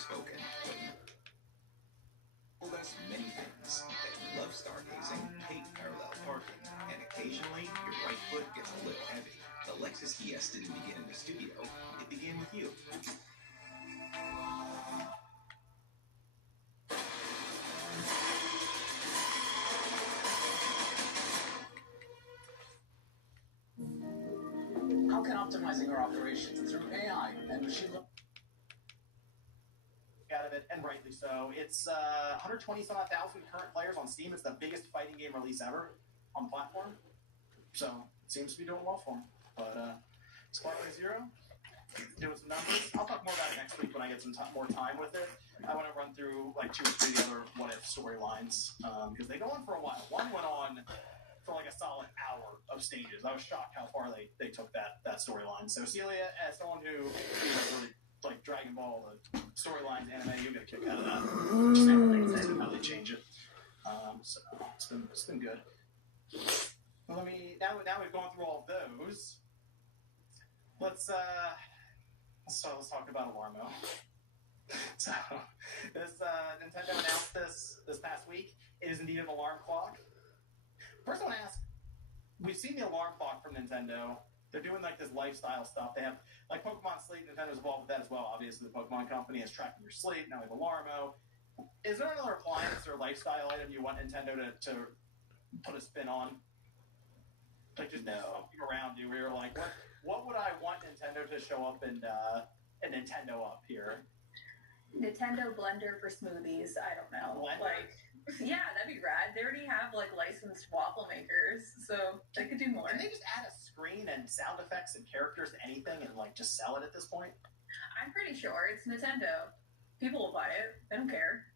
spoken. Told us many things, that you love stargazing, hate parallel parking, and occasionally your right foot gets a little heavy. The Lexus ES didn't begin in the studio, it began with you. How can optimizing our operations through AI and machine learning out of it, and rightly so. It's 120-some-odd-thousand current players on Steam. It's the biggest fighting game release ever on the platform. So it seems to be doing well for them. But Sparkling Zero, doing some numbers. I'll talk more about it next week when I get some more time with it. I want to run through like 2 or 3 other what-if storylines because they go on for a while. One went on for like a solid hour of stages. I was shocked how far they took that storyline. So Celia, as someone who really like Dragon Ball, the storylines, anime, you get a kick out of that. Just how they change it. So it's been good. Well, now we've gone through all of those. Let's talk about Alarmo. So this Nintendo announced this past week. It is indeed an alarm clock. First, I want to ask: we've seen the alarm clock from Nintendo. They're doing like this lifestyle stuff. They have like Pokemon Sleep. Nintendo's involved with that as well. Obviously, the Pokemon company is tracking your sleep. Now we have Alarmo. Is there another appliance or lifestyle item you want Nintendo to put a spin on? Like just something around you where you're like, what would I want Nintendo to show up and Nintendo up here? Nintendo blender for smoothies. I don't know. Blender? Yeah, that'd be rad. They already have like licensed waffle makers, so they could do more. Can they just add a screen and sound effects and characters to anything and like just sell it at this point? I'm pretty sure it's Nintendo. People will buy it. They don't care.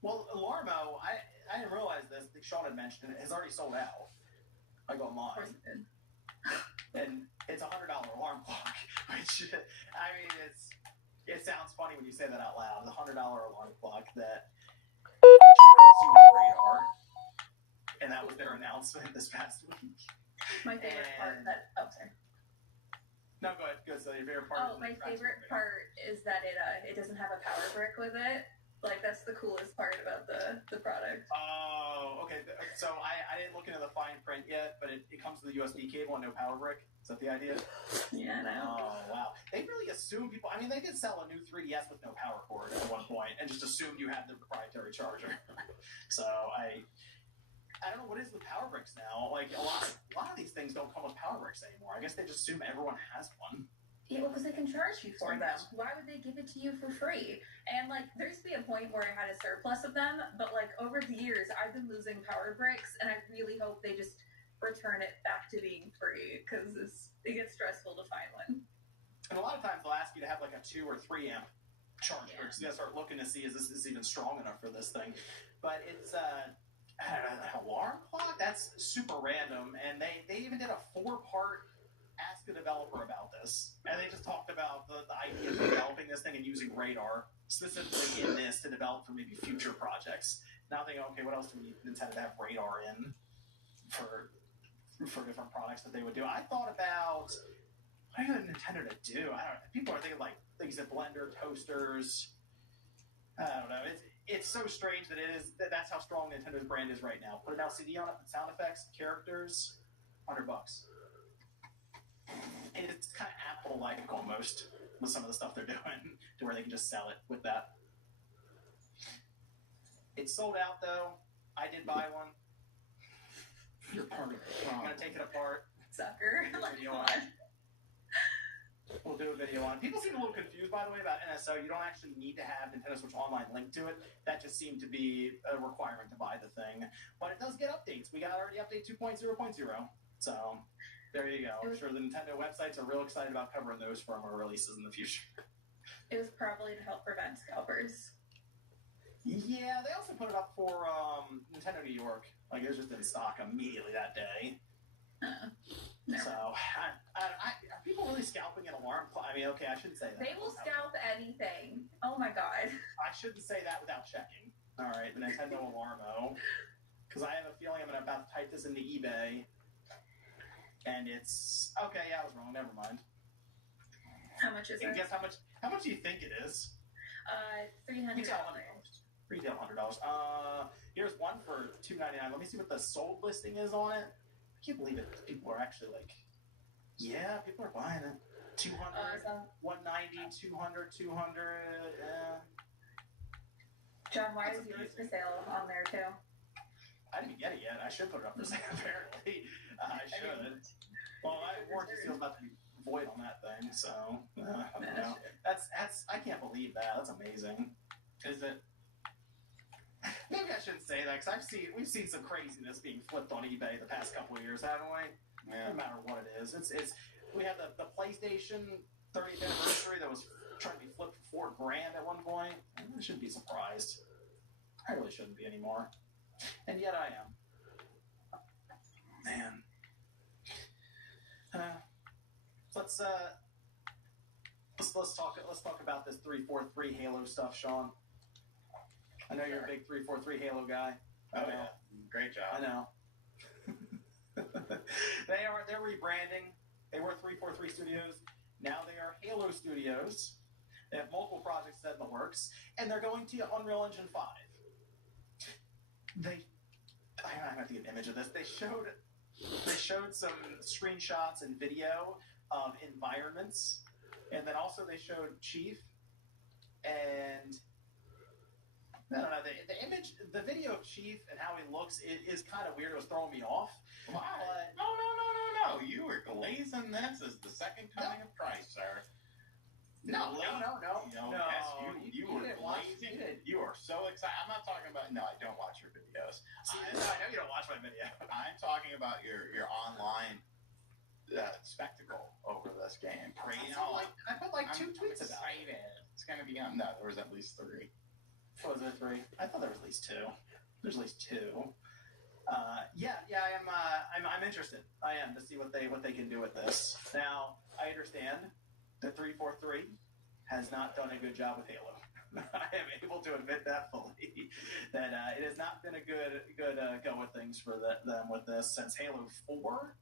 Well, Alarmo, I didn't realize this. I think Sean had mentioned it. Has already sold out. I got mine. Of course it did. And it's a $100 alarm clock, which I mean, it sounds funny when you say that out loud. The $100 alarm clock that radar, and that was their announcement this past week. My favorite part that sorry. No, go ahead. Good. So your favorite part? My favorite part is that it doesn't have a power brick with it. Like that's the coolest part about the product. Oh, okay. So I didn't look into the fine print yet, but it comes with a USB cable and no power brick. Is that the idea? Yeah, no. Oh, wow. They really assume people... I mean, they did sell a new 3DS with no power cord at one point and just assumed you had the proprietary charger. So I don't know, what is with power bricks now? Like, a lot of these things don't come with power bricks anymore. I guess they just assume everyone has one. Yeah, well, because they can charge you for them. Why would they give it to you for free? And, like, there used to be a point where I had a surplus of them, but, like, over the years, I've been losing power bricks, and I really hope they just return it back to being free, because it gets stressful to find one. And a lot of times they'll ask you to have, like, a 2 or 3 amp charger, because you gotta start looking to see, is this even strong enough for this thing? But it's, I don't know, an alarm clock? That's super random, and they even did a 4-part ask a developer about this, and they just talked about the idea of developing this thing and using radar specifically in this to develop for maybe future projects. Now thinking, okay, what else do we need Nintendo to have radar in for different products that they would do? I thought about what do you want Nintendo to do? I don't know. People are thinking like you said, blender, toasters. I don't know. It's so strange that's how strong Nintendo's brand is right now. Put an LCD on it with sound effects, characters, $100. It's kind of Apple-like almost with some of the stuff they're doing to where they can just sell it with that. It's sold out though. I did buy one. You're part of it. I'm gonna take it apart. Sucker. We'll do a video on it. People seem a little confused, by the way, about NSO. You don't actually need to have Nintendo Switch Online linked to it. That just seemed to be a requirement to buy the thing. But it does get updates. We got already update 2.0.0. So there you go. I'm sure the Nintendo websites are real excited about covering those firmware releases in the future. It was probably to help prevent scalpers. Yeah, they also put it up for Nintendo New York. Like, it was just in stock immediately that day. No. So, are people really scalping an alarm clock? I mean, okay, I shouldn't say that. They will scalp anything. Oh my god. I shouldn't say that without checking. All right, the Nintendo Alarmo. Because I have a feeling I'm about to type this into eBay. And it's... Okay, yeah, I was wrong. Never mind. How much is it? Guess how much do you think it is? $300. Retail $100. Here's one for $299. Let me see what the sold listing is on it. I can't believe it. People are actually like, yeah, people are buying it. 200, 190, 200, 200. John, why is yours for sale on there too? I didn't get it yet. I should put it up for sale. Apparently, I should. Well, warranty seal's about to be void on that thing, so I don't know. That's I can't believe that. That's amazing. Is it? Maybe I shouldn't say that because we've seen some craziness being flipped on eBay the past couple of years, haven't we? Yeah. No matter what it is, it's we had the PlayStation 30th anniversary that was trying to be flipped for $4,000 at one point. I shouldn't be surprised. I really shouldn't be anymore, and yet I am. Man. Let's talk about this 343 Halo stuff, Sean. I know you're a big 343 Halo guy. Oh yeah, great job. I know. They're rebranding. They were 343 Studios. Now they are Halo Studios. They have multiple projects set in the works, and they're going to Unreal Engine 5. I have to get an image of this. They showed some screenshots and video of environments, and then also they showed Chief, and I don't know, the video of Chief and how he looks is kind of weird. It was throwing me off. Why? No. You were glazing this as the second coming of Christ, sir. No. Yes, you were blazing. You are so excited. I'm not talking about. No, I don't watch your videos. I know you don't watch my video. I'm talking about your online spectacle over this game. I put like 2 tweets about it. It's going to be on. No, there was at least 3. Was there 3? I thought there was at least 2. There's at least 2. I'm interested. I am, to see what they can do with this. Now, I understand that 343 has not done a good job with Halo. I am able to admit that fully. That it has not been a good go with things for them with this since Halo 4.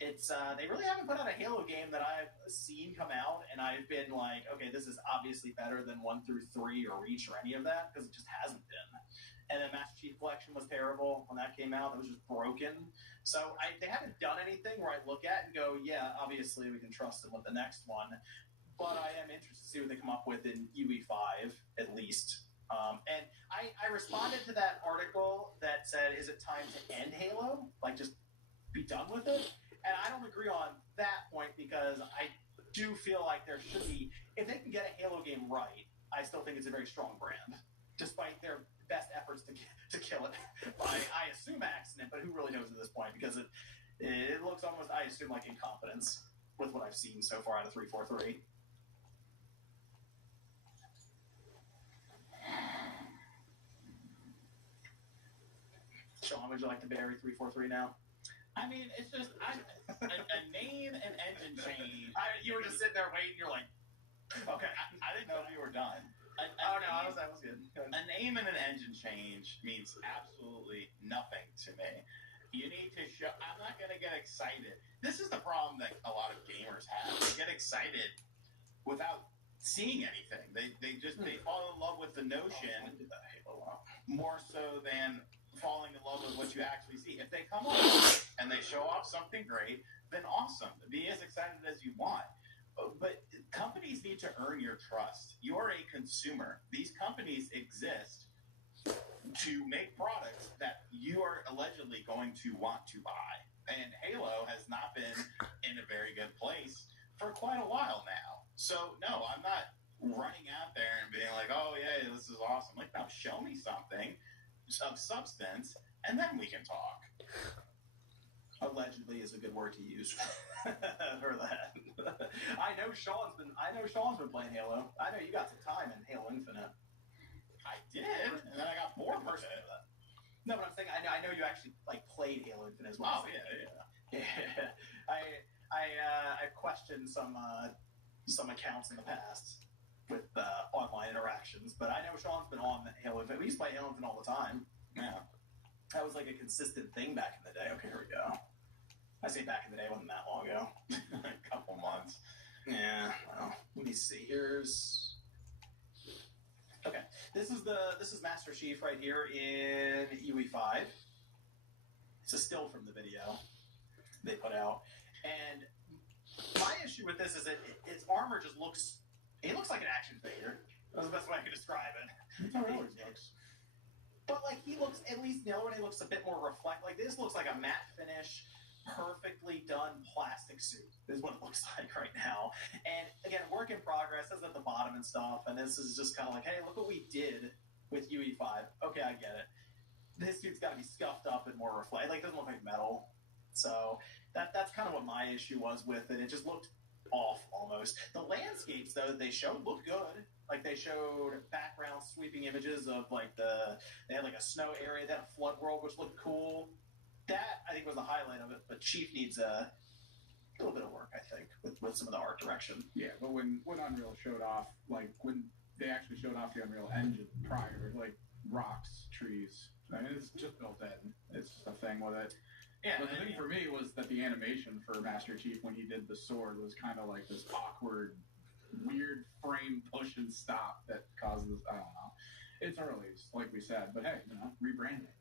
It's they really haven't put out a Halo game that I've seen come out, and I've been like, okay, this is obviously better than 1 through 3 or Reach or any of that, because it just hasn't been. And then Master Chief Collection was terrible when that came out. It was just broken. So they haven't done anything where I look at and go, yeah, obviously we can trust them with the next one. But I am interested to see what they come up with in UE5, at least. And I responded to that article that said, is it time to end Halo? Like, just be done with it? And I don't agree on that point, because I do feel like there should be, if they can get a Halo game right, I still think it's a very strong brand, despite their best efforts to kill it by, I assume, accident, but who really knows at this point, because it looks almost, I assume, like incompetence with what I've seen so far out of 343. Sean, would you like to bury 343 now? I mean, it's just a name and engine change. You were just sitting there waiting. You're like, okay. I didn't know if you were done. That was good. A name and an engine change means absolutely nothing to me. You need to show. I'm not going to get excited. This is the problem that a lot of gamers have. They get excited without seeing anything. They fall in love with the notion more so than falling in love with what you actually see. If they come up and they show off something great, then awesome. Be as excited as you want. But companies need to earn your trust. You're a consumer. These companies exist to make products that you are allegedly going to want to buy. And Halo has not been in a very good place for quite a while now. So, no, I'm not running out there and being like, oh, yeah, this is awesome. Like, no, show me something of substance, and then we can talk. Allegedly is a good word to use for that. I know Sean's been playing Halo. I know you got some time in Halo Infinite. I did, and then I got bored with it. No, but I'm saying I know you actually like played Halo Infinite as well. Oh yeah. I questioned some accounts in the past with online interactions, but I know Sean's been on Halo Infinite. We used to play Halo Infinite all the time. Yeah. That was like a consistent thing back in the day. Okay, here we go. I say back in the day, it wasn't that long ago. A couple months. Yeah, well, let me see. Here's This is Master Chief right here in UE5. It's a still from the video they put out, and my issue with this is that its armor just looks. He looks like an action figure. That's the best way I can describe it. That's how it always looks. But like he looks, at least the other one, he looks a bit more reflect. Like this looks like a matte finish, perfectly done plastic suit. Is what it looks like right now. And again, work in progress. Says at the bottom and stuff. And this is just kind of like, hey, look what we did with UE5. Okay, I get it. This suit's got to be scuffed up and more reflect. Like it doesn't look like metal. So that's kind of what my issue was with it. It just looked off almost. The landscapes though that they showed looked good. Like they showed background sweeping images of like they had like a snow area, that flood world which looked cool. That I think was the highlight of it. But Chief needs a little bit of work, I think, with some of the art direction. Yeah, but when Unreal showed off, like when they actually showed off the Unreal Engine prior, like rocks, trees, I mean it's just built in. It's just a thing with it. Yeah, but the thing for me was that the animation for Master Chief when he did the sword was kind of like this awkward, weird frame push and stop that causes, I don't know. It's early, like we said, but hey, rebranding.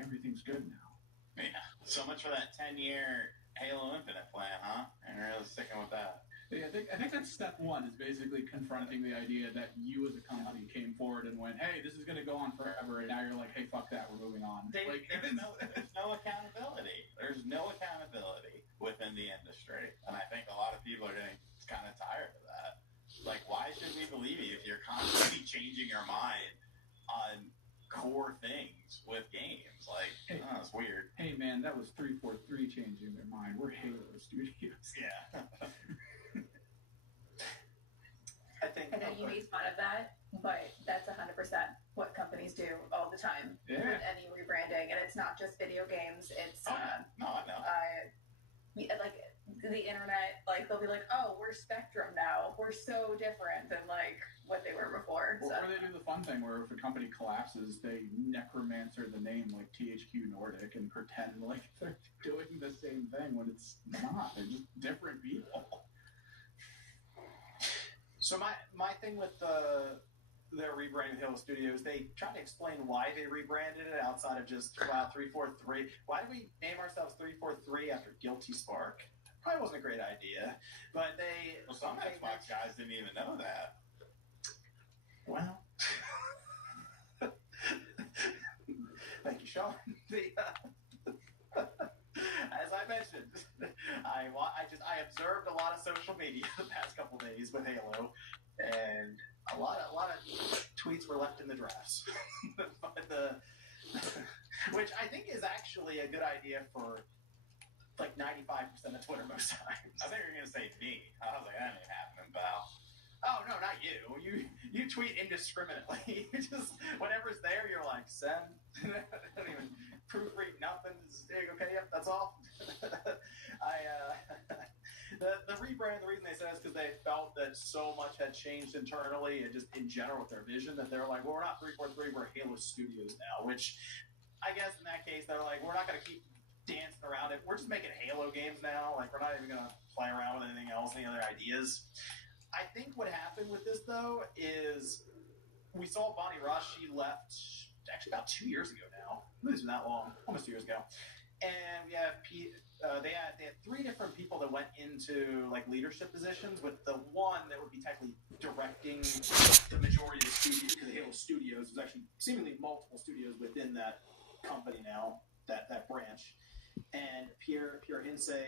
Everything's good now. Yeah. So much for that 10-year Halo Infinite plan, huh? And really sticking with that. Yeah, I think that's step one, is basically confronting the idea that you as a company came forward and went, hey, this is going to go on forever, and now you're like, hey, fuck that, we're moving on. There's no accountability. There's no accountability within the industry. And I think a lot of people are getting kind of tired of that. Like, why should we believe you if you're constantly changing your mind on core things with games? Like, it's weird. Hey, man, that was 343 changing their mind. We're Halo Studios. Yeah. I know you made fun of that, but that's 100% what companies do all the time with any rebranding, and it's not just video games. It's no, I know. Like the internet, like they'll be like, "Oh, we're Spectrum now. We're so different than like what they were before." Or they do the fun thing where if a company collapses, they necromancer the name like THQ Nordic and pretend like they're doing the same thing when it's not. They're just different people. So my thing with their rebranding of Halo Studios, they tried to explain why they rebranded it outside of just 343. Why did we name ourselves 343 after Guilty Spark? Probably wasn't a great idea, but some Xbox guys didn't even know that. Well, thank you, Sean. As I mentioned, I observed a lot of social media the past couple days with Halo, and a lot of tweets were left in the drafts. Which I think is actually a good idea for like 95% of Twitter most times. I think you're gonna say me. I was like, that ain't happening, pal. Oh no, not you. You tweet indiscriminately. You just whatever's there, you're like send. Don't even proofread nothing. Just, okay, yep, that's all. The rebrand. The reason they said is because they felt that so much had changed internally and just in general with their vision that they're like, well, we're not 343, we're Halo Studios now. Which I guess in that case they're like, we're not going to keep dancing around it. We're just making Halo games now. Like we're not even going to play around with anything else, any other ideas. I think what happened with this, though, is we saw Bonnie Rush. She left actually about 2 years ago now. It's been that long, almost 2 years ago. And we have they had 3 different people that went into like leadership positions. With the one that would be technically directing the majority of the studios, because the Halo Studios was actually seemingly multiple studios within that company now, that branch. And Pierre Hintze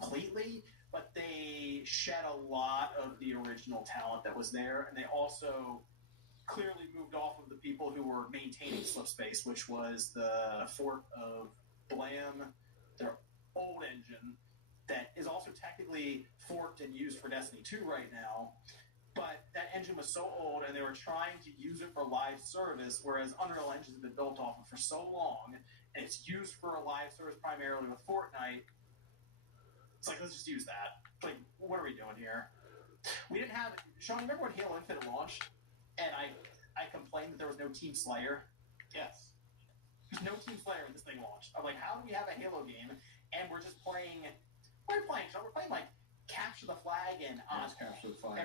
completely, but they shed a lot of the original talent that was there, and they also clearly moved off of the people who were maintaining Slipspace, which was the fork of Blam, their old engine that is also technically forked and used for Destiny 2 right now. But that engine was so old, and they were trying to use it for live service, whereas Unreal Engine has been built off of for so long, and it's used for a live service primarily with Fortnite. It's like, let's just use that. Like, what are we doing here? We didn't have... Sean, remember when Halo Infinite launched, and I complained that there was no Team Slayer? Yes. There's no Team Slayer when this thing launched. I'm like, how do we have a Halo game, and we're just playing... We're playing, like, capture the flag and... Capture the flag.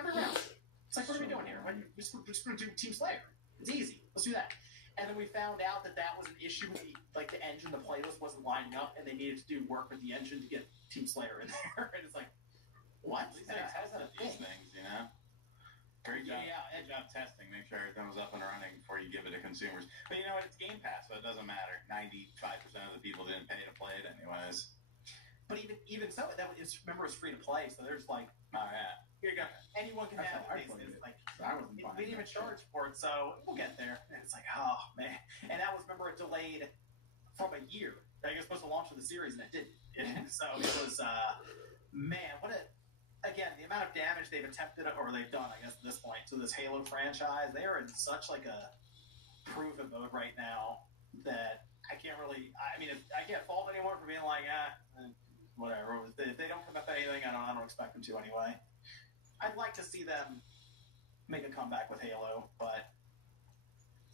Every round. It's like, what are we doing here? We're just going to do Team Slayer. It's easy. Let's do that. And then we found out that that was an issue with the engine, the playlist wasn't lining up, and they needed to do work with the engine to get Team Slayer in there. And it's like, what? At least they tested these things, you know? Great job. Yeah, Good job testing. Make sure everything was up and running before you give it to consumers. But you know what? It's Game Pass, so it doesn't matter. 95% of the people didn't pay to play it anyways. But even so, remember, it's free to play, so there's like, Oh, yeah. here you go. Anyone can That's have how I it. played it. Like, I wasn't buying we didn't even that shit. charge for it, so we'll get there. And it's like, oh, man. And that was, remember, it delayed from a year. Like, it was supposed to launch for the series, and it didn't. So it was, man, again, the amount of damage they've attempted, or they've done, I guess, at this point, to this Halo franchise, they are in such, like, a proven mode right now that I can't really, I mean, I can't fault anyone for being like, whatever. If they don't come up with anything, I don't expect them to anyway. I'd like to see them make a comeback with Halo, but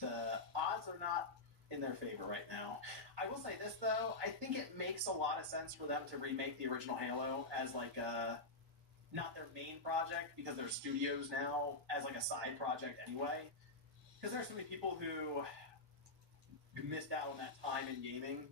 the odds are not in their favor right now. I will say this, though. I think it makes a lot of sense for them to remake the original Halo as, like, not their main project, because they're studios now, as, like, a side project anyway. Because there are so many people who missed out on that time in gaming.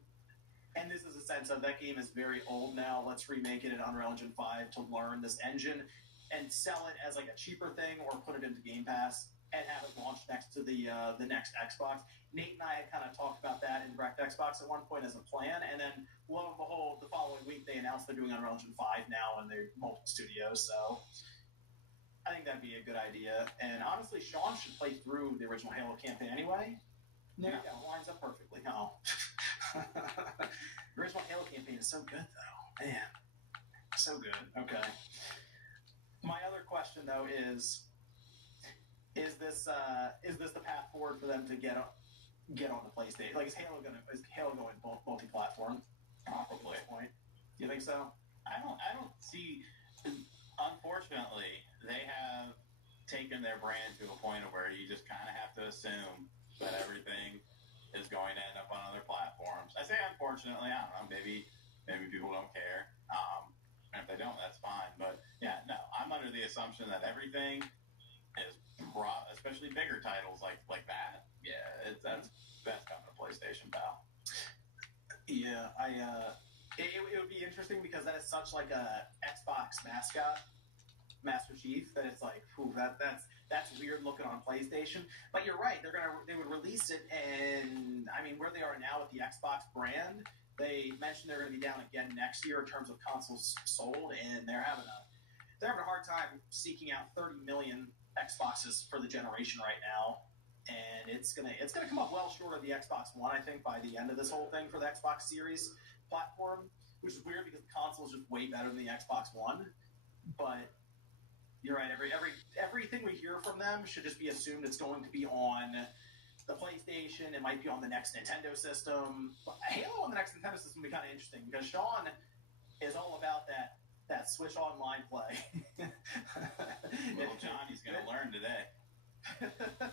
And this is a sense of that game is very old now. Let's remake it in Unreal Engine 5 to learn this engine and sell it as like a cheaper thing, or put it into Game Pass and have it launch next to the next Xbox. Nate and I had kind of talked about that in Direct Xbox at one point as a plan, and then lo and behold, the following week they announced they're doing Unreal Engine 5 now, and they're multi-studios. So I think that'd be a good idea. And honestly, Sean should play through the original Halo campaign anyway. Yeah, it lines up perfectly. No. The original Halo campaign is so good, though. Man, so good. Okay. My other question, though, is this the path forward for them to get on the PlayStation? Like, is Halo going multi-platform? Probably. At this point, do you think so? I don't see. Unfortunately, they have taken their brand to a point of where you just kind of have to assume that everything is going to end up on other platforms. I say unfortunately. I don't know. Maybe people don't care. And if they don't, that's fine. But yeah, no, I'm under the assumption that everything is brought, especially bigger titles like that. Yeah, that's coming to PlayStation, pal. Yeah, it would be interesting, because that is such like a Xbox mascot, Master Chief, that it's like, whew, that's weird looking on PlayStation. But you're right, they would release it, and I mean, where they are now with the Xbox brand, they mentioned they're going to be down again next year in terms of consoles sold, and they're having a hard time seeking out 30 million Xboxes for the generation right now. And it's gonna come up well short of the Xbox One, I think, by the end of this whole thing for the Xbox Series platform, which is weird because the console is just way better than the Xbox One. But you're right. Everything we hear from them should just be assumed it's going to be on the PlayStation. It might be on the next Nintendo system. But Halo on the next Nintendo system would be kind of interesting, because Sean is all about that Switch Online play. Little Johnny's gonna learn today.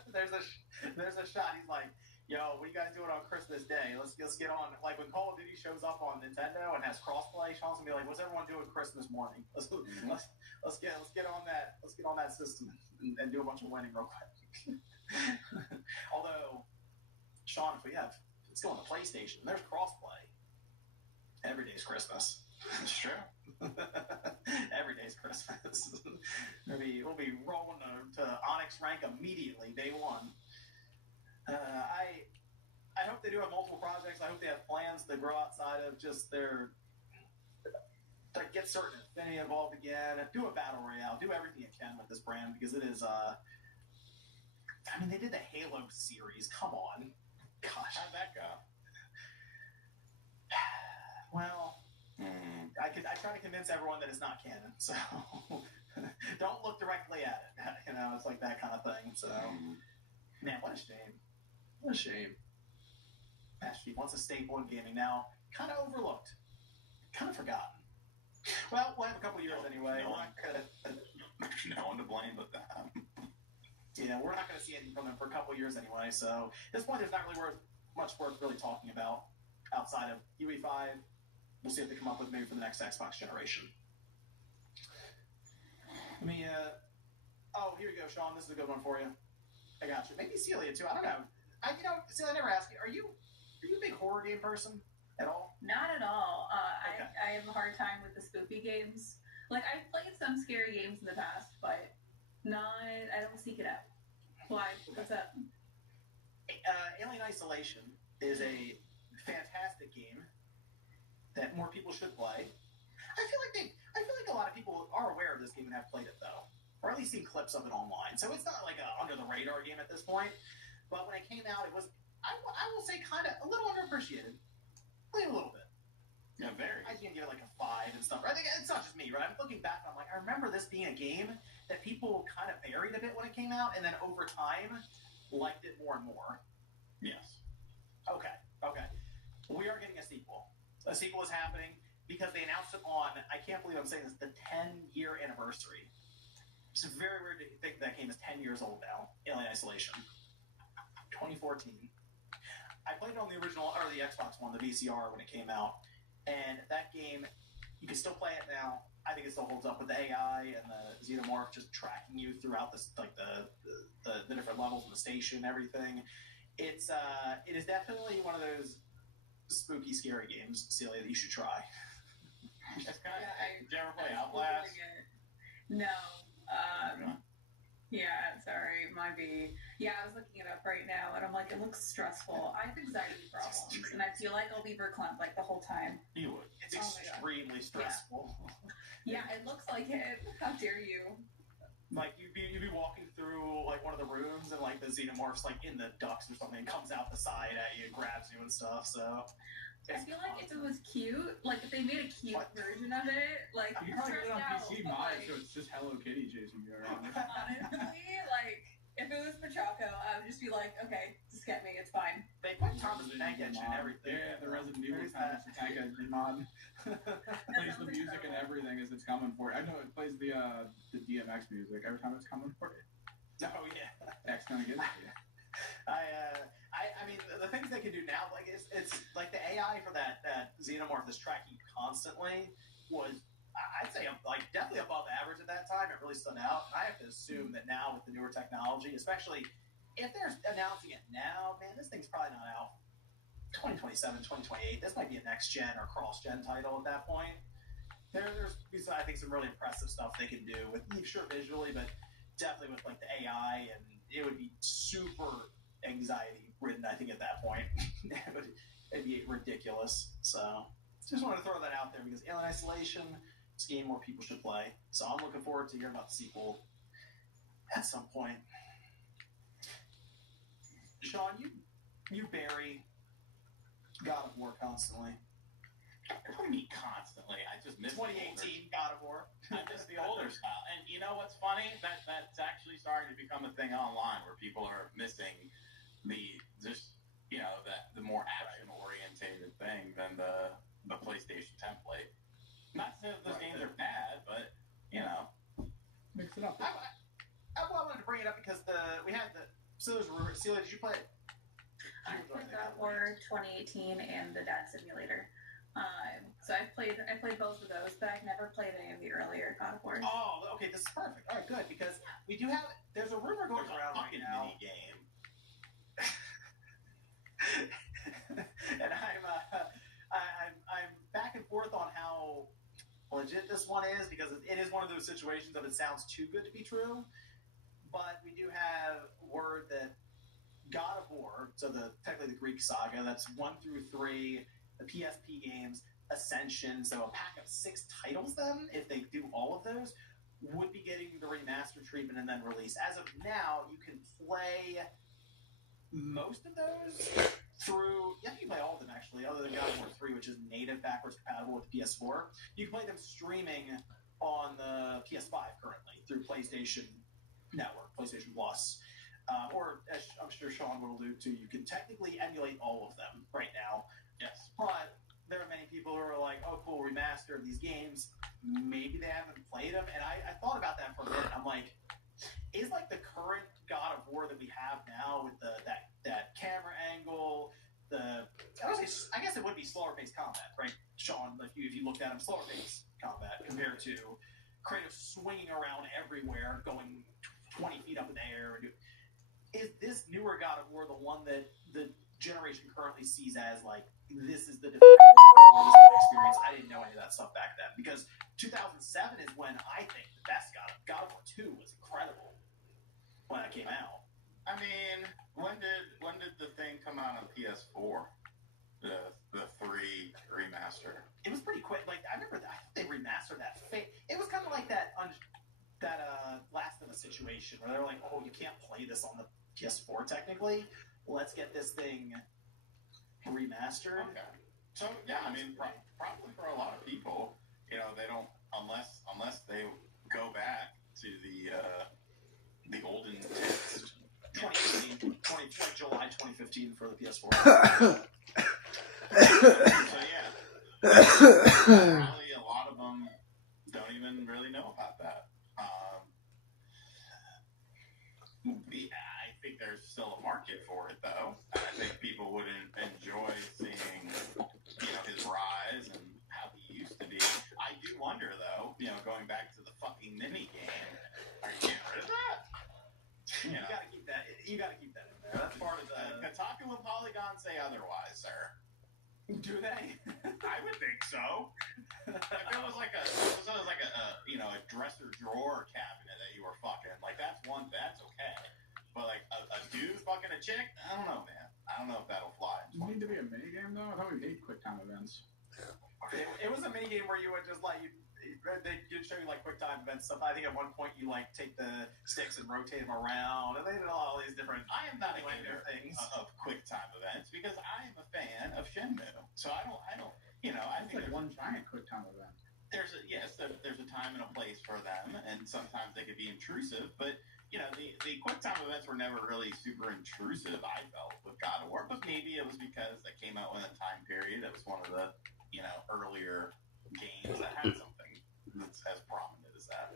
There's a shot. He's like, "Yo, what are you guys doing on Christmas Day? Let's get on." Like when Call of Duty shows up on Nintendo and has crossplay, Sean's gonna be like, "What's everyone doing Christmas morning? Let's get on that. Let's get on that system and do a bunch of winning real quick." Although, Sean, let's go on the PlayStation. There's crossplay. Every day's Christmas. It's true. Every day's Christmas. We'll be rolling to Onyx rank immediately, day one. I hope they do have multiple projects. I hope they have plans to grow outside of just their like get certain affinity involved again, do a battle royale, do everything you can with this brand because it is. I mean, they did the Halo series. Come on, gosh, How'd that go? well. I try to convince everyone that it's not canon, so don't look directly at it. You know, it's like that kind of thing. So, man, what a shame. What a shame. Master Chief once a staple in gaming, now kind of overlooked, kind of forgotten. Well, we'll have a couple years anyway. No We're one. not gonna, No one to blame but them. yeah, we're not going to see anything from them for a couple years anyway. So at this point, there's not really much worth really talking about outside of UE5. We'll see if they come up with maybe for the next Xbox generation. Let me, oh, here you go, Sean. This is a good one for you. I got you. Maybe Celia, too. I don't know. Celia, I never asked you, are you a big horror game person at all? Not at all. Okay. I have a hard time with the spoopy games. Like, I've played some scary games in the past, but I don't seek it out. Why? What's up? Alien Isolation is a fantastic game that more people should play. I feel like a lot of people are aware of this game and have played it though, or at least seen clips of it online. So it's not like a under the radar game at this point. But when it came out, it was I will say kind of a little underappreciated, only a little bit. Yeah, very. I can give it like a 5 and stuff. I think it's not just me, right? I'm looking back, and I'm like, I remember this being a game that people kind of buried a bit when it came out, and then over time liked it more and more. Yes. Okay. We are getting a sequel. A sequel is happening because they announced it on, I can't believe I'm saying this, the 10-year anniversary. It's very weird to think that game is 10 years old now, Alien Isolation. 2014. I played it on the original, or the Xbox One, the VCR, when it came out. And that game, you can still play it now. I think it still holds up with the AI and the xenomorph just tracking you throughout this, like the different levels of the station, everything. It is definitely one of those spooky, scary games, Celia, that you should try. It's kind of, Yeah, did you ever play I was Outlast? looking at it. No. Yeah, sorry, might be. Yeah, I was looking it up right now, and I'm like, it looks stressful. I have anxiety problems, and I feel like I'll be verklempt like the whole time. You would. It's Oh my God. extremely stressful. Yeah, it looks like it. How dare you? Like you'd be walking through like one of the rooms and like the xenomorph's like in the ducts or something, and comes out the side at you and grabs you and stuff. So I feel like if it was cute, like if they made a cute version of it, like You I'm can probably get it on stressed out, PC but, mod, like, so it's just Hello Kitty chasing you around. honestly, like if it was Machaco, I would just be like, okay, just get me, it's fine. they put Thomas the Tank Engine and everything. Yeah, the Resident Evil There's Thomas that. the Tank Engine mod. Plays the music and everything as it's coming for it. I know it plays the DMX music every time it's coming for it. Oh yeah. X gonna get it. Yeah. I mean the things they can do now, like it's like the AI for that xenomorph that's tracking you constantly was, I'd say, like definitely above average at that time. It really stood out. And I have to assume that now with the newer technology, especially if they're announcing it now, man, this thing's probably not out 2027, 2028. This might be a next gen or cross gen title at that point. There's I think some really impressive stuff they can do with sure visually, but definitely with like the AI, and it would be super anxiety ridden. I think at that point it'd be ridiculous. So just wanted to throw that out there because Alien Isolation, it's a game more people should play. So I'm looking forward to hearing about the sequel at some point. Sean, you bury God of War constantly. What do you mean constantly? I just miss 2018 God of War. I miss the older style. And you know what's funny? That's actually starting to become a thing online where people are missing the more action orientated thing than the PlayStation template. Not to say that those games are bad, but Mix it up. I wanted to bring it up because Celia, did you play it? I played God of War 2018 and the Dad Simulator. So I played both of those, but I've never played any of the earlier God of Wars. Oh, okay, this is perfect. All right, good, because we do have. There's a rumor going there's a around right fucking now, mini game. and I'm back and forth on how legit this one is because it is one of those situations that it sounds too good to be true. But we do have word that God of War, so technically the Greek saga, that's 1 through 3, the PSP games, Ascension, so a pack of 6 titles then, if they do all of those, would be getting the remaster treatment and then release. As of now, you can play most of those through, yeah, you can play all of them actually, other than God of War 3, which is native backwards compatible with the PS4. You can play them streaming on the PS5 currently through PlayStation Network, PlayStation Plus. Or, as I'm sure Sean will allude to, you can technically emulate all of them right now. Yes. But there are many people who are like, oh, cool, remaster of these games. Maybe they haven't played them. And I thought about that for a minute. I'm like, is like the current God of War that we have now with that camera angle, I guess it would be slower paced combat, right, Sean? If you looked at him, slower paced combat compared to Kratos swinging around everywhere, going 20 feet up in the air. Is this newer God of War the one that the generation currently sees as like, this is the definitive experience? I didn't know any of that stuff back then, because 2007 is when I think the best God of War 2 was incredible when it came out. I mean, when did the thing come out on PS4? The 3 remaster. It was pretty quick. Like I remember that they remastered that. It was kind of like that Last of Us situation where they're like, oh, you can't play this on the PS4 technically. Let's get this thing remastered. Okay. So yeah, I mean, probably for a lot of people, you know, they don't unless they go back to the olden text. 2015, July 2015 for the PS4. So yeah, probably a lot of them don't even really know about that. I think there's still a market for it, though. I think people would enjoy seeing, you know, his rise and how he used to be. I do wonder, though, you know, going back to the fucking mini game, are you getting rid of that? You gotta keep that. You gotta keep that in there. That's part of the. Kotaku and Polygon say otherwise, sir. Do they? I would think so. If it was like a you know, a dresser drawer cabinet that you were fucking, like that's okay. But like a dude fucking a chick, I don't know, man. I don't know if that'll fly. Does it need to be a minigame though? I thought we hate quick time events. It was a minigame where you would just like they'd show you like quick time events stuff. I think at one point you like take the sticks and rotate them around, and they did all these different. I am not a hater things of quick time events because I am a fan of Shenmue. So I don't you know, I It's think like one giant quick time event. there's a time and a place for them, and sometimes they could be intrusive, but you know, the quick time events were never really super intrusive, I felt, with God of War, but maybe it was because they came out in a time period that was one of the, you know, earlier games that had something that's as prominent as that.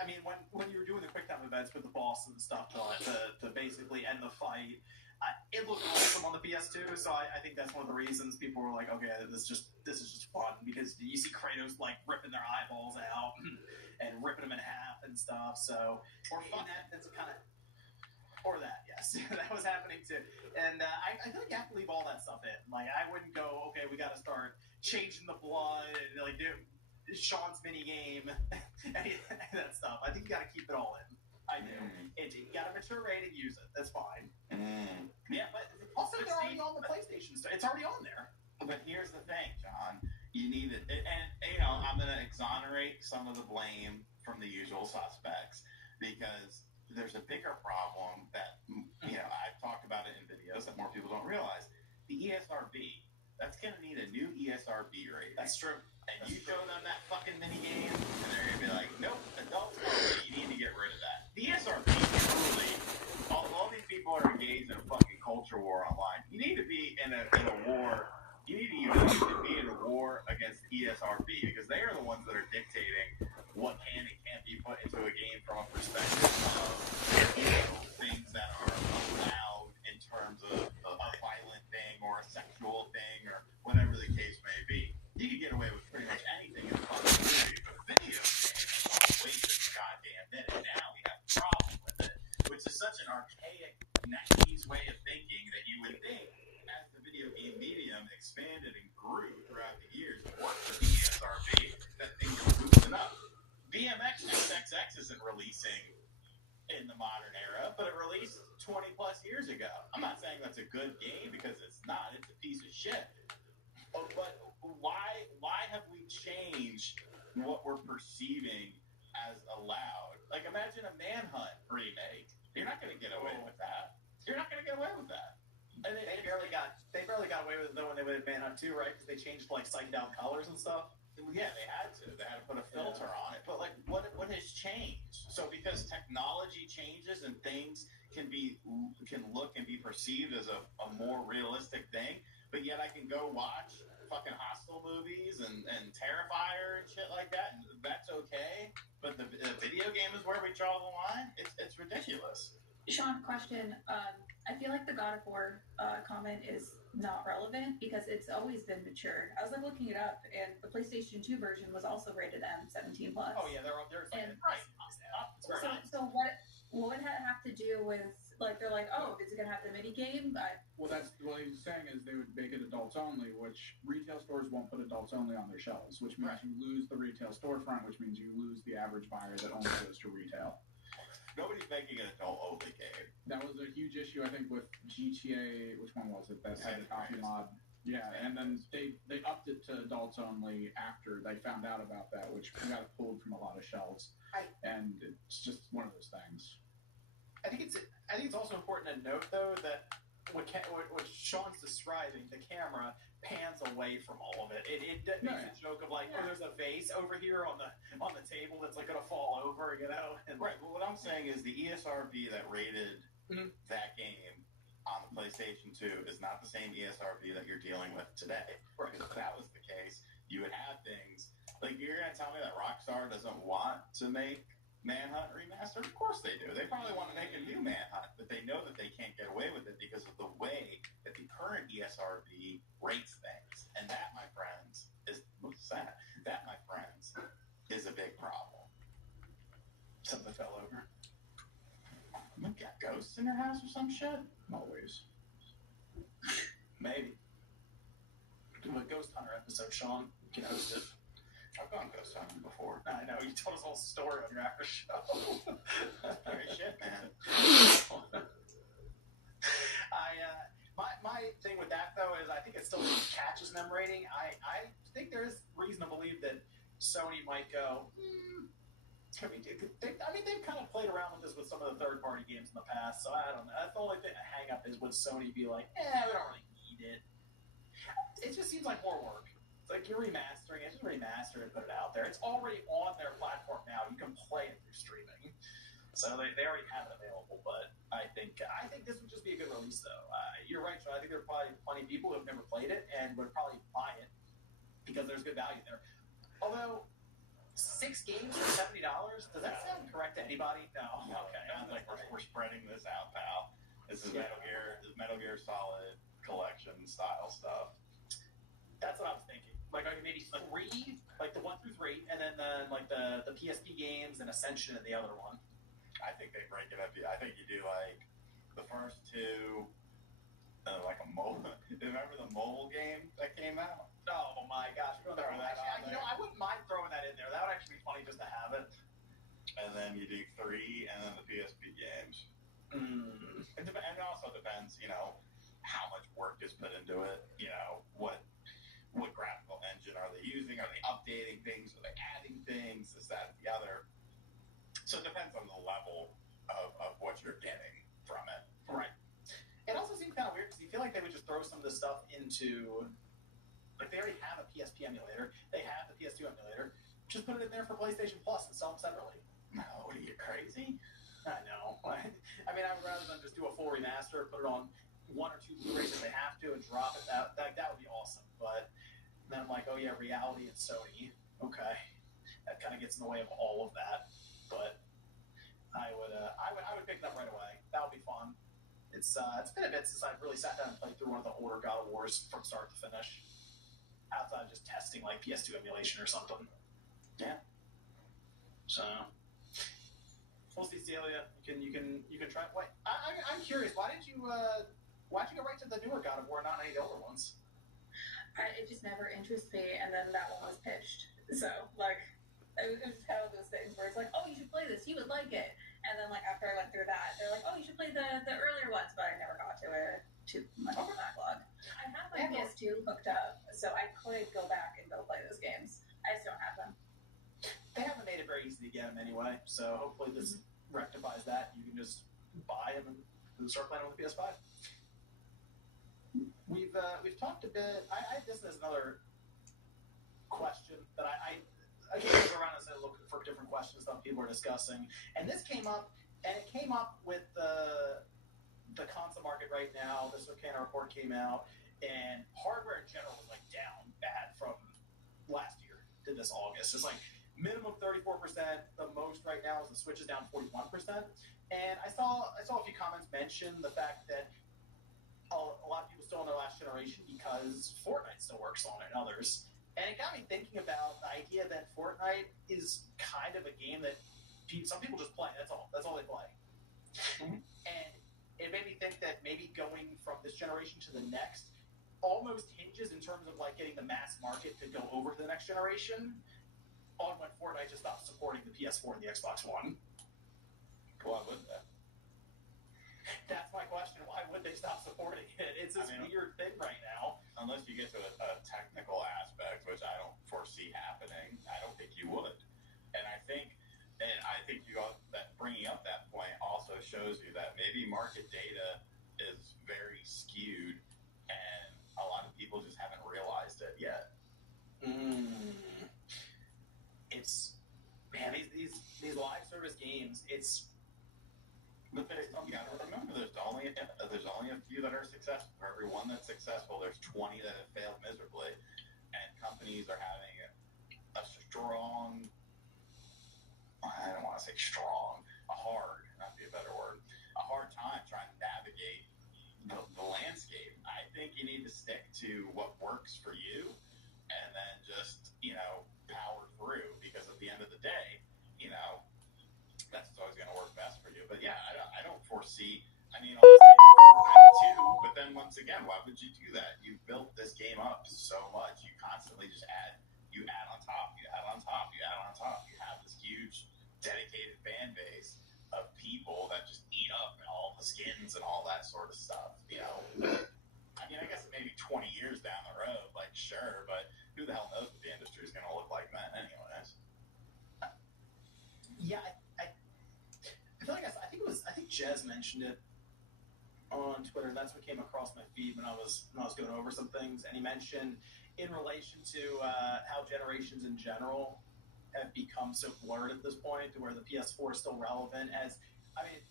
I mean, when you were doing the quick time events with the boss and stuff to basically end the fight, it looked awesome on the PS2. So I think that's one of the reasons people were like, okay, this is just fun, because you see Kratos like ripping their eyeballs out and ripping them in half and stuff. So or that's kind of. Or that, yes. That was happening too. And I feel like you have to leave all that stuff in. Like, I wouldn't go, okay, we got to start changing the blood and, like, do Sean's mini game and that stuff. I think you got to keep it all in. I do. You got to mature rate and use it. That's fine. Yeah, but also they're already on the PlayStation store. It's already on there. But here's the thing, John. You need it. And you know, I'm going to exonerate some of the blame from the usual suspects because there's a bigger problem that, you know, I've talked about it in videos that more people don't realize. The ESRB, that's going to need a new ESRB rating. That's true. And you show them that fucking minigame, and they're going to be like, nope, adults only, you need to get rid of that. The ESRB is really, all these people are engaged in a fucking culture war online. You need to be in a war, you need to be in a war against ESRB, because they are the ones that are dictating what can and can't be put into a game from a perspective of, you know, things that are allowed in terms of a violent thing or a sexual thing or whatever the case may be. You can get away with pretty much anything in a fucking movie, but video games, wait this goddamn minute. Now we have a problem with it, which is such an archaic, naive way of thinking that you would think as the video game medium expanded and grew throughout the years and worked with the ESRB, that things would loosen up. BMX XXX isn't releasing in the modern era, but it released 20 plus years ago. I'm not saying that's a good game because it's not. It's a piece of shit. But change what we're perceiving as allowed. Like, imagine a Manhunt remake. You're not going to get away with that. You're not going to get away with that. And they barely got away with it though when they went Manhunt 2, right? Because they changed like psyched out colors and stuff. Yeah, they had to. They had to put a filter on it. But like, what has changed? So because technology changes and things can look and be perceived as a more realistic thing, but yet I can go watch fucking Hostel movies and Terrifier and shit like that, and that's okay. But the video game is where we draw the line. It's ridiculous. Sean, question. I feel like the God of War comment is not relevant because it's always been mature. I was like looking it up, and the PlayStation 2 version was also rated M 17+. Oh yeah, there's And- right. So what would that have to do with, like, they're like, oh, is it gonna have the mini game? Well, that's what he's saying is they would make it adults only, which retail stores won't put adults only on their shelves, which means you lose the retail storefront, which means you lose the average buyer that only goes to retail. Nobody's making an adult-only game. That was a huge issue, I think, with GTA. Which one was it that had the coffee mod? Yeah, and then they upped it to adults only after they found out about that, which got it pulled from a lot of shelves. And it's just one of those things. I think it's also important to note though that what Sean's describing, the camera pans away from all of it. It makes a joke of like, oh, there's a vase over here on the table that's like gonna fall over, you know. And Right. Well, what I'm saying is the ESRB that rated that game on the PlayStation 2 is not the same ESRB that you're dealing with today. Right. Because if that was the case, you would have things like, you're gonna tell me that Rockstar doesn't want to make Manhunt remastered? Of course they do. They probably want to make a new Manhunt, but they know that they can't get away with it because of the way that the current ESRB rates things. And that, my friends, is what's that? That, my friends, is a big problem. something fell over. You got ghosts in your house or some shit? Always. Maybe. Do a Ghost Hunter episode, Sean. You can host it. I've gone ghost hunting before. I know, you told us a whole story on your after show. Scary shit, man. My thing with that though is I think it still catches them rating. I think there is reason to believe that Sony might go, can we do, they've kind of played around with this with some of the third-party games in the past, so I don't know. That's the only thing, hang up is would Sony be like, we don't really need it. It just seems like more work. It's like you're remastering it, just remaster it, put it out there. It's already on their platform now. You can play it through streaming. So they already have it available, but I think this would just be a good release, though. You're right, Sean. I think there are probably plenty of people who have never played it and would probably buy it because there's good value there. Although 6 games for $70, does that sound correct to anybody? No. Okay. I think we're spreading this out, pal. This is Metal Gear Solid collection style stuff. That's what I was thinking. Like maybe 3, like the 1 through 3, and then the PSP games and Ascension and the other one. I think they break it up. I think you do like the first 2, like a mobile. Remember the mobile game that came out? Oh my gosh, we're going to throw that on there. I wouldn't mind throwing that in there. That would actually be funny just to have it. And then you do 3, and then the PSP games. And it also depends, how much work is put into it. What graphical engine are they using? Are they updating things? Are they adding things? Is that the other? So it depends on the level of what you're getting from it. Right. It also seems kind of weird because you feel like they would just throw some of this stuff into, like they already have a PSP emulator, they have the PS2 emulator, just put it in there for PlayStation Plus and sell them separately. No, what are you, crazy? I know. I mean, I would rather than just do a full remaster, put it on 1 or 2 Blu-rays if they have to, and drop it. That would be awesome. But then I'm like, oh yeah, Reality and Sony. Okay, that kind of gets in the way of all of that. But I would pick it up right away. That would be fun. It's been a bit since I've really sat down and played through one of the older God of Wars from start to finish. Outside of just testing like PS2 emulation or something. Yeah. So we'll see, Celia. You can try. Wait, I'm curious. Why'd you go right to the newer God of War, not any of the older ones? It just never interests me, and then that one was pitched. So like, it was just kind of those things where it's like, oh, you should play this. You would like it. And then like after I went through that, they're like, oh, you should play the earlier ones, but I never got to it. Too much backlog. I have my PS2 hooked up, so I could go back and go play those games. I to get them anyway. So hopefully this rectifies that. You can just buy them and start playing with the PS5. We've talked a bit. This is another question that I go around and look for different questions that people are discussing, and this came up, and it came up with the console market right now. The Circana report came out, and hardware in general was like down bad from last year to this August. It's like minimum 34%. The most right now is the Switch is down 41%. And I saw a few comments mention the fact that a lot of people still in their last generation because Fortnite still works on it and others. And it got me thinking about the idea that Fortnite is kind of a game that some people just play. That's all they play. Mm-hmm. And it made me think that maybe going from this generation to the next almost hinges in terms of like getting the mass market to go over to the next generation on when Fortnite just stops supporting the PS4 and the Xbox One. Why would that? That's my question. Why would they stop supporting it? It's this weird thing right now. Unless you get to a technical aspect, which I don't foresee happening, I don't think you would. And I think you that bringing up that point also shows you that maybe market data is very skewed, and a lot of people just haven't realized it yet. It's these live service games. But you got to remember, there's only a few that are successful. For every one that's successful, there's 20 that have failed miserably, and companies are having a strong. I don't want to say strong. Not be a better word. A hard time trying to navigate the landscape. I think you need to stick to what works for you, and then just power through. Because at the end of the day, that's always going to work best for you. But yeah, I don't foresee. I mean, unless they do Fortnite too. But then once again, why would you do that? You built this game up so much. You constantly just add. You add on top. You add on top. You add on top. You have this huge dedicated fan base of people that just eat up all the skins and all that sort of stuff. I mean, I guess maybe 20 years down the road, like sure, but who the hell knows what the industry is going to look like then, anyways. Yeah, I feel like I think Jez mentioned it on Twitter. That's what came across my feed when I was going over some things, and he mentioned in relation to how generations in general have become so blurred at this point to where the PS4 is still relevant.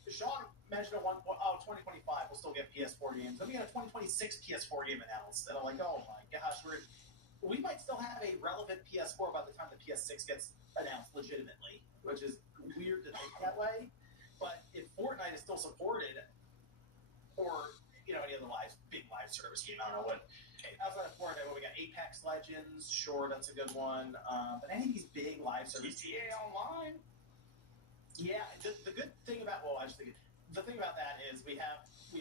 Sean mentioned at one point, 2025 we'll still get PS4 games. Then we got a 2026 PS4 game announced, and I'm like, oh my gosh, we might still have a relevant PS4 by the time the PS6 gets announced legitimately, which is weird to think that way. But if Fortnite is still supported, or any other big live service game, I don't know what. Outside of Fortnite, we got Apex Legends. Sure, that's a good one. But any of these big live services, GTA Online. Yeah, the good thing about the thing about that is we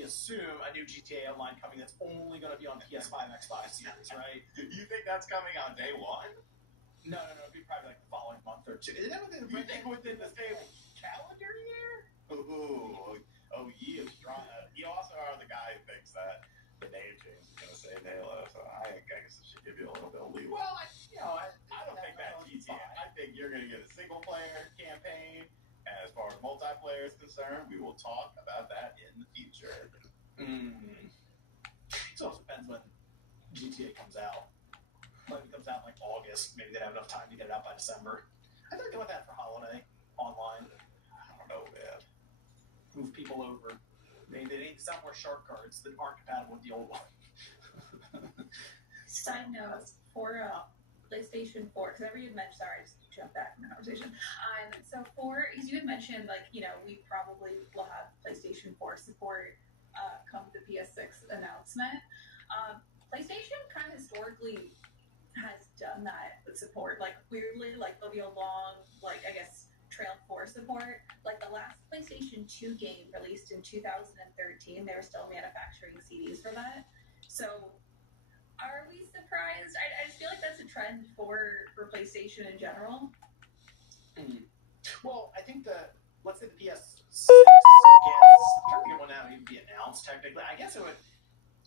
assume a new GTA Online coming that's only going to be on PS5, Xbox Series, right? You think that's coming on day one? No, it'd be probably like the following month or two. Is that within the same calendar year? He is strong. You also are the guy who thinks that the name change is going to save Halo, so I guess it should give you a little bit of leeway. Well, I don't think that's GTA. I think you're going to get a single-player campaign, and as far as multiplayer is concerned, we will talk about that in the future. It also depends when GTA comes out. When it comes out in like August, maybe they have enough time to get it out by December. I think they want that for holiday online. I don't know, man. Move people over. They need to sell more shark cards that aren't compatible with the old one. Side note for PlayStation 4, because you had mentioned, sorry, I just jumped back in the conversation. So because you had mentioned, we probably will have PlayStation 4 support come the PS6 announcement. PlayStation kind of historically has done that with support. Weirdly, there'll be a long, Trail 4 support. The last PlayStation 2 game released in 2013, they were still manufacturing CDs for that. So are we surprised? I just feel like that's a trend for PlayStation in general. Well, I think let's say the PS6 gets, I'm trying to get one out and even be announced technically. I guess it would,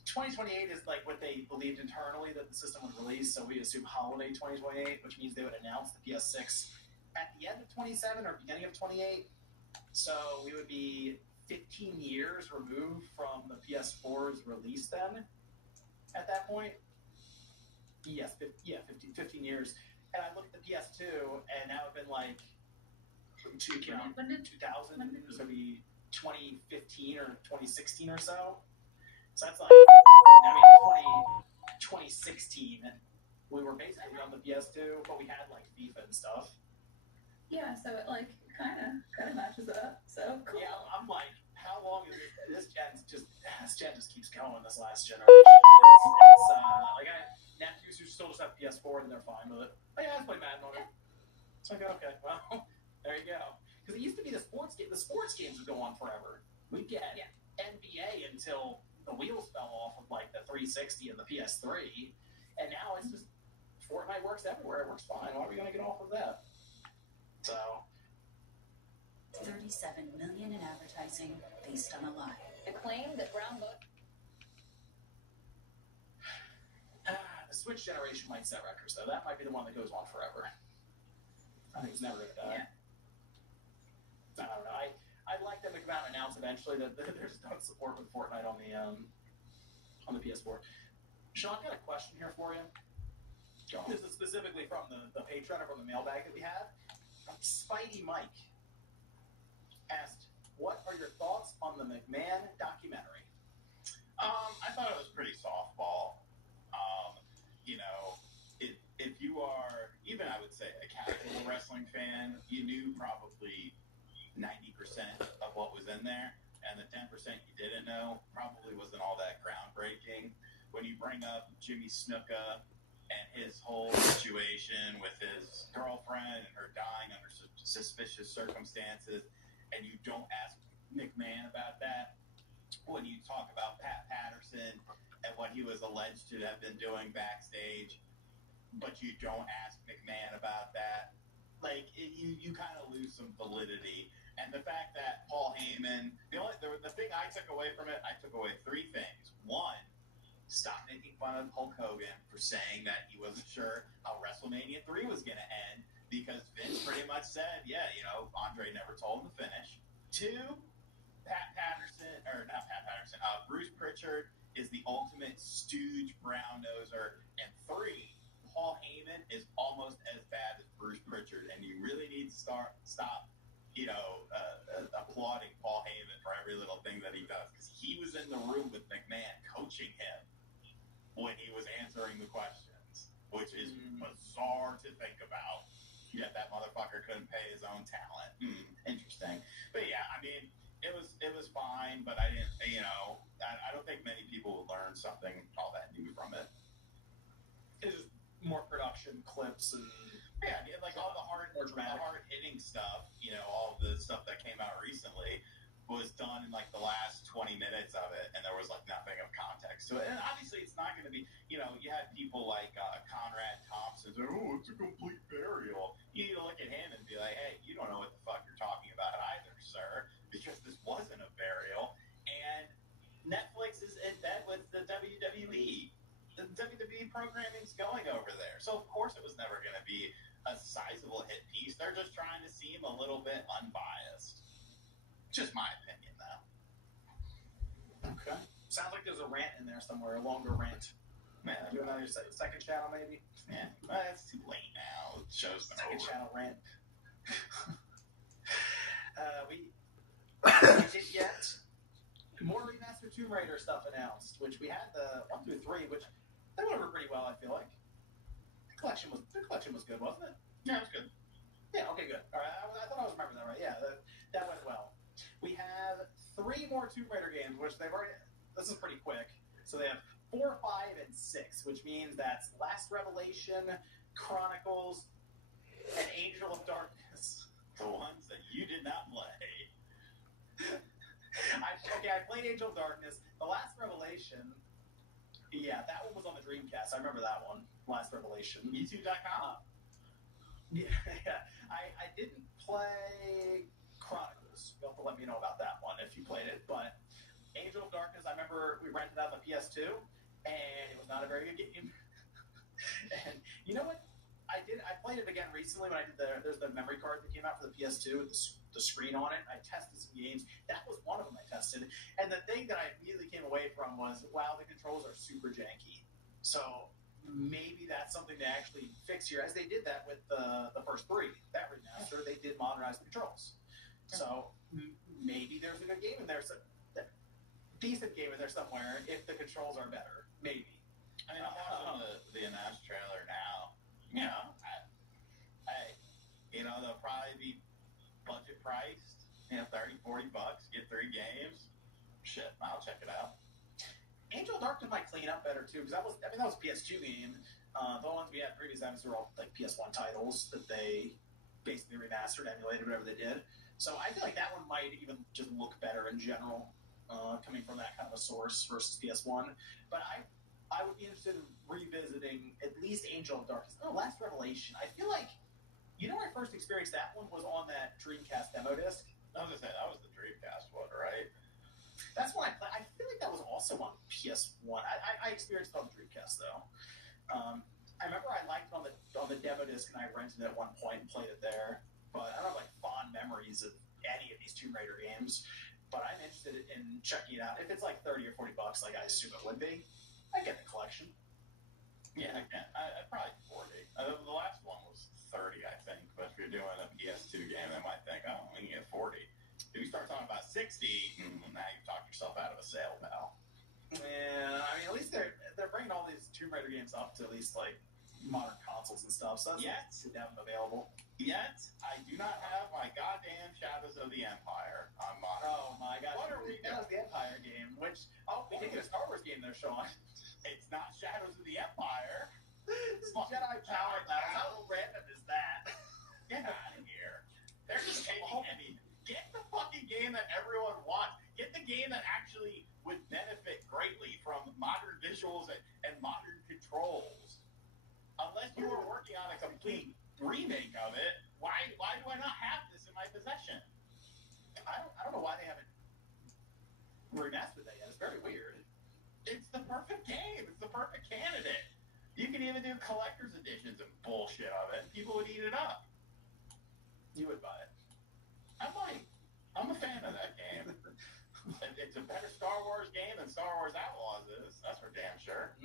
2028 is what they believed internally that the system would release, so we assume holiday 2028, which means they would announce the PS6 at the end of 27 or beginning of 28. So we would be 15 years removed from the PS4's release then at that point. Yes, 15 years. And I look at the PS2, and that would have been like When did 2000, when did- so it'd be 2015 or 2016 or so. So that's like, I mean, 2016, we were basically on the PS2, but we had like FIFA and stuff. Yeah, so it like kind of matches up. So cool. Yeah, I'm like, how long is this gen just keeps going, this last generation. It's like I nephews who still just have PS4 and they're fine with it. Oh yeah, I play Madden on it. It's like, okay, well, there you go. Because it used to be the sports games would go on forever. We'd get NBA until the wheels fell off of like the 360 and the PS3, and now it's just Fortnite works everywhere. It works fine. Why are we gonna get off of that? So 37 million in advertising based on a lie. The claim that Brown Book. the Switch generation might set records though. That might be the one that goes on forever. I think it's never gonna die. I don't know. I'd like them to come out and announce eventually that there's no support with Fortnite on the PS4. Sean, I've got a question here for you. This is specifically from the Patreon or from the mailbag that we have. Spidey Mike asked, "What are your thoughts on the McMahon documentary?" I thought it was pretty softball. You know, if you are even, I would say, a casual wrestling fan, you knew probably 90% of what was in there, and the 10% you didn't know probably wasn't all that groundbreaking. When you bring up Jimmy Snuka and his whole situation with his girlfriend and her dying under suspicious circumstances, and you don't ask McMahon about that, when you talk about Pat Patterson and what he was alleged to have been doing backstage, but you don't ask McMahon about that, like, you kind of lose some validity. And the fact that Paul Heyman, the thing I took away from it, I took away three things. One, stop making fun of Hulk Hogan for saying that he wasn't sure how WrestleMania 3 was going to end, because Vince pretty much said, yeah, you know, Andre never told him to finish. Two, Bruce Pritchard is the ultimate stooge brown noser. And three, Paul Heyman is almost as bad as Bruce Pritchard, and you really need to stop applauding Paul Heyman for every little thing that he does, because he was in the room with McMahon coaching him when he was answering the questions, which is bizarre to think about. Yet that motherfucker couldn't pay his own talent. Interesting. But yeah, I mean, it was fine, but I didn't, I don't think many people would learn something all that new from it. It's just more production clips and like all the hard hitting stuff, all the stuff that came out recently was done in like the last 20 minutes of it, and there was like nothing of context to it. And obviously it's not going to be, you had people like Conrad Thompson say, oh, it's a complete burial. You need to look at him and be like, hey, you don't know what the fuck you're talking about either, sir, because this wasn't a burial. And Netflix is in bed with the WWE. The WWE programming's going over there. So of course it was never going to be a sizable hit piece. They're just trying to seem a little bit unbiased. Just my opinion, though. Okay. Sounds like there's a rant in there somewhere, a longer rant. Man, Do another second channel, maybe? yeah, well, it's too late now. The show's been Second over. channel rant. We did get more remastered Tomb Raider stuff announced, which we had the 1 through 3, which they went over pretty well, I feel like. The collection was good, wasn't it? Yeah, it was good. Yeah, okay, good. All right, I thought I was remembering that right. Yeah, that went well. We have 3 more Tomb Raider games, which they've already... This is pretty quick. So they have 4, 5, and 6, which means that's Last Revelation, Chronicles, and Angel of Darkness. The ones that you did not play. I played Angel of Darkness. The Last Revelation, yeah, that one was on the Dreamcast. I remember that one, Last Revelation. YouTube.com. Yeah, I didn't play Chronicles. You'll have to let me know about that one if you played it. But Angel of Darkness, I remember we rented out the PS2, and it was not a very good game. And you know what? I I played it again recently when I did there's the memory card that came out for the PS2 with the screen on it. I tested some games. That was one of them I tested. And the thing that I immediately came away from was, wow, the controls are super janky. So maybe that's something to actually fix here, as they did that with the first 3. That remaster, they did modernize the controls. So maybe there's a good game in there, decent game in there somewhere if the controls are better. Maybe. I mean, I'm watching the announced trailer now. You know, they'll probably be budget priced. $30-$40, get 3 games. Shit, I'll check it out. Angel of Darkness might clean up better too, because that was a PS2 game. The ones we had previous times were all like PS1 titles that they basically remastered, emulated, whatever they did. So I feel like that one might even just look better in general, coming from that kind of a source versus PS1. But I would be interested in revisiting at least Angel of Darkness. Oh, Last Revelation. I feel like, where I first experienced that one was on that Dreamcast demo disc. I was gonna say that was the Dreamcast one, right? That's when I played. I feel like that was also on PS1. I experienced it on the Dreamcast though. I remember I liked it on the demo disc, and I rented it at one point and played it there. But I don't have like fond memories of any of these Tomb Raider games. But I'm interested in checking it out. If it's like $30 or $40, like I assume it would be, I get the collection. Yeah, I probably 40. The last one was 30, I think. But if you're doing a PS2 game, they might think, oh, we can get 40. If you start talking about 60, now you've talked yourself out of a sale, pal. Yeah, I mean, at least they're bringing all these Tomb Raider games up to at least like modern consoles and stuff. So that's to have them available. Yet I do not have my goddamn Shadows of the Empire on modern. Oh my gosh! What are we doing? That was the Empire game, which we did get a Star Wars game there, Sean. It's not Shadows of the Empire. It's Jedi Power Battles. How random is that? Get out of here. They're just taking get the fucking game that everyone wants. Get the game that actually would benefit greatly from modern visuals and modern controls. Unless you were working on a complete remake of it, why do I not have this in my possession? I don't know why they haven't remastered that yet. It's very weird. It's the perfect game. It's the perfect candidate. You can even do collector's editions and bullshit of it. People would eat it up. You would buy it. I might. I'm a fan of that game. It's a better Star Wars game than Star Wars Outlaws is. That's for damn sure.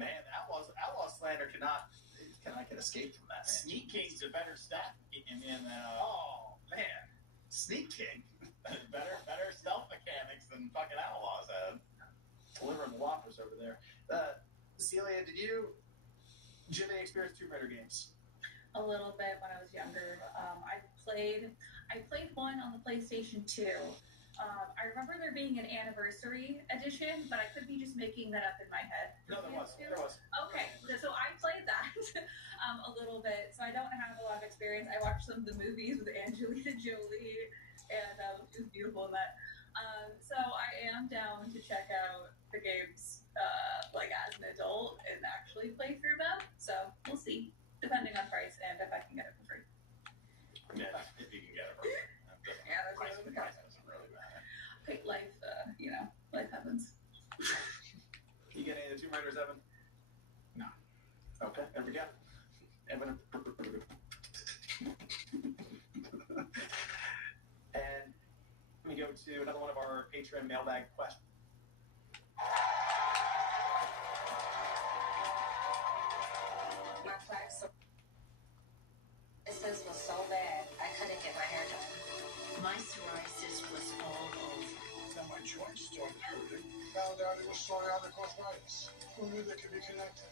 Man, Outlaws slander cannot get escaped from that. Man. Sneak King's a better stat than oh man, Sneak King. better stealth mechanics than fucking Outlaws had. Delivering the whoppers over there. Celia, did you have any experience with Tomb Raider games? A little bit when I was younger. I played one on the PlayStation 2. I remember there being an anniversary edition, but I could be just making that up in my head. No, there was. Okay, so I played that a little bit, so I don't have a lot of experience. I watched some of the movies with Angelina Jolie, and she was beautiful in that. So I am down to check out the games like as an adult and actually play through them. So we'll see, depending on price and if I can get it for free. Yeah, if you can get it for free. Yeah, that's price what doesn't really matter. Okay, life happens. You get any of the Tomb Raiders, Evan? No. Okay, there we go. Evan. And let me go to another one of our Patreon mailbag questions. My plaque psoriasis was so bad, I couldn't get my hair done. My psoriasis was all over. Then my joints started hurting. Found out it was psoriatic arthritis. Who knew they could be connected?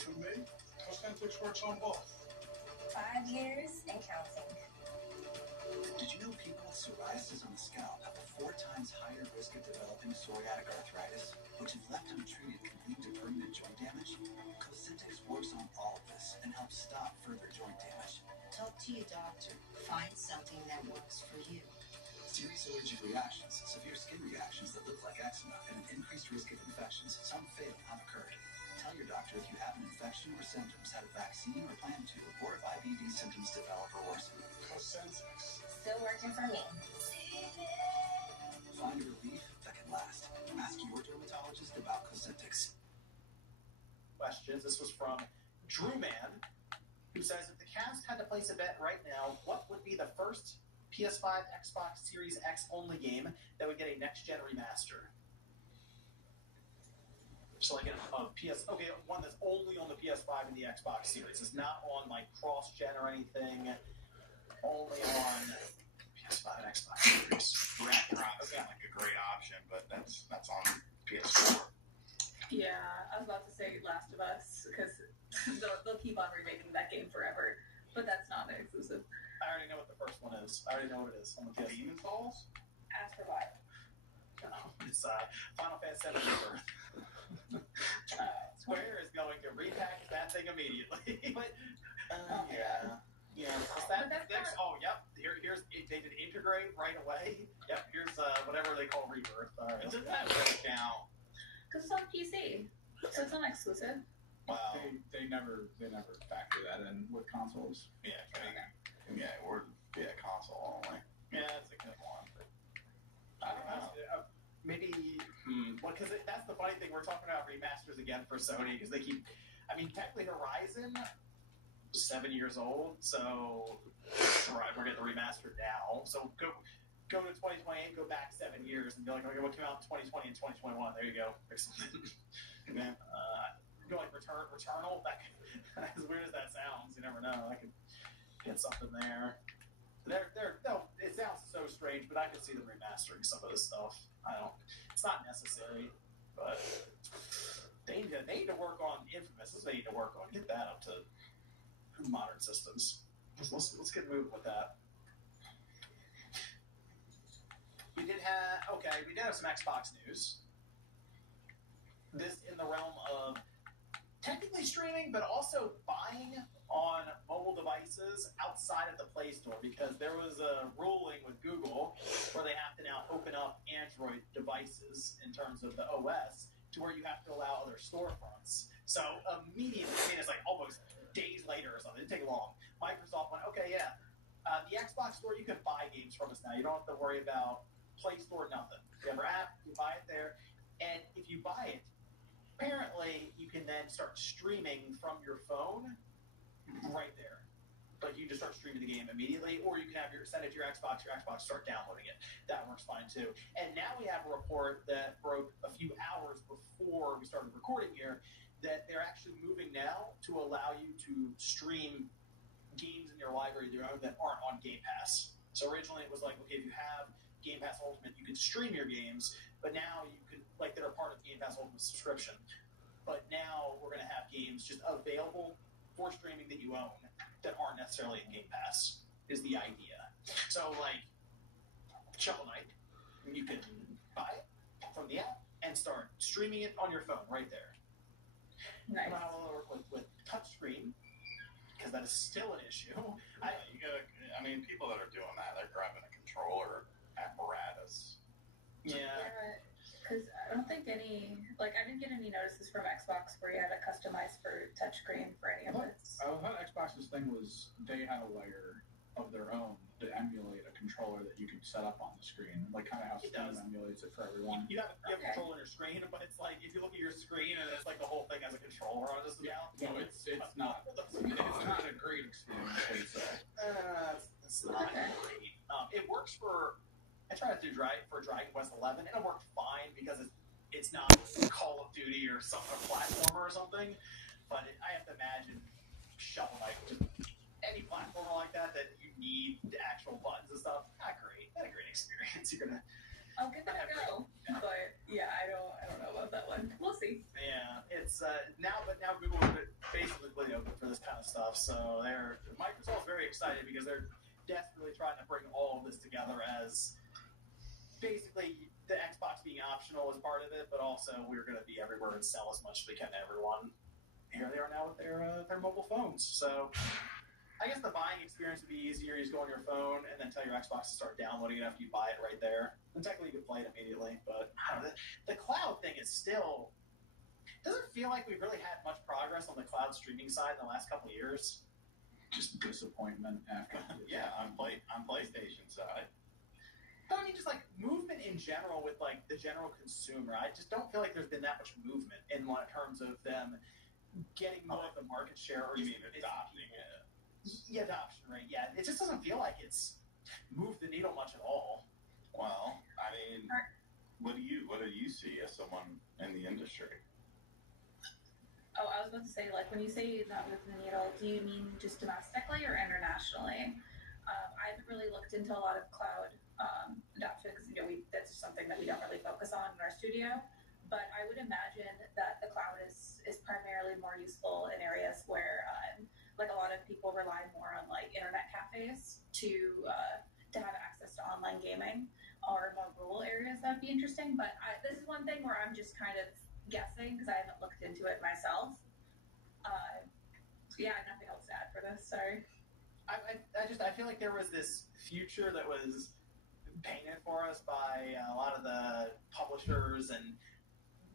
For me, Cosentix works on both. 5 years and counting. Did you know people with psoriasis on the scalp have a 4 times higher risk of developing psoriatic arthritis, which if left untreated can lead to permanent joint damage? Cosentix works on all of this and helps stop further joint damage. Talk to your doctor. Find something that works for you. Serious allergic reactions, severe skin reactions that look like eczema, and an increased risk of infections, some fatal, have occurred. Tell your doctor if you have an infection or symptoms, had a vaccine or plan to, or if IBD symptoms develop or worsen. Cosentix. Still working for me. Find relief that can last. Ask your dermatologist about Cosentix. Questions. This was from Drew Man, who says if the cast had to place a bet right now, what would be the first PS5, Xbox Series X only game that would get a next-gen remaster? So like one that's only on the PS5 and the Xbox Series. It's not on like cross-gen or anything. Only on PS5 and Xbox Series. Ragnarok sounds like a great option, but that's on PS4. Yeah, I was about to say Last of Us, because they'll keep on remaking that game forever. But that's not an exclusive. I already know what the first one is. I already know what it is on the PS. Demon's Souls? Astrobyte. No, it's Final Fantasy VII Rebirth. Square is going to repackage that thing immediately. But yeah. But that's They did integrate right away. Yep, here's whatever they call Rebirth. Doesn't that work out? Because it's on PC, so it's not exclusive. Wow. They never factor that in with consoles. Yeah, console only. Yeah, that's a good one. I don't know. Maybe, because that's the funny thing. We're talking about remasters again for Sony because they keep. I mean, technically, Horizon, 7 years old, so we're getting the remaster now. So go to 2028, go back 7 years, and be like, okay, what came out in 2020 and 2021? There you go. Or something. Yeah. Go like Returnal. As weird as that sounds, you never know. I could get something there. No, it sounds so strange, but I could see them remastering some of this stuff. It's not necessary, but they need to work on Infamous. That's what they need to work on. Get that up to modern systems. Let's get moving with that. We did have some Xbox news. This in the realm of technically streaming, but also buying on mobile devices outside of the Play Store, because there was a ruling with Google where they have to now open up Android devices in terms of the OS to where you have to allow other storefronts. So immediately, it's like almost days later or something, it didn't take long, Microsoft went, okay, yeah, the Xbox Store, you can buy games from us now. You don't have to worry about Play Store, nothing. You have our app, you buy it there, and if you buy it, apparently you can then start streaming from your phone right there. Like you just start streaming the game immediately, or you can send it to your Xbox start downloading it. That works fine too. And now we have a report that broke a few hours before we started recording here that they're actually moving now to allow you to stream games in your library that aren't on Game Pass. So originally it was like, okay, if you have Game Pass Ultimate, you can stream your games, but now you can, that are part of Game Pass Ultimate subscription. But now we're going to have games just available for streaming that you own that aren't necessarily in Game Pass, is the idea. So, like, Shovel Knight, you can buy it from the app and start streaming it on your phone right there. Nice. I don't know how it'll work with touchscreen, because that is still an issue. People that are doing that, they're grabbing a controller apparatus. Yeah. Because I don't think I didn't get any notices from Xbox where you had to customize for touchscreen for any of this. I thought Xbox's thing was they had a layer of their own to emulate a controller that you could set up on the screen, like kind of how Steam emulates it for everyone. You have control on your screen, but it's like if you look at your screen and it's like the whole thing has a controller on it. No, it's not. It's not a great experience, I would say. It's not great. It works for. I tried to do for Dragon Quest XI, and it worked fine because it's not Call of Duty or some platformer or something. But I have to imagine Shovel Knight, just any platformer like that you need the actual buttons and stuff. Not a great experience. I'll give it a go, but yeah, I don't know about that one. We'll see. Yeah, it's now Google is basically open for this kind of stuff. So Microsoft's very excited because they're desperately trying to bring all of this together as. Basically, the Xbox being optional is part of it, but also we're going to be everywhere and sell as much as we can to everyone. Here they are now with their mobile phones. So I guess the buying experience would be easier. You just go on your phone and then tell your Xbox to start downloading it after you buy it right there. And technically, you can play it immediately. But I don't know, the cloud thing is still doesn't feel like we've really had much progress on the cloud streaming side in the last couple of years. Just disappointment after. Yeah, on PlayStation side. But I mean, just like movement in general with like the general consumer, I just don't feel like there's been that much movement in terms of them getting more of the market share, or You just mean busy adopting people. it? Yeah, adoption rate. Yeah, it just doesn't feel like it's moved the needle much at all. Well, I mean, what do you see as someone in the industry? Oh, I was about to say, like, when you say not moving the needle, do you mean just domestically or internationally? I haven't really looked into a lot of cloud adoption because that's just something that we don't really focus on in our studio. But I would imagine that the cloud is primarily more useful in areas where, like, a lot of people rely more on like internet cafes to have access to online gaming, or more rural areas. That'd be interesting. But this is one thing where I'm just kind of guessing because I haven't looked into it myself. Yeah, nothing else to add for this. Sorry. I feel like there was this future that was painted for us by a lot of the publishers and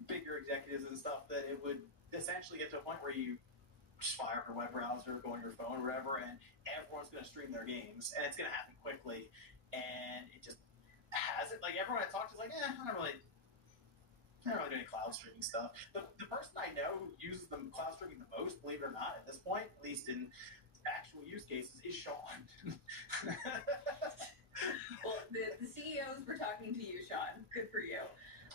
bigger executives and stuff, that it would essentially get to a point where you just fire up your web browser, go on your phone or whatever, and everyone's going to stream their games, and it's going to happen quickly. And it just hasn't. Like, everyone I talked to is like, I don't really do any cloud streaming stuff. The person I know who uses the cloud streaming the most, believe it or not, at this point, at least in actual use cases, is Sean. Well, the CEOs were talking to you, Sean. Good for you.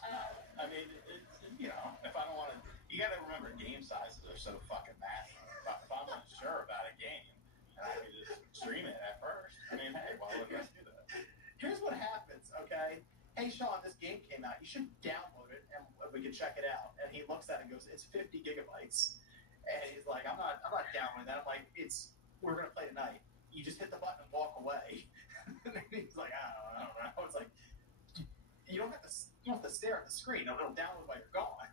I mean, it's, if I don't want to, you got to remember game sizes are so fucking massive. If I'm not sure about a game, and I can just stream it at first, I mean, hey, why would I do that? Here's what happens, okay? Hey, Sean, this game came out. You should download it, and we can check it out. And he looks at it and goes, it's 50 gigabytes. And he's like, I'm not downloading that. I'm like, we're going to play tonight. You just hit the button and walk away. And he's like, I don't know. It's like, you don't have to stare at the screen. It'll download while you're gone.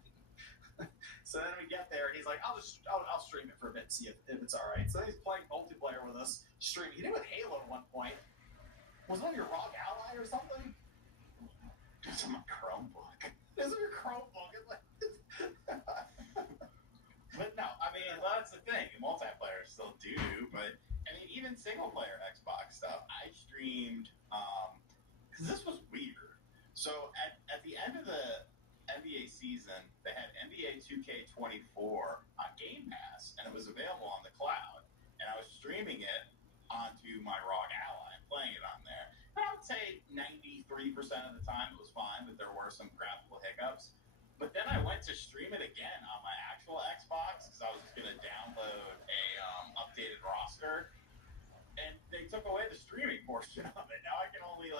So then we get there, and he's like, I'll stream it for a bit, see if it's all right. So he's playing multiplayer with us, streaming. He did it with Halo at one point. Was it on your ROG Ally or something? It's on my Chromebook. Is it your Chromebook? It's like, But no, I mean, that's the thing. Multiplayer still do, but I mean, even single player Xbox stuff, I streamed, because this was weird. So at the end of the NBA season, they had NBA 2K24 on Game Pass, and it was available on the cloud. And I was streaming it onto my ROG Ally and playing it on there. And I would say 93% of the time it was fine, but there were some graphical hiccups. But then I went to stream it again on my actual Xbox because I was just going to download a updated roster. And they took away the streaming portion of it. Now I can only,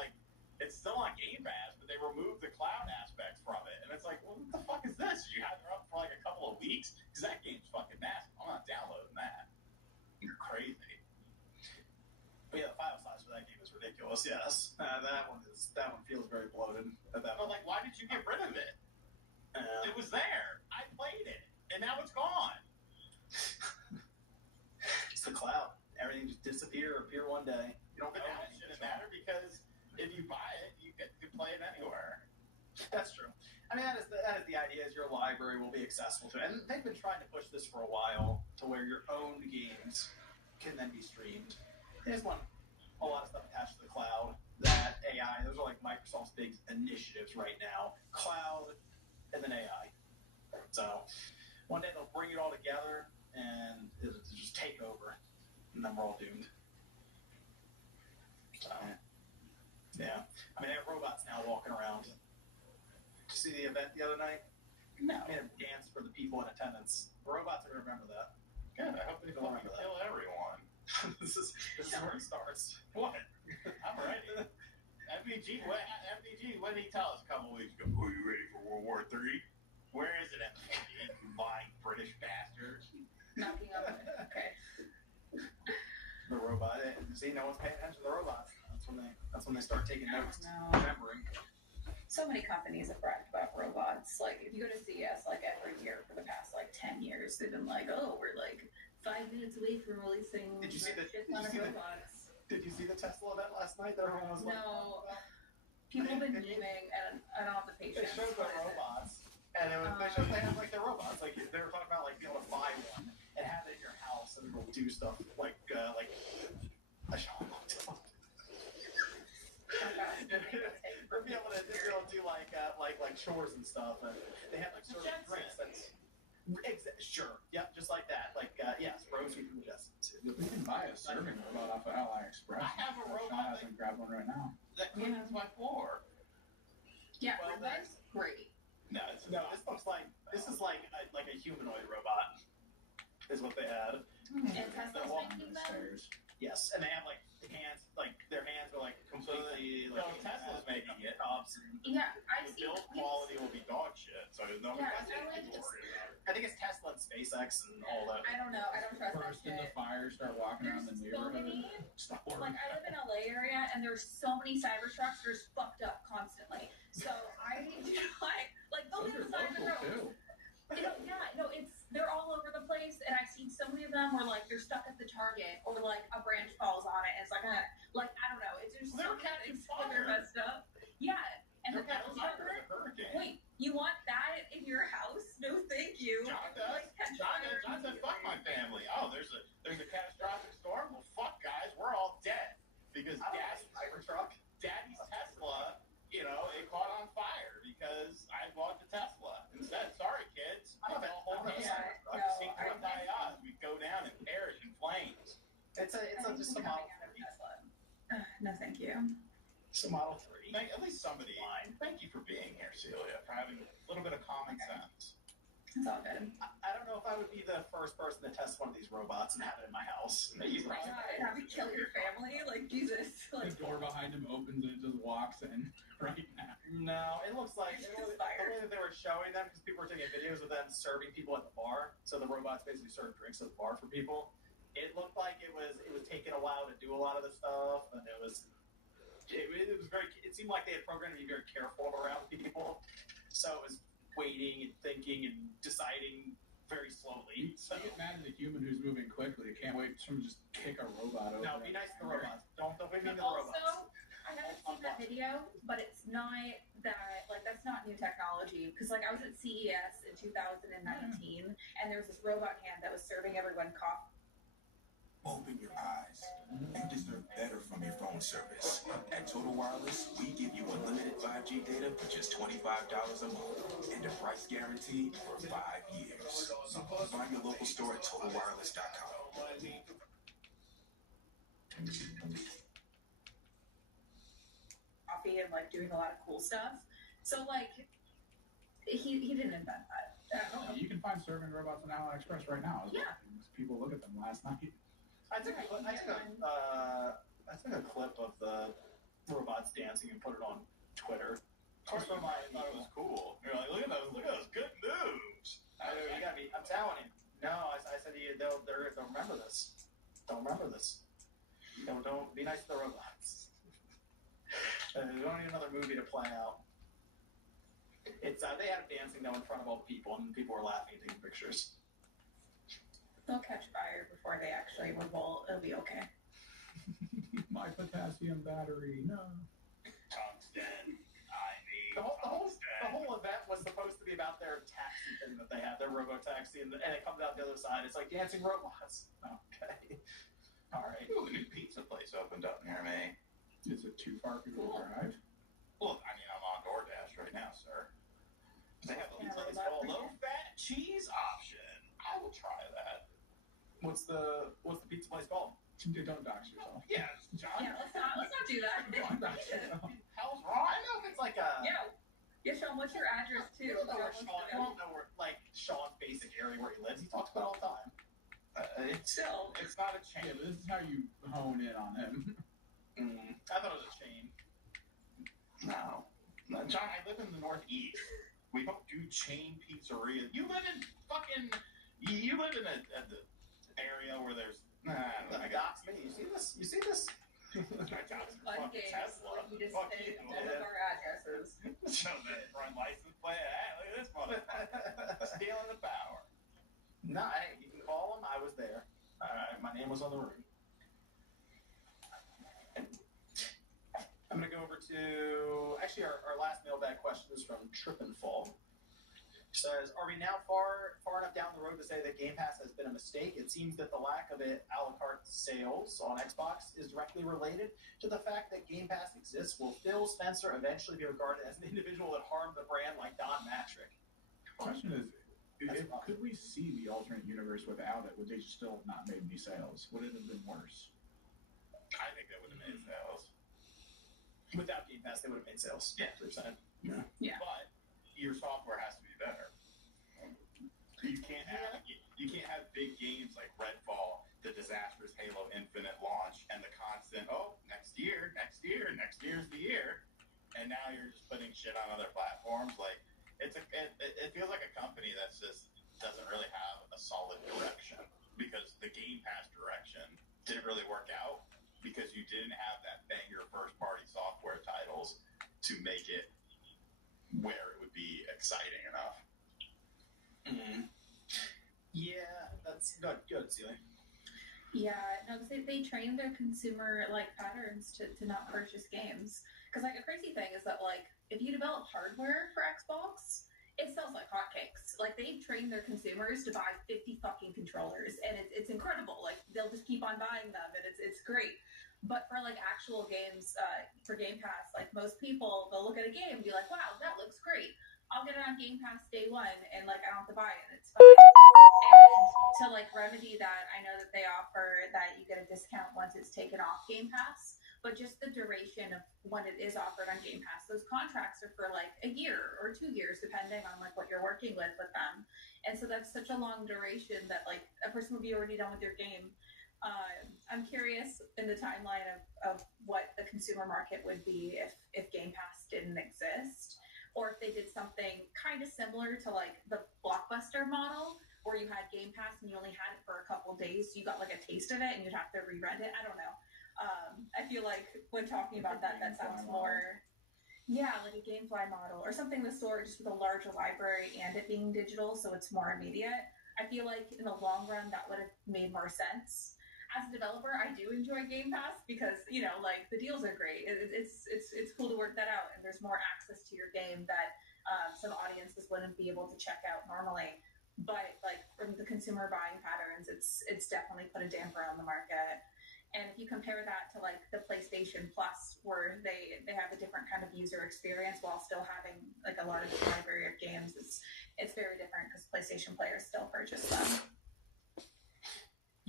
it's still on Game Pass, but they removed the cloud aspect from it. And it's like, well, what the fuck is this? You had it up for a couple of weeks? Because that game's fucking massive. I'm not downloading that. You're crazy. but yeah, the file size for that game is ridiculous. Yes, that one feels very bloated. At that But point. why did you get rid of it? It was there. I played it, and now it's gone. It's the cloud. Everything just disappear or appear one day. You don't But know. now it shouldn't matter because if you buy it, you can play it anywhere. That's true. I mean, that is the idea. Is your library will be accessible to it, and they've been trying to push this for a while to where your own games can then be streamed. There's a lot of stuff attached to the cloud. That AI, those are like Microsoft's big initiatives right now. Cloud, and then AI. So one day they'll bring it all together and it'll just take over, and then we're all doomed. So yeah, I mean, they have robots now walking around. Did you see the event the other night? No. They had a dance for the people in attendance. The robots are gonna remember that. Good. I hope they Don't fucking remember that. kill everyone. this is where it starts. What? I'm ready. MVG, what did he tell us a couple weeks ago? Are you ready for World War III? Where is it, MVG? You lying British bastards. Knocking on wood. Okay. The robot. See, no one's paying attention to the robots. That's when they start taking notes, No. remembering. So many companies have bragged about robots. Like, if you go to CES, every year for the past 10 years, they've been like, oh, we're 5 minutes away from releasing Did you see the- shit did ton you of see the- robots. Did you see the Tesla event last night? That everyone was like, No. People have been memeing, and I don't have the They patience. showed the What is it? robots, and they had their robots. Like, they were talking about being able to buy one and have it in your house and it'll do stuff like a shop. Or be able to do chores and stuff. And they have sort of drinks that's sure, yep, just road sweep from Justin. We can buy a serving robot off of AliExpress. I have a Sean robot hasn't grabbed one right now. that cleans my floor. Yeah, Well, that's great. No, it's No, this is like a humanoid robot. Is what they had. And They're Tesla's walking making The them. stairs. Yes, and they have like hands, like their hands are like completely So like Tesla's making it. cups and Yeah, I've The seen. build quality will be dog shit, so there's no Yeah, that's I anything like to this. worry about. I think it's Tesla and SpaceX and all that. I don't know. I don't trust that Burst into shit. fire, start walking There's around the so neighborhood. many. Stop Like working. I live in LA area, and there's so many Cybertrucks that are just fucked up constantly. So I do not like they'll Those be are on the side of the local road. too. They're all over the place, and I've seen so many of them where like they're stuck at the Target or like a branch falls on it, and it's like I don't know. It's just They're so catching things that are fire. messed up. Yeah, and They're the pedals catching are fire in a hurricane. Wait, you want that in your house? No, thank you. John does. catch John fire. said, "Fuck my family." Oh, there's a catastrophic storm. Well, fuck, guys, we're all dead because I don't Daddy's like Cybertruck. Tesla, it caught on fire because I bought the Tesla instead. Sorry, kids. I don't It's all have a hands. Yeah, no, Sink to die us. We go down and perish in flames. It's just a Model 3. No, thank you. It's a Model 3. At least somebody. Thank you for being here, Celia, for having a little bit of common sense. It's all good. I don't know if I would be the first person to test one of these robots and have it in my house. You probably God, have we kill your family? Like Jesus. The Like door behind him opens and it just walks in right now. No, it looks like It's the just fire. way that they were showing them, because people were taking videos of them serving people at the bar. So the robots basically serve drinks at the bar for people. It looked like it was taking a while to do a lot of the stuff, and it was very. It seemed like they had programmed to be very careful around people, so it was waiting and thinking and deciding very slowly. So You get mad at a human who's moving quickly. Can't wait for someone to just kick a robot over. no, be nice to the robots. Don't be mean to the also, robots. I haven't seen that video, but it's not that like that's not new technology. Because like I was at CES in 2019, and there was this robot hand that was serving everyone coffee. Open your eyes. You deserve better from your phone service. At Total Wireless, we give you unlimited 5G data for just $25 a month and a price guarantee for 5 years. Find your local store at TotalWireless.com. Coffee and like doing a lot of cool stuff. So like he didn't invent that. You can find serving robots on AliExpress right now. Yeah. People look at them last night. I took a clip of the robots dancing and put it on Twitter. Of course, I thought it was cool. You're like, look at those good moves. I'm telling you. No, I said they'll remember this. They'll remember this. Don't be nice to the robots. We don't need another movie to play out. It's they had them dancing though in front of all the people, and people were laughing and taking pictures. They'll catch fire before they actually revolt. It'll be okay. My potassium battery. No. Tungsten. I need The whole tungsten. event was supposed to be about their taxi thing that they have, their robo-taxi, and it comes out the other side. It's like dancing robots. Okay. All right. Ooh, a new pizza place opened up near me. Is it too far for you to drive? Look, I mean, I'm on DoorDash right now, sir. They have a Yeah, place robot called pizza. low-fat cheese option. I will try that. What's the pizza place called? Don't dox yourself. Yeah, John. Yeah, let's not do that. Don't dox yourself. Hell's wrong. I know if it's like a. Yeah, Sean, what's your address too? You don't know where Sean Sean. wants You to don't know where Sean's basic area where he lives. He talks about it all the time. It's Still. not a Yeah, chain. but this is how you hone in on him. I thought it was a chain. No, John. I live in the Northeast. We don't do chain pizzerias. You live in fucking. You live in an area where there's. I got Dox me. You see this? You see this? I got some Fun fucking games. Tesla. Like you just Fuck say you. all of our addresses. Show that front license plate. Hey, look at this motherfucker. Stealing the power. No, hey, you can call him. I was there. My name was on the ring. I'm going to go over to, actually, our last mailbag question is from Trip and Fall. Says, are we now far enough down the road to say that Game Pass has been a mistake? It seems that the lack of it a la carte sales on Xbox is directly related to the fact that Game Pass exists. Will Phil Spencer eventually be regarded as an individual that harmed the brand like Don Matrick? The question is Could we see the alternate universe without it? Would they still have not made any sales? Would it have been worse? I think that would have made sales. Without Game Pass, they would have made sales. Yeah. 100%. Yeah. But your software has to be better. You can't have big games like Redfall, the disastrous Halo Infinite launch, and the constant next year's the year, and now you're just putting shit on other platforms. Like it feels like a company that's just doesn't really have a solid direction, because the Game Pass direction didn't really work out because you didn't have that banger first party software titles to make it where it would be exciting enough. Mm-hmm. Yeah, that's good, Celia. Yeah, no, because they train their consumer patterns to not purchase games. Because a crazy thing is that if you develop hardware for Xbox, it sells like hotcakes. They've trained their consumers to buy 50 fucking controllers, and it's incredible. They'll just keep on buying them, and it's great. But for actual games, for Game Pass, most people, they'll look at a game and be like, wow, that looks great. I'll get it on Game Pass day one, and I don't have to buy it, and it's fine. And to remedy that, I know that they offer that you get a discount once it's taken off Game Pass, but just the duration of when it is offered on Game Pass, those contracts are for a year or 2 years, depending on what you're working with them. And so that's such a long duration that a person will be already done with your game. I'm curious in the timeline of what the consumer market would be if Game Pass didn't exist, or if they did something kind of similar to the Blockbuster model, where you had Game Pass and you only had it for a couple days, so you got a taste of it and you'd have to re-rent it. I don't know. I feel like when talking about that sounds more, a GameFly model or something of the sort, just with a larger library and it being digital, so it's more immediate. I feel like in the long run that would have made more sense. As a developer, I do enjoy Game Pass because the deals are great. It's cool to work that out, and there's more access to your game that some audiences wouldn't be able to check out normally. But from the consumer buying patterns, it's definitely put a damper on the market. And if you compare that to the PlayStation Plus, where they have a different kind of user experience while still having a large library of games, it's very different because PlayStation players still purchase them.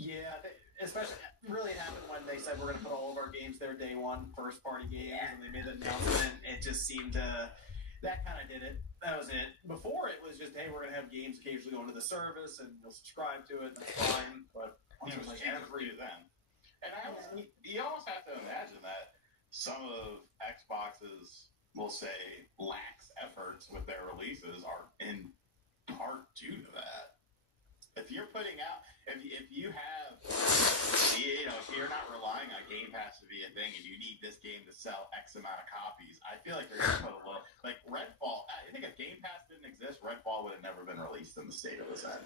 Yeah, especially really it happened when they said we're going to put all of our games there day one, first party games, and they made the announcement. It just seemed to. That kind of did it. That was it. Before it was just, hey, we're going to have games occasionally go into the service and you'll subscribe to it. That's fine. But it was every then. And you almost have to imagine that some of Xbox's, we'll say, lax efforts with their releases are in part due to that. If you're putting out, if you have, if you're not relying on Game Pass to be a thing and you need this game to sell X amount of copies, I feel like they're going to put a little, Redfall, I think if Game Pass didn't exist, Redfall would have never been released in the state it was in.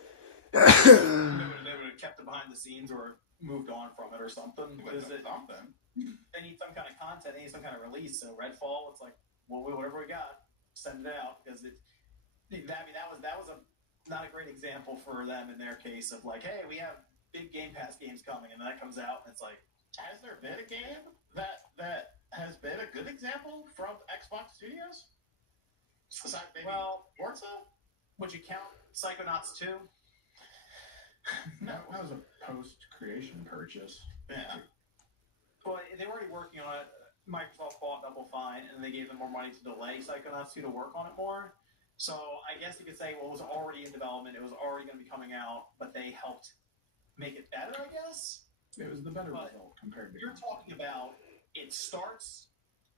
They would have kept it behind the scenes or moved on from it or something. They need some kind of content, they need some kind of release. So Redfall, it's whatever we got, send it out, because that was not a great example for them in their case of hey, we have big Game Pass games coming, and that comes out and it's has there been a game that has been a good example from Xbox Studios? Besides maybe Forza? Would you count Psychonauts 2? No, that was a post-creation purchase. Yeah. Well, they were already working on it. Microsoft bought Double Fine, and they gave them more money to delay Psychonauts 2 to work on it more. So I guess you could say, it was already in development. It was already going to be coming out, but they helped make it better, I guess. It was the better result compared to. You're talking about it starts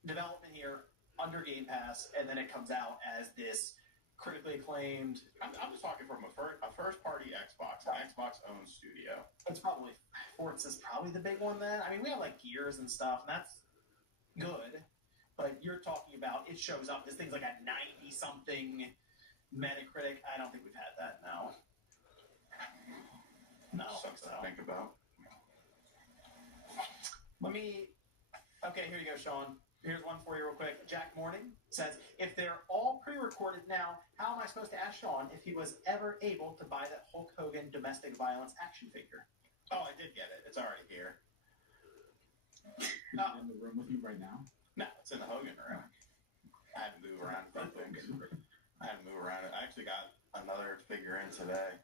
development here under Game Pass, and then it comes out as this critically acclaimed. I'm just talking from a first-party Xbox, an Xbox-owned studio. It's probably Forza's probably the big one then. I mean, we have Gears and stuff, and that's good. But you're talking about it shows up. This thing's a 90-something Metacritic. I don't think we've had that now. No. Sucks to think about. Okay, here you go, Sean. Here's one for you real quick. Jack Morning says, if they're all pre-recorded now, how am I supposed to ask Sean if he was ever able to buy that Hulk Hogan domestic violence action figure? Oh, I did get it. It's already here. In the room with you right now? No, it's in the Hogan room. I had to move around a few things. I actually got another figure in today.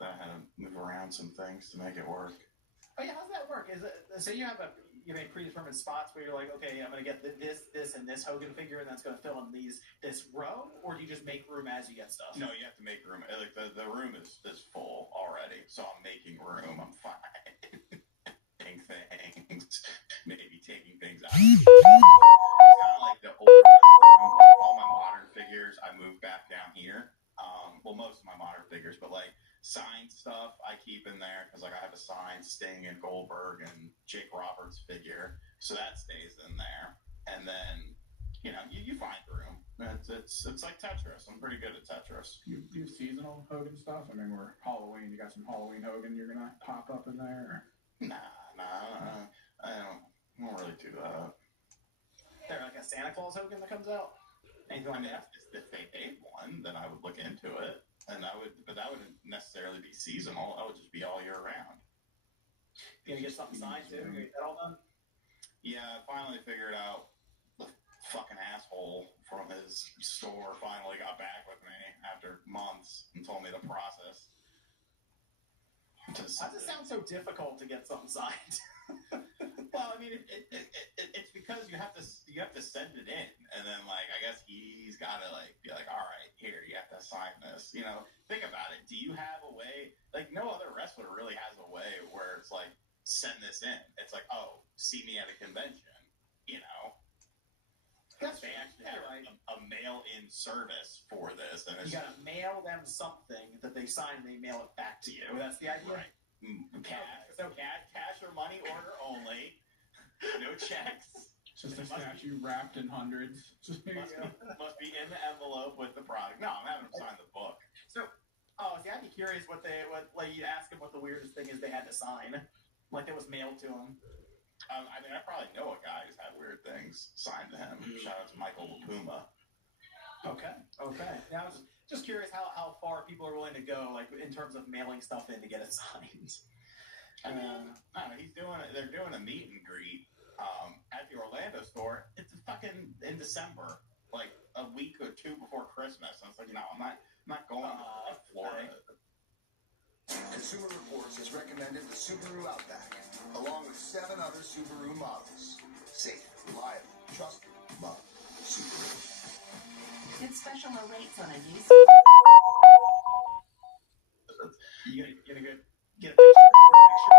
I had to move around some things to make it work. Oh yeah, how's that work? Is it say you have predetermined spots where you're like, okay, I'm gonna get this, and this Hogan figure, and that's gonna fill in this row, or do you just make room as you get stuff? No, you have to make room. Like the room is full already, so I'm making room. I'm fine. Things, maybe taking things out. It's kind of like the older room. All my modern figures, I moved back down here. Well, most of my modern figures, but like signed stuff, I keep in there because like I have a signed Sting and Goldberg and Jake Roberts figure, so that stays in there. And then you find room. It's like Tetris. I'm pretty good at Tetris. You do seasonal Hogan stuff? I mean, we're Halloween. You got some Halloween Hogan you're gonna pop up in there? Nah. I don't really do that. There like a Santa Claus Hogan that comes out? Anything like that? If they made one, then I would look into it, and but that wouldn't necessarily be seasonal. That would just be all year round. You gonna get something signed too? You get that all done? Yeah, I finally figured out the fucking asshole from his store finally got back with me after months and told me the process. Why does it sound so difficult to get something signed? Well, I mean, it's because you have to send it in, and then like I guess he's got to like be like, all right, here you have to sign this. Think about it. Do you have a way? Like no other wrestler really has a way where it's like send this in. It's like, oh, see me at a convention. They actually have a mail-in service for this, and you gotta mail them something that they sign, and they mail it back to you. That's the idea. Right. Cash or money order only. No checks. Just a statue wrapped in hundreds. Must be in the envelope with the product. No, I'm having them sign the book. So, I'd be curious what you ask them what the weirdest thing is they had to sign, like it was mailed to them. I mean, I probably know a guy who's had weird things signed to him. Shout out to Michael LaPuma. Okay. Now, I was just curious how far people are willing to go, like in terms of mailing stuff in to get it signed. I don't know. They're doing a meet and greet at the Orlando store. It's fucking in December, like a week or two before Christmas. And it's like, I'm not going to Florida. Consumer Reports has recommended the Subaru Outback, along with 7 other Subaru models. Safe, reliable, trusted, loved. Subaru. Get special rates on a new You gonna get a picture?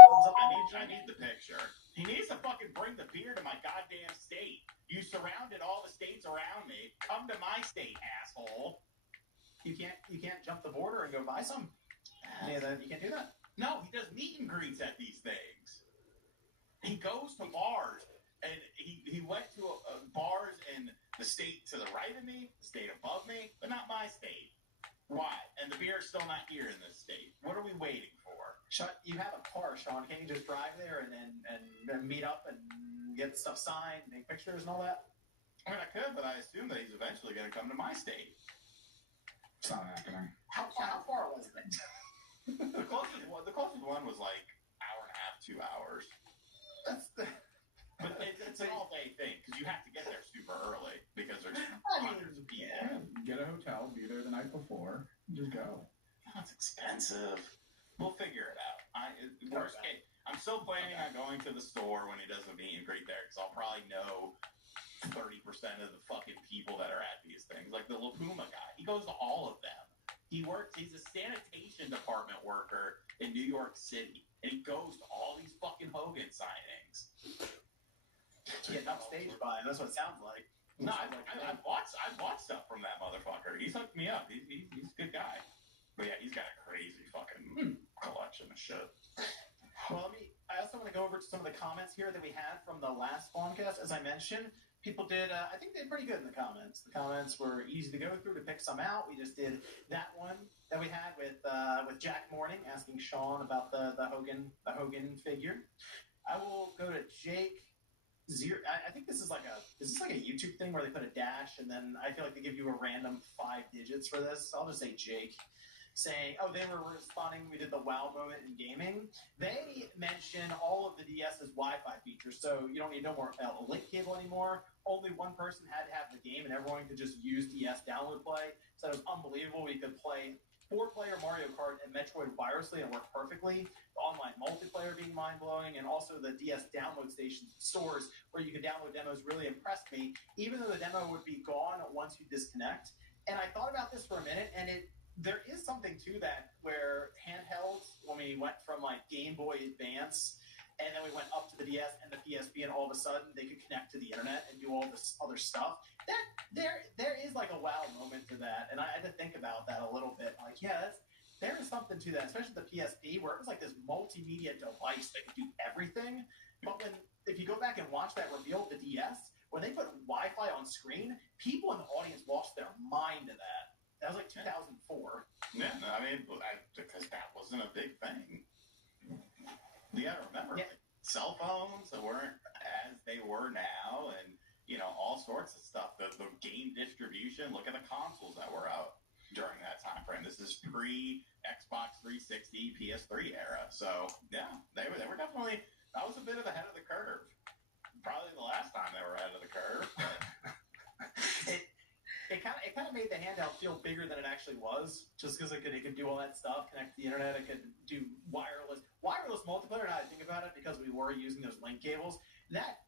I need the picture. He needs to fucking bring the beer to my goddamn state. You surrounded all the states around me. Come to my state, asshole. You can't jump the border and go buy some. Yeah, you can't do that. No, he does meet and greets at these things. He goes to bars, and he went to bars in the state to the right of me, the state above me, but not my state. Why? And the beer is still not here in this state. What are we waiting for? You have a car, Sean. Can't you just drive there and then meet up and get stuff signed, make pictures and all that? I mean, I could, but I assume that he's eventually going to come to my state. It's not happening. How far was it? The closest one was like hour and a half, 2 hours. But it's an all-day thing because you have to get there super early because there's hundreds of people. Yeah, get a hotel, be there the night before, just go. That's expensive. We'll figure it out. Worst case, I'm still planning on going to the store when he does a meet and greet there because I'll probably know 30% of the fucking people that are at these things. Like the LaPuma guy, he goes to all of them. He's a sanitation department worker in New York City, and he goes to all these fucking Hogan signings. Getting upstaged by him, that's what it sounds like. No, I bought stuff from that motherfucker. He's hooked me up. He's a good guy. But yeah, he's got a crazy fucking collection of shit. Well, I also want to go over to some of the comments here that we had from the last Spawncast. As I mentioned, people did, I think they did pretty good in the comments. The comments were easy to go through to pick some out. We just did that one that we had with Jack Morning asking Sean about the Hogan figure. I will go to Jake Zero. I think this is like a YouTube thing where they put a dash and then I feel like they give you a random 5 digits for this. I'll just say Jake. Saying, they were responding, we did the wow moment in gaming. They mention all of the DS's Wi-Fi features, so you don't need no more link cable anymore. Only one person had to have the game, and everyone could just use DS download play. So it was unbelievable. We could play 4-player Mario Kart and Metroid wirelessly and work perfectly. The online multiplayer being mind-blowing, and also the DS download stations stores where you can download demos really impressed me, even though the demo would be gone once you disconnect. And I thought about this for a minute, and there is something to that where handhelds, when we went from like Game Boy Advance, and then we went up to the DS and the PSP, and all of a sudden they could connect to the internet and do all this other stuff. There is like a wow moment to that, and I had to think about that a little bit. Like, yeah, there is something to that, especially the PSP, where it was like this multimedia device that could do everything. But if you go back and watch that reveal of the DS, when they put Wi-Fi on screen, people in the audience lost their mind to that. That was like 2004. Yeah, I mean, because that wasn't a big thing. You gotta remember, like, cell phones weren't as they were now, and all sorts of stuff. The game distribution. Look at the consoles that were out during that time frame. This is pre Xbox 360, PS3 era. So yeah, they were definitely, that was a bit of ahead of the curve. Probably the last time they were ahead of the curve. But it kind of made the handheld feel bigger than it actually was, just because it could do all that stuff, connect to the internet. It could do wireless multiplayer. Now I think about it, because we were using those link cables. That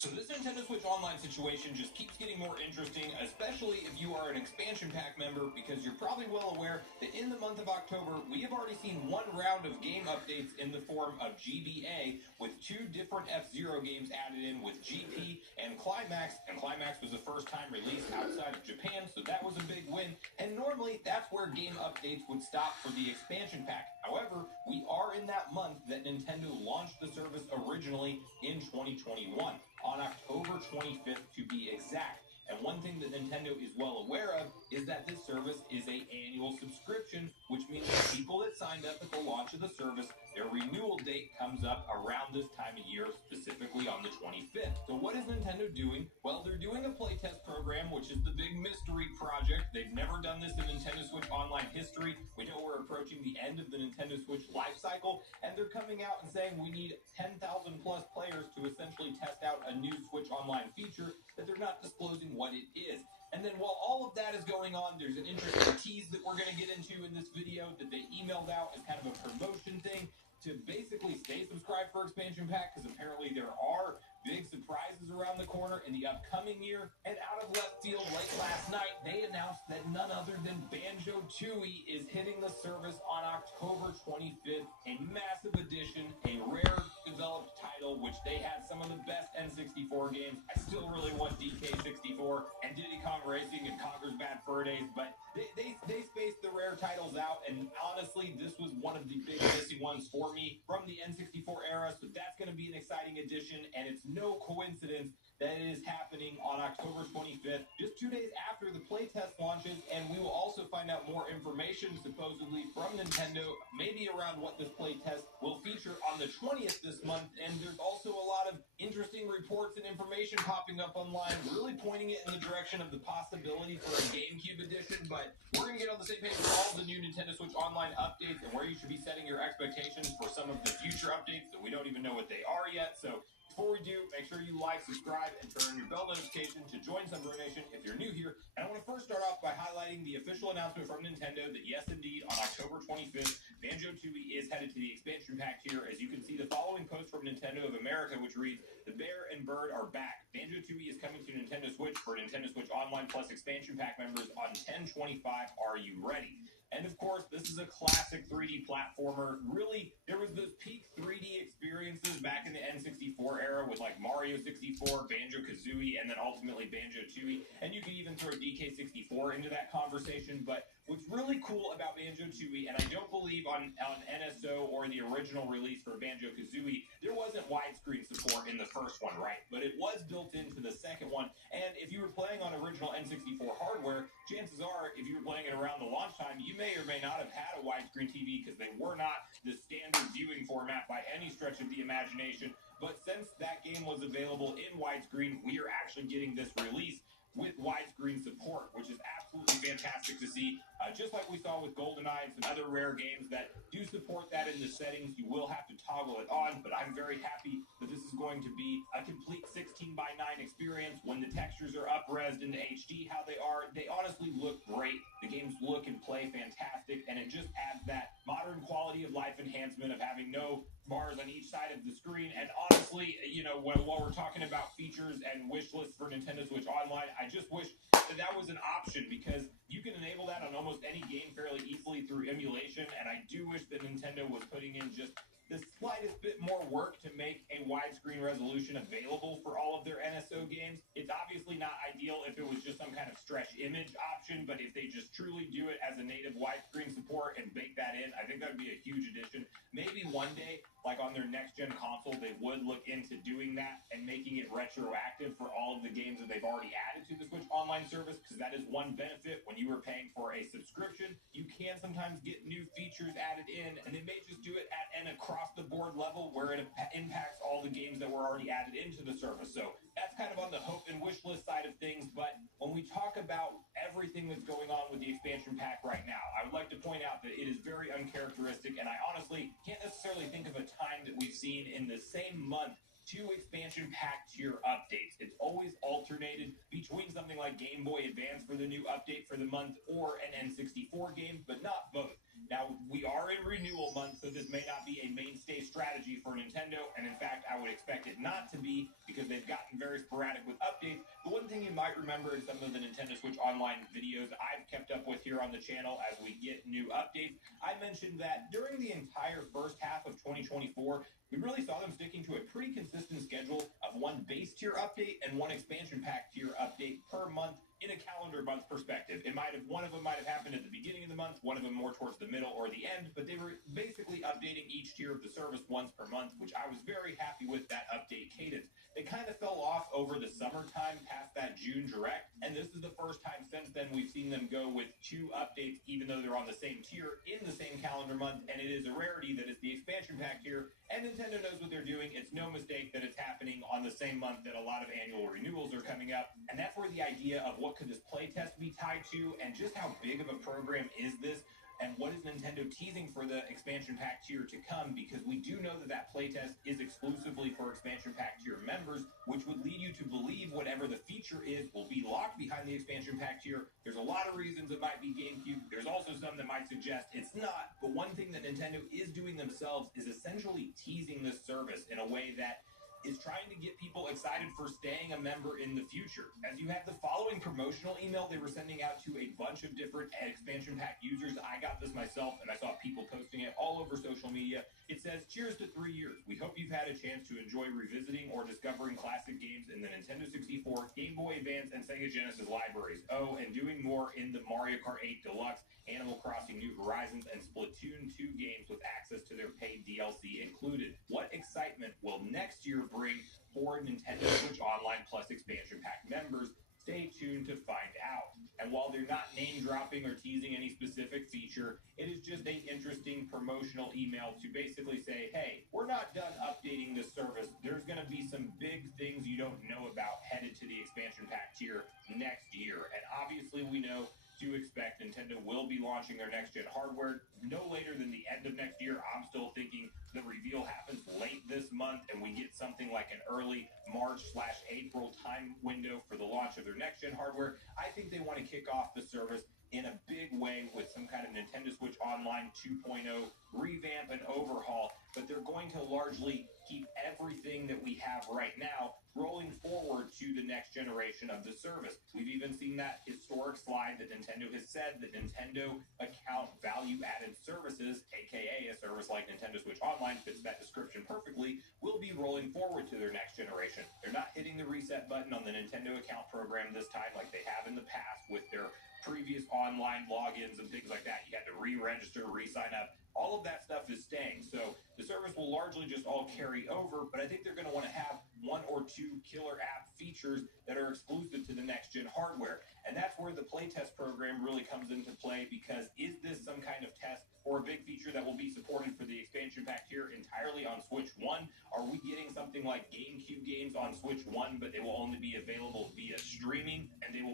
So this Nintendo Switch Online situation just keeps getting more interesting, especially if you are an expansion pack member, because you're probably well aware that in the month of October, we have already seen one round of game updates in the form of GBA, with 2 different F-Zero games added in with GP and Climax. And Climax was the first time released outside of Japan, so that was a big win. And normally, that's where game updates would stop for the expansion pack. However, we are in that month that Nintendo launched the service originally in 2021. On October 25th to be exact. And one thing that Nintendo is well aware of is that this service is an annual subscription, which means that people that signed up at the launch of the service, their renewal date comes up around this time of year, specifically on the 25th. So what is Nintendo doing? Well, they're doing a playtest program, which is the big mystery project. They've never done this in Nintendo Switch Online history. We know we're approaching the end of the Nintendo Switch life cycle, and they're coming out and saying we need 10,000 plus players to essentially test out a new Switch Online feature that they're not disclosing what it is. And then while all of that is going on, there's an interesting tease that we're going to get into in this video that they emailed out as kind of a promotion thing to basically stay subscribed for Expansion Pack, because apparently there are big surprises around the corner in the upcoming year. And out of left field late last night, they announced that none other than Banjo-Tooie is hitting the service on October 25th, a massive addition, a rare developed title, which they had some of the best N64 games. I still really want DK64 and Diddy Kong Racing and Conker's Bad Fur Days, but they spaced the rare titles out, and honestly, this was one of the big missing ones for me from the N64 era, so that's going to be an exciting addition, and it's no coincidence that it is happening on October 25th, just 2 days after the playtest launches, and we will also find out more information, supposedly from Nintendo, maybe around what this playtest will feature on the 20th this month, and there's also a lot of interesting reports and information popping up online, really pointing it in the direction of the possibility for a GameCube edition, but we're going to get on the same page with all the new Nintendo Switch Online updates and where you should be setting your expectations for some of the future updates that we don't even know what they are yet, so before we do, make sure you like, subscribe, and turn on your bell notification to join Sunbro Nation if you're new here. And I want to first start off by highlighting the official announcement from Nintendo that yes, indeed, on October 25th, Banjo-Tooie is headed to the expansion pack tier. As you can see, the following post from Nintendo of America, which reads, "The bear and bird are back. Banjo-Tooie is coming to Nintendo Switch for Nintendo Switch Online Plus expansion pack members on 10/25. Are you ready?" And of course, this is a classic 3D platformer. Really, there was those peak 3D experiences back in the N64 era with like Mario 64, Banjo-Kazooie, and then ultimately Banjo-Tooie. And you could even throw DK64 into that conversation. But what's really cool about Banjo-Tooie, and I don't believe on NSO or the original release for Banjo-Kazooie, there wasn't widescreen support in the first one, right? But it was built into the second one. And if you were playing on original N64 hardware, chances are, if you were playing it around the launch time, you may or may not have had a widescreen TV, because they were not the standard viewing format by any stretch of the imagination. But since that game was available in widescreen, we are actually getting this release with widescreen support, which is absolutely fantastic to see. Just like we saw with GoldenEye and some other rare games that do support that in the settings, you will have to toggle it on, but I'm very happy that this is going to be a complete 16:9 experience. When the textures are up-resed into HD how they are, they honestly look great. The games look and play fantastic, and it just adds that modern quality of life enhancement of having no bars on each side of the screen. And honestly, you know, while we're talking about features and wish lists for Nintendo Switch Online, I just wish that was an option, because you can enable that on almost any game fairly easily through emulation, and I do wish that Nintendo was putting in just the slightest bit more work to make a widescreen resolution available for all of their NSO games. It's obviously not ideal if it was just some kind of stretch image option, but if they just truly do it as a native widescreen support and bake that in, I think that would be a huge addition. Maybe one day, like on their next-gen console, they would look into doing that and making it retroactive for all of the games that they've already added to the Switch Online service, because that is one benefit. When you were paying for a subscription, you can sometimes get new features added in, and they may just do it at an across-the-board level where it impacts all the games that were already added into the service. So that's kind of on the hope and wish list side of things, but when we talk about everything that's going on with the expansion pack right now, I would like to point out that it is very uncharacteristic, and I honestly can't necessarily think of a time that we've seen in the same month 2 expansion pack tier updates. It's always alternated between something like Game Boy Advance for the new update for the month or an N64 game, but not both. Now, we are in renewal month, so this may not be a mainstay strategy for Nintendo, and in fact, I would expect it not to be, because they've gotten very sporadic with updates. But one thing you might remember in some of the Nintendo Switch Online videos I've kept up with here on the channel as we get new updates, I mentioned that during the entire first half of 2024, we really saw them sticking to a pretty consistent schedule of 1 base tier update and 1 expansion pack tier update per month in a calendar month perspective. One of them might have happened at the beginning of the month, one of them more towards the middle or the end, but they were basically updating each tier of the service once per month, which I was very happy with that update cadence. They kind of fell off over the summertime past that June Direct, and this is the first time since then we've seen them go with 2 updates, even though they're on the same tier in the same calendar month, and it is a rarity that it's the expansion pack tier, and Nintendo knows what they're doing. It's no mistake that it's happening on the same month that a lot of annual renewals are coming up, and that's where the idea of what could this playtest be tied to, and just how big of a program is this, and what is Nintendo teasing for the expansion pack tier to come, because we do know that that playtest is exclusively for expansion pack tier members, which would lead you to believe whatever the feature is will be locked behind the expansion pack tier. There's a lot of reasons it might be GameCube. There's also some that might suggest it's not, but one thing that Nintendo is doing themselves is essentially teasing this service in a way that is trying to get people excited for staying a member in the future. As you have the following promotional email they were sending out to a bunch of different expansion pack users. I got this myself, and I saw people posting it all over social media. It says, "Cheers to 3 years. We hope you've had a chance to enjoy revisiting or discovering classic games in the Nintendo 64, Game Boy Advance, and Sega Genesis libraries. Oh, and doing more in the Mario Kart 8 Deluxe, Animal Crossing New Horizons, and Splatoon 2 games with access to their paid DLC included. What excitement will next year bring for Nintendo Switch Online Plus expansion pack members? Stay tuned to find out." And while they're not name-dropping or teasing any specific feature, it is just an interesting promotional email to basically say, hey, we're not done updating this service. There's going to be some big things you don't know about headed to the expansion pack tier next year. And obviously we know to expect Nintendo will be launching their next-gen hardware no later than the end of next year. I'm still thinking the reveal happens late this month and we get something like an early March/April time window for the launch of their next-gen hardware. I think they want to kick off the service in a big way with some kind of Nintendo Switch Online 2.0 revamp and overhaul, but they're going to largely keep everything that we have right now rolling forward to the next generation of the service. We've even seen that historic slide that Nintendo has said that Nintendo account value-added services, aka a service like Nintendo Switch Online fits that description perfectly, will be rolling forward to their next generation. They're not hitting the reset button on the Nintendo account program this time like they have in the past with their previous online logins and things like that. You had to re-register, re-sign up. All of that stuff is staying. So the service will largely just all carry over, but I think they're going to want to have 1 or 2 killer app features that are exclusive to the next-gen hardware. And that's where the playtest program really comes into play, because is this some kind of test or a big feature that will be supported for the expansion pack tier entirely on Switch 1? Are we getting something like GameCube games on Switch 1, but they will only be available via streaming, and they will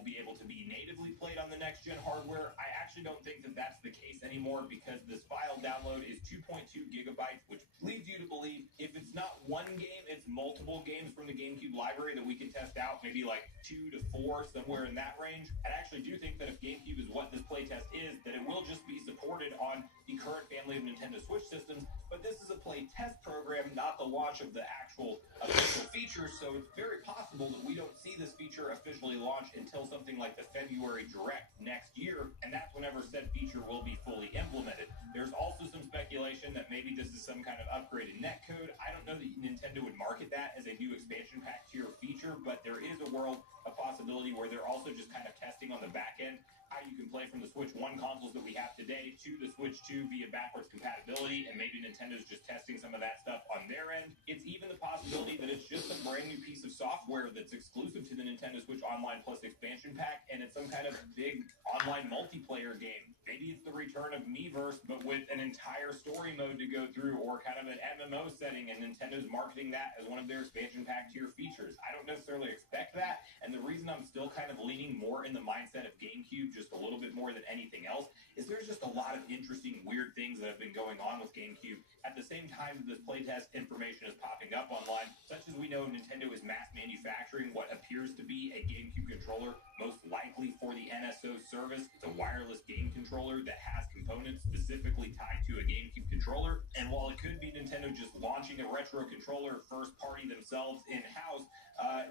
next-gen hardware, I actually don't think that that's the case anymore because this file download is 2.2 gigabytes, which leads you to believe if it's not one game, it's multiple games from the GameCube library that we can test out, maybe like 2 to 4, somewhere in that range. I actually do think that if GameCube is what this playtest is, that it will just be supported on the current family of Nintendo Switch systems, but this is a playtest program, not the launch of the actual official feature, so it's very possible that we don't see this feature officially launch until something like the February Direct next year, and that's whenever said feature will be fully implemented. There's also some speculation that maybe this is some kind of upgraded netcode. I don't know that Nintendo would market that as a new expansion pack tier feature, but there is a world, a possibility where they're also just kind of testing on the back end how you can play from the Switch 1 consoles that we have today to the Switch 2 via backwards compatibility, and maybe Nintendo's just testing some of that stuff on their end. It's even the possibility that it's just a brand new piece of software that's exclusive to the Nintendo Switch Online Plus expansion pack, and it's some kind of big online multiplayer game. Maybe it's the return of Miiverse, but with an entire story mode to go through, or kind of an MMO setting, and Nintendo's marketing that as one of their expansion pack tier features. I don't necessarily expect that, and the reason I'm still kind of leaning more in the mindset of GameCube just a little bit more than anything else is there's just a lot of interesting, weird things that have been going on with GameCube. At the same time that this playtest information is popping up online, such as we know Nintendo is mass manufacturing what appears to be a GameCube controller, most likely for the NSO service. It's a wireless game controller that has components specifically tied to a GameCube controller. And while it could be Nintendo just launching a retro controller first party themselves in-house,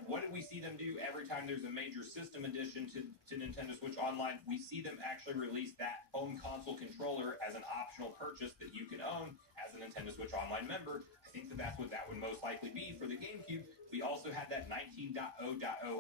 what do we see them do every time there's a major system addition to Nintendo Switch Online? We see them actually release that home console controller as an optional purchase that you can own as a Nintendo Switch Online member. I think that that's what that would most likely be for the GameCube. We also had that 19.0.0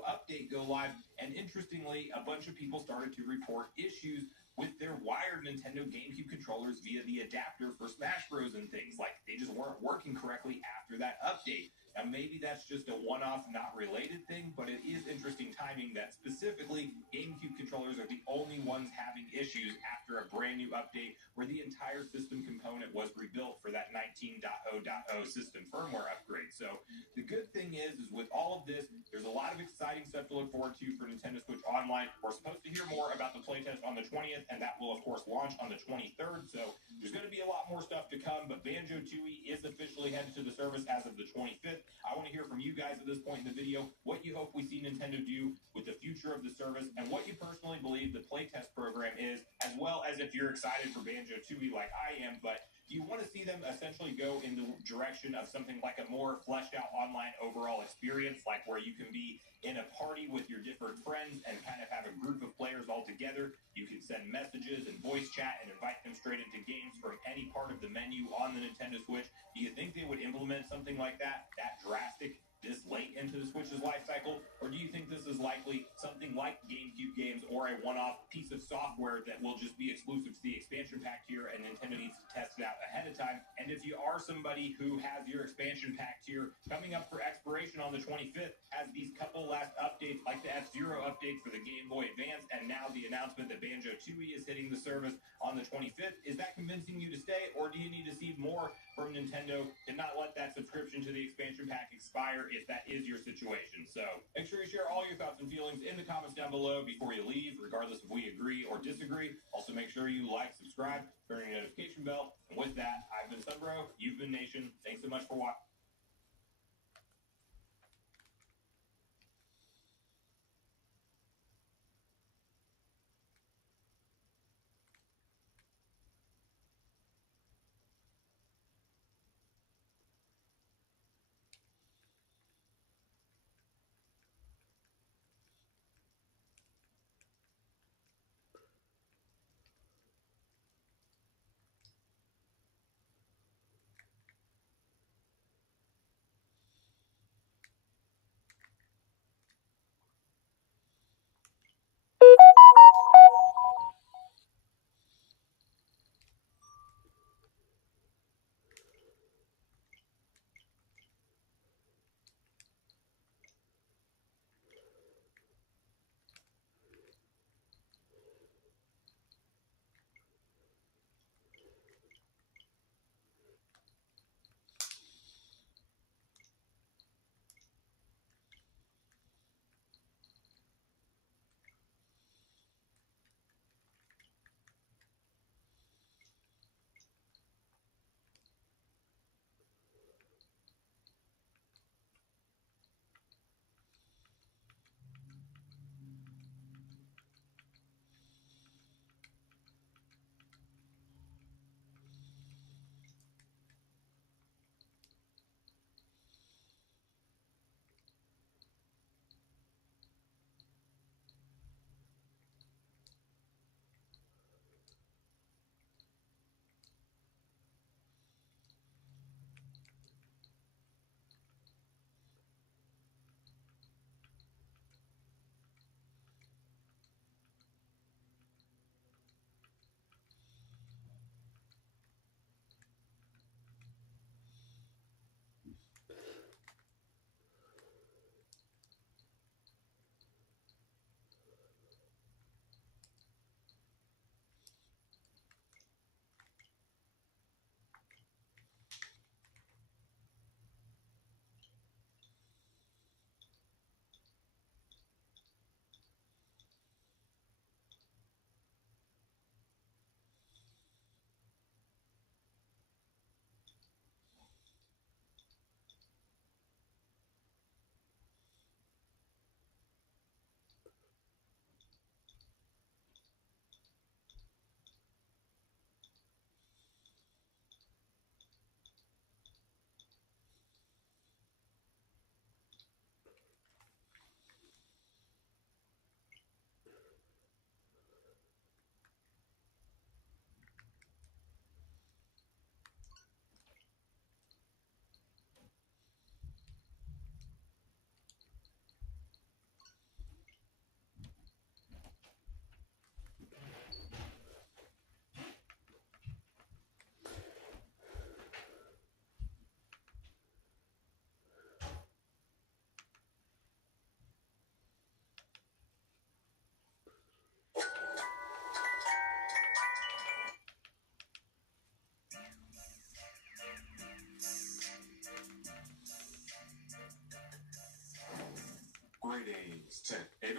update go live, and interestingly, a bunch of people started to report issues with their wired Nintendo GameCube controllers via the adapter for Smash Bros. And things. Like, they just weren't working correctly after that update. Now, maybe that's just a one-off, not related thing, but it is interesting timing that specifically GameCube controllers are the only ones having issues after a brand new update where the entire system component was rebuilt for that 19.0.0 system firmware upgrade. So the good thing is with all of this, there's a lot of exciting stuff to look forward to for Nintendo Switch Online. We're supposed to hear more about the playtest on the 20th, and that will, of course, launch on the 23rd. So there's going to be a lot more stuff to come, but Banjo-Tooie is officially headed to the service as of the 25th. I want to hear from you guys at this point in the video what you hope we see Nintendo do with the future of the service and what you personally believe the playtest program is, as well as if you're excited for Banjo-Tooie like I am, but do you want to see them essentially go in the direction of something like a more fleshed out online overall experience, like where you can be in a party with your different friends and kind of have a group of players all together? You can send messages and voice chat and invite them straight into games from any part of the menu on the Nintendo Switch. Do you think they would implement something like that drastic, this late into the Switch's life cycle? Or do you think this is likely something like GameCube games or a one-off piece of software that will just be exclusive to the expansion pack tier and Nintendo needs to test it out ahead of time? And if you are somebody who has your expansion pack tier coming up for expiration on the 25th, has these couple last updates like the F-Zero update for the Game Boy Advance and now the announcement that Banjo-Tooie is hitting the service on the 25th, is that convincing you to stay, or do you need to see more from Nintendo to not let that subscription to the expansion pack expire if that is your situation? So make sure you share all your thoughts and feelings in the comments down below before you leave, regardless if we agree or disagree. Also, make sure you like, subscribe, turn on your notification bell. And with that, I've been Sunbro, you've been Nation. Thanks so much for watching.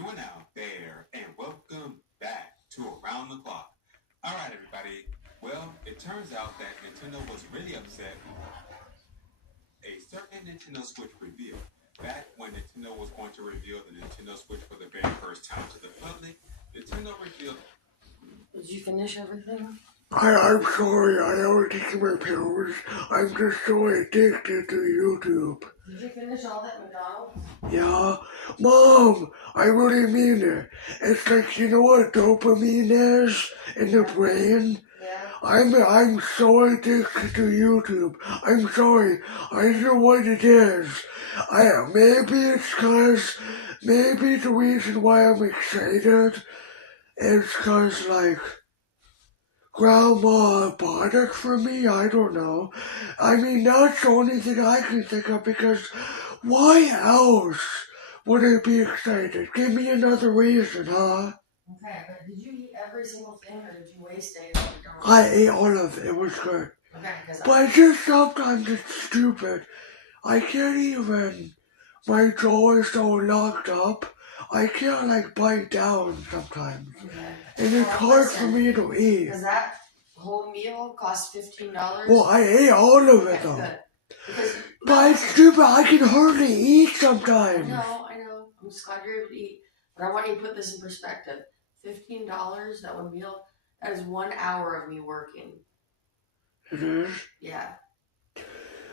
doing out there? And welcome back to Around the Clock. All right, everybody. Well, it turns out that Nintendo was really upset. A certain Nintendo Switch reveal. Back when Nintendo was going to reveal the Nintendo Switch for the very first time to the public, Nintendo revealed... Did you finish everything? I'm sorry, I don't take my pills. I'm just so addicted to YouTube. Did you finish all that McDonald's? Yeah. Mom, I really mean it. It's like, you know what dopamine is in the brain? Yeah. I'm so addicted to YouTube. I'm sorry. I don't know what it is. Maybe the reason why I'm excited is because, like, Grandma bought it for me? I don't know. I mean, that's the only thing I can think of because why else would I be excited? Give me another reason, huh? Okay, but did you eat every single thing or did you waste it? I ate all of it. It was good. Okay, but just sometimes it's stupid. I can't even. My jaw is so locked up. I can't, like, bite down sometimes. Okay. And it's hard for me to eat. Does that whole meal cost $15? Well, I ate all of it, though. But it's stupid. I can hardly eat sometimes. I know. I'm just glad you're able to eat. But I want you to put this in perspective. $15, that one meal, that is 1 hour of me working. It is? Yeah.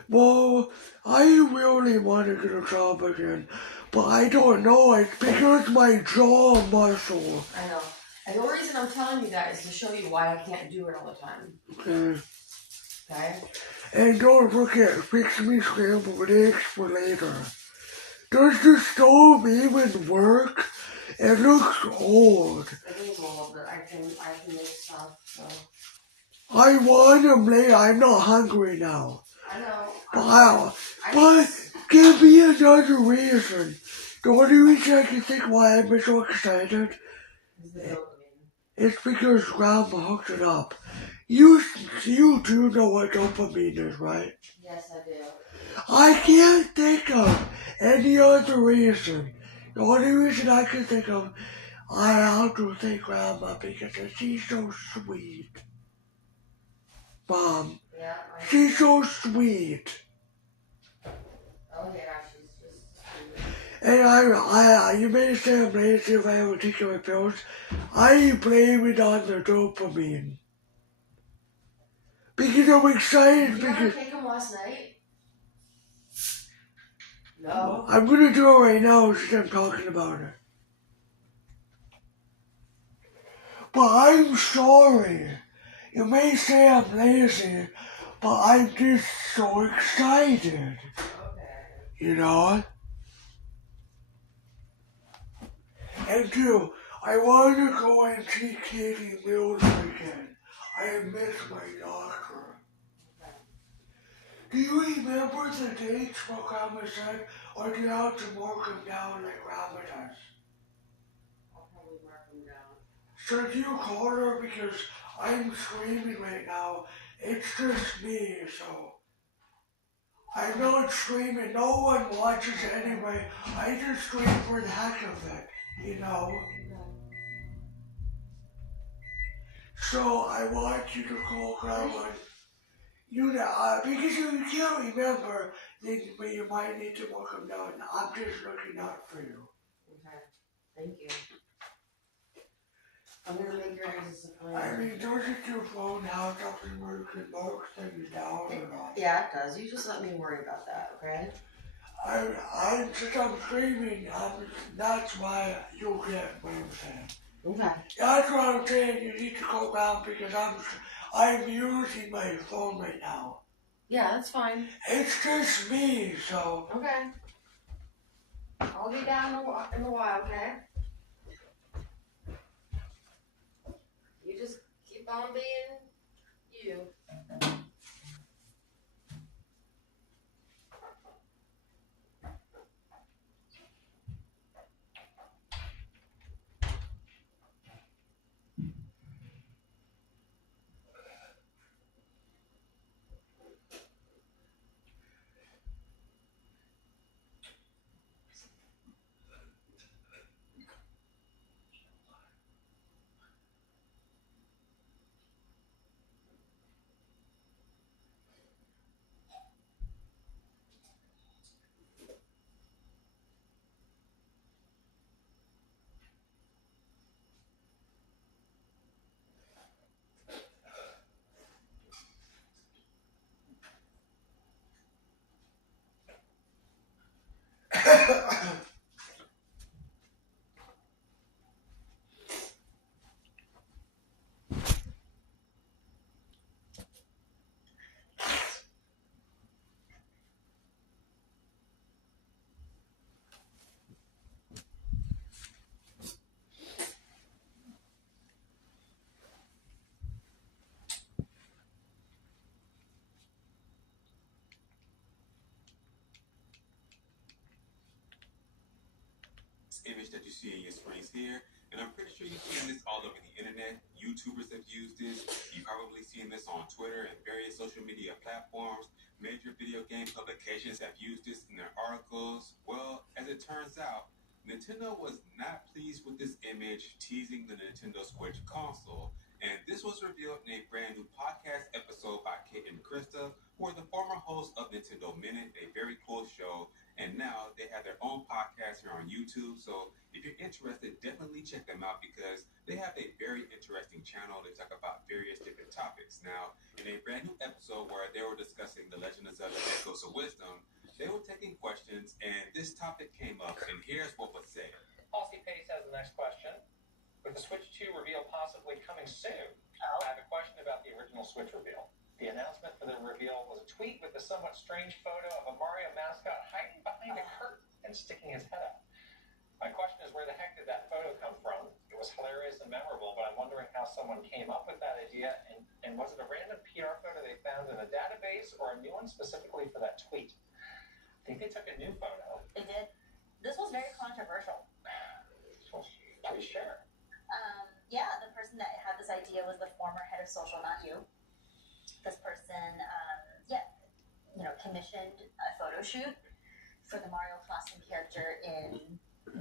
Well, I really want to get a job again, but I don't know. It's because my jaw muscle. I know. And the reason I'm telling you that is to show you why I can't do it all the time. Okay. Okay? And don't forget, fix me scrambled eggs for later. Does the stove even work? It looks old. It is old, but I can make stuff, so. I want them later. I'm not hungry now. I know. But give me another reason. The only reason I can think why I'm so excited is because Grandma hooked it up. You do know what dopamine is, right? Yes, I do. I can't think of any other reason. The only reason I can think of, I have to thank Grandma because she's so sweet. Mom, yeah, she's so sweet. Oh yeah, she's just sweet. And you may say I'm lazy if I haven't taken my pills. I blame it on the dopamine. Because I'm excited. Did you ever take them last night? No. I'm gonna do it right now since I'm talking about it. But I'm sorry. You may say I'm lazy, but I'm just so excited. Okay. You know? And two, I want to go and see Katie Mills again. I miss my doctor. Do you remember the dates what Grandma said, or do you have to mark them down like Grandma does? I'll probably mark them down. Should you call her because I'm screaming right now? It's just me, so I'm not screaming. No one watches anyway. I just scream for the heck of it, you know? So I want you to call Grandma. Because you can't remember, then you might need to mark them down. I'm just looking out for you. Okay. Thank you. I'm gonna make your eggs a plan. I mean, doesn't your phone have something where you can mark things down or not? Yeah, it does. You just let me worry about that, okay? Since I'm screaming, that's why you'll get what I'm saying. Okay. That's what I'm saying. You need to go down because I'm using my phone right now. Yeah, that's fine. It's just me, so. Okay. I'll be down in a while, okay? You just keep on being you. that you see in your screens here, and I'm pretty sure you've seen this all over the internet. YouTubers have used this. You've probably seen this on Twitter and various social media platforms. Major video game publications have used this in their articles. Well, as it turns out, Nintendo was not pleased with this image teasing the Nintendo Switch console. And this was revealed in a brand new podcast episode by Kit and Krista, who are the former hosts of Nintendo Minute, a very cool show. And now they have their own podcast here on YouTube. So if you're interested, definitely check them out because they have a very interesting channel. They talk about various different topics. Now, in a brand new episode where they were discussing The Legend of Zelda Echoes of Wisdom, they were taking questions and this topic came up. And here's what was said. Aussie Pace has the next question. With the Switch 2 reveal possibly coming soon, I have a question about the original Switch reveal. The announcement for the reveal was a tweet with a somewhat strange photo of a Mario mascot hiding behind a curtain and sticking his head out. My question is, where the heck did that photo come from? It was hilarious and memorable, but I'm wondering how someone came up with that idea, and was it a random PR photo they found in a database or a new one specifically for that tweet? I think they took a new photo. They did. This was very controversial. Please share. Yeah, the person that had this idea was the former head of social, not you. This person, commissioned a photo shoot for the Mario costume character in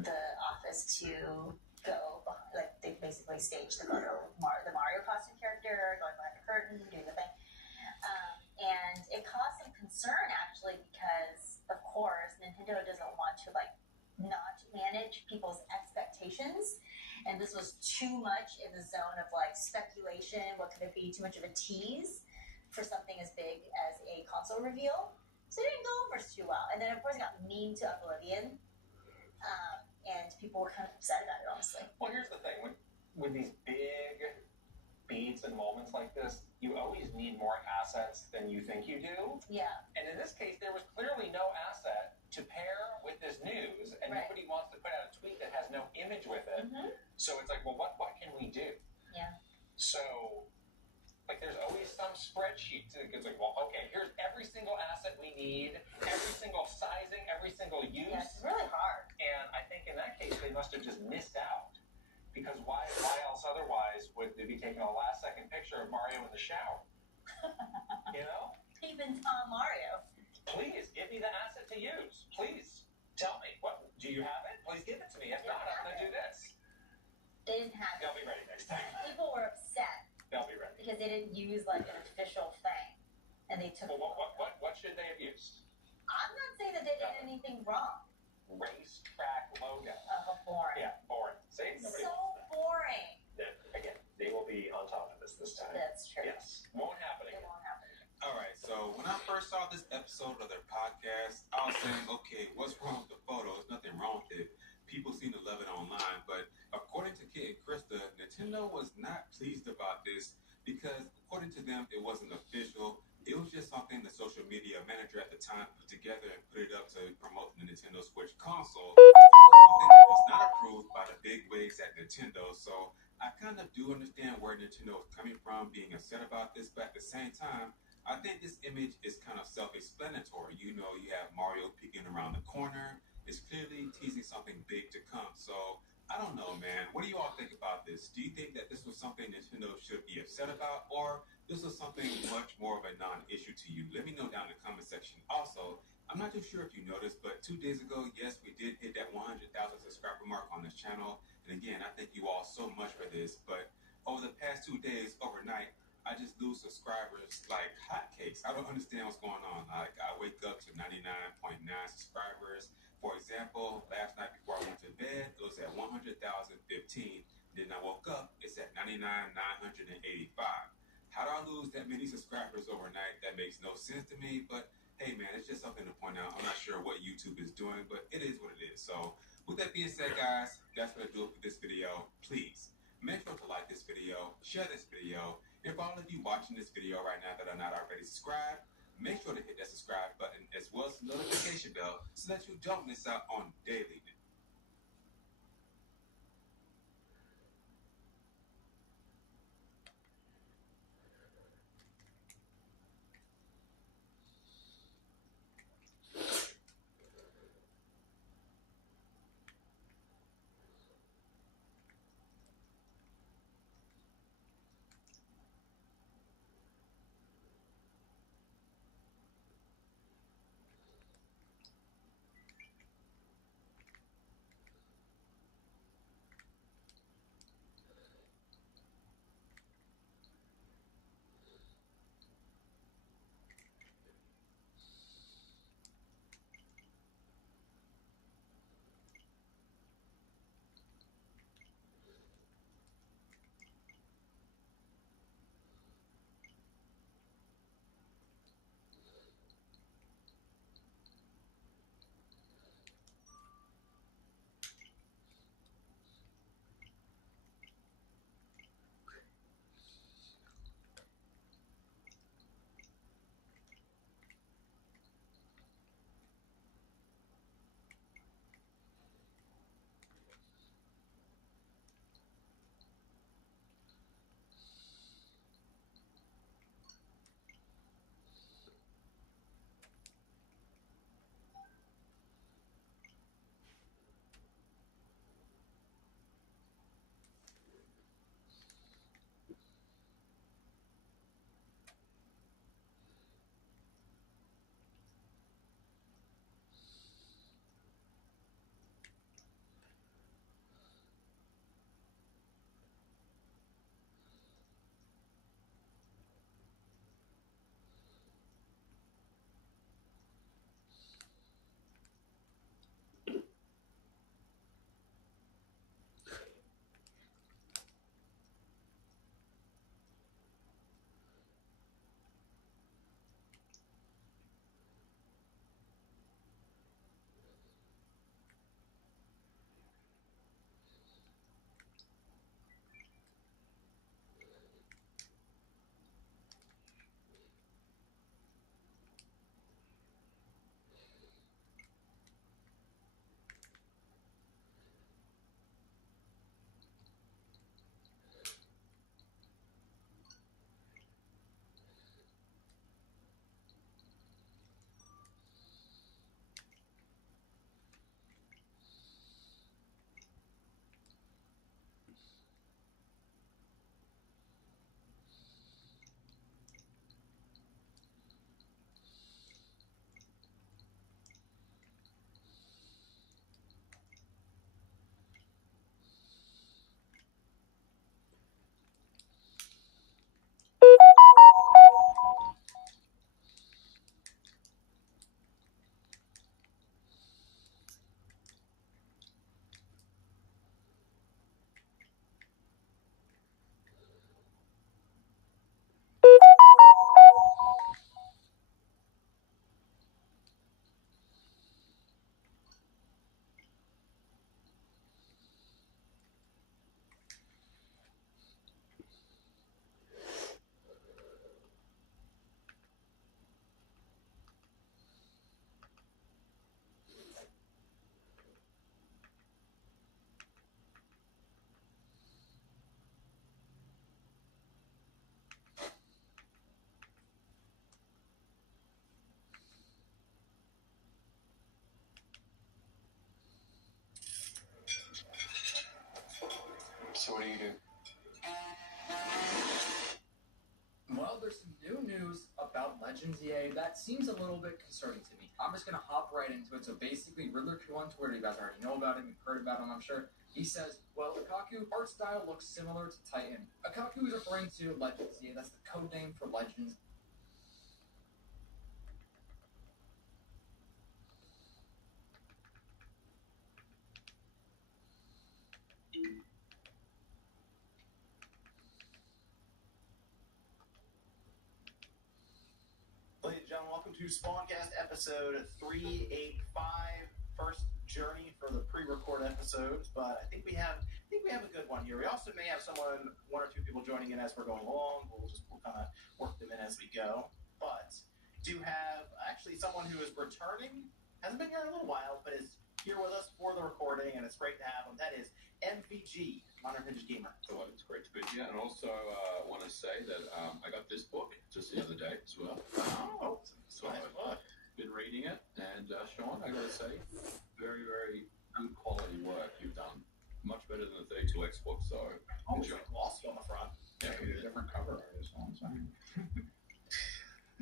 the office to go behind, like they basically staged the photo of the Mario costume character going behind the curtain, doing the thing. And it caused some concern actually because, of course, Nintendo doesn't want to not manage people's expectations. And this was too much in the zone of speculation. What could it be? Too much of a tease for something as big as a console reveal. So it didn't go over too well. And then of course it got memed to oblivion. And people were kind of upset about it, honestly. Well, here's the thing. With these big beats and moments like this, you always need more assets than you think you do. Yeah. And in this case, there was clearly no asset to pair with this news, and nobody wants to put out a tweet that has no image with it. So it's like, well, what can we do? Yeah. So, there's always some spreadsheet. It's like, well, okay, here's every single asset we need, every single sizing, every single use. Yeah, it's really hard. And I think in that case, they must have just missed out. Because why else otherwise would they be taking a last-second picture of Mario in the shower? You know? Even Mario. Please, give me the asset to use. Please, tell me. What do you have it? Please give it to me. If not, I'm going to do this. They didn't have it. They'll be ready next time. People were upset. They'll be ready. Because they didn't use an official thing. And they took what should they have used? I'm not saying that they did anything wrong. Racetrack logo. Boring. Yeah, boring. See? Nobody So boring. Again, they will be on top of this time. That's true. Yes. Won't happen It again. won't happen. All right, so when I first saw this episode of their podcast, I was saying, okay, what's wrong with the photo? There's nothing wrong with it. People seem to love it online, but according to Kit and Krista, Nintendo was not pleased about this because, according to them, it wasn't official. It was just something the social media manager at the time put together and put it up to promote the Nintendo Switch console. Something that was not approved by the big wigs at Nintendo. So I kind of do understand where Nintendo is coming from, being upset about this, but at the same time, I think this image is kind of self-explanatory. You know, you have Mario peeking around the corner. It's clearly teasing something big to come. So I don't know, man. What do you all think about this? Do you think that this was something Nintendo should be upset about, or this was something much more of a non-issue to you? Let me know down in the comment section. Also, I'm not too sure if you noticed, but 2 days ago, yes, we did hit that 100,000 subscriber mark on this channel. And again, I thank you all so much for this. But over the past 2 days, overnight, I just lose subscribers like hotcakes. I don't understand what's going on. I wake up to 99.9 subscribers. For example, last night before I went to bed, it was at 100,015. Then I woke up, it's at 99,985. How do I lose that many subscribers overnight? That makes no sense to me, but hey man, it's just something to point out. I'm not sure what YouTube is doing, but it is what it is. So with that being said, guys, that's going to do it for this video. Please make sure to like this video, share this video. And for all of you watching this video right now that are not already subscribed, make sure to hit that subscribe button as well as the notification bell so that you don't miss out on daily So what do you do? Well, there's some new news about Legends EA that seems a little bit concerning to me. I'm just gonna hop right into it. So basically, Riddler Q on Twitter, you guys already know about him, you've heard about him, I'm sure. He says, well, Akaku art style looks similar to Titan. Akaku is referring to Legends EA, that's the code name for Legends. Ladies and gentlemen, welcome to Spawncast episode 385. First journey for the pre-record episodes, but I think we have a good one here. We also may have one or two people joining in as we're going along. We'll kind of work them in as we go. But do have actually someone who is returning, hasn't been here in a little while, but is here with us for the recording, and it's great to have him. That is MVG, Modern Vintage Gamer. Well, it's great to be here, and also want to say that I got this book just the other day as well. So I've been reading it, and Sean, I got to say, very, very good quality work you've done. Much better than the 32X book, so It's like glossy on the front. Yeah, we a different cover art is all I'm saying.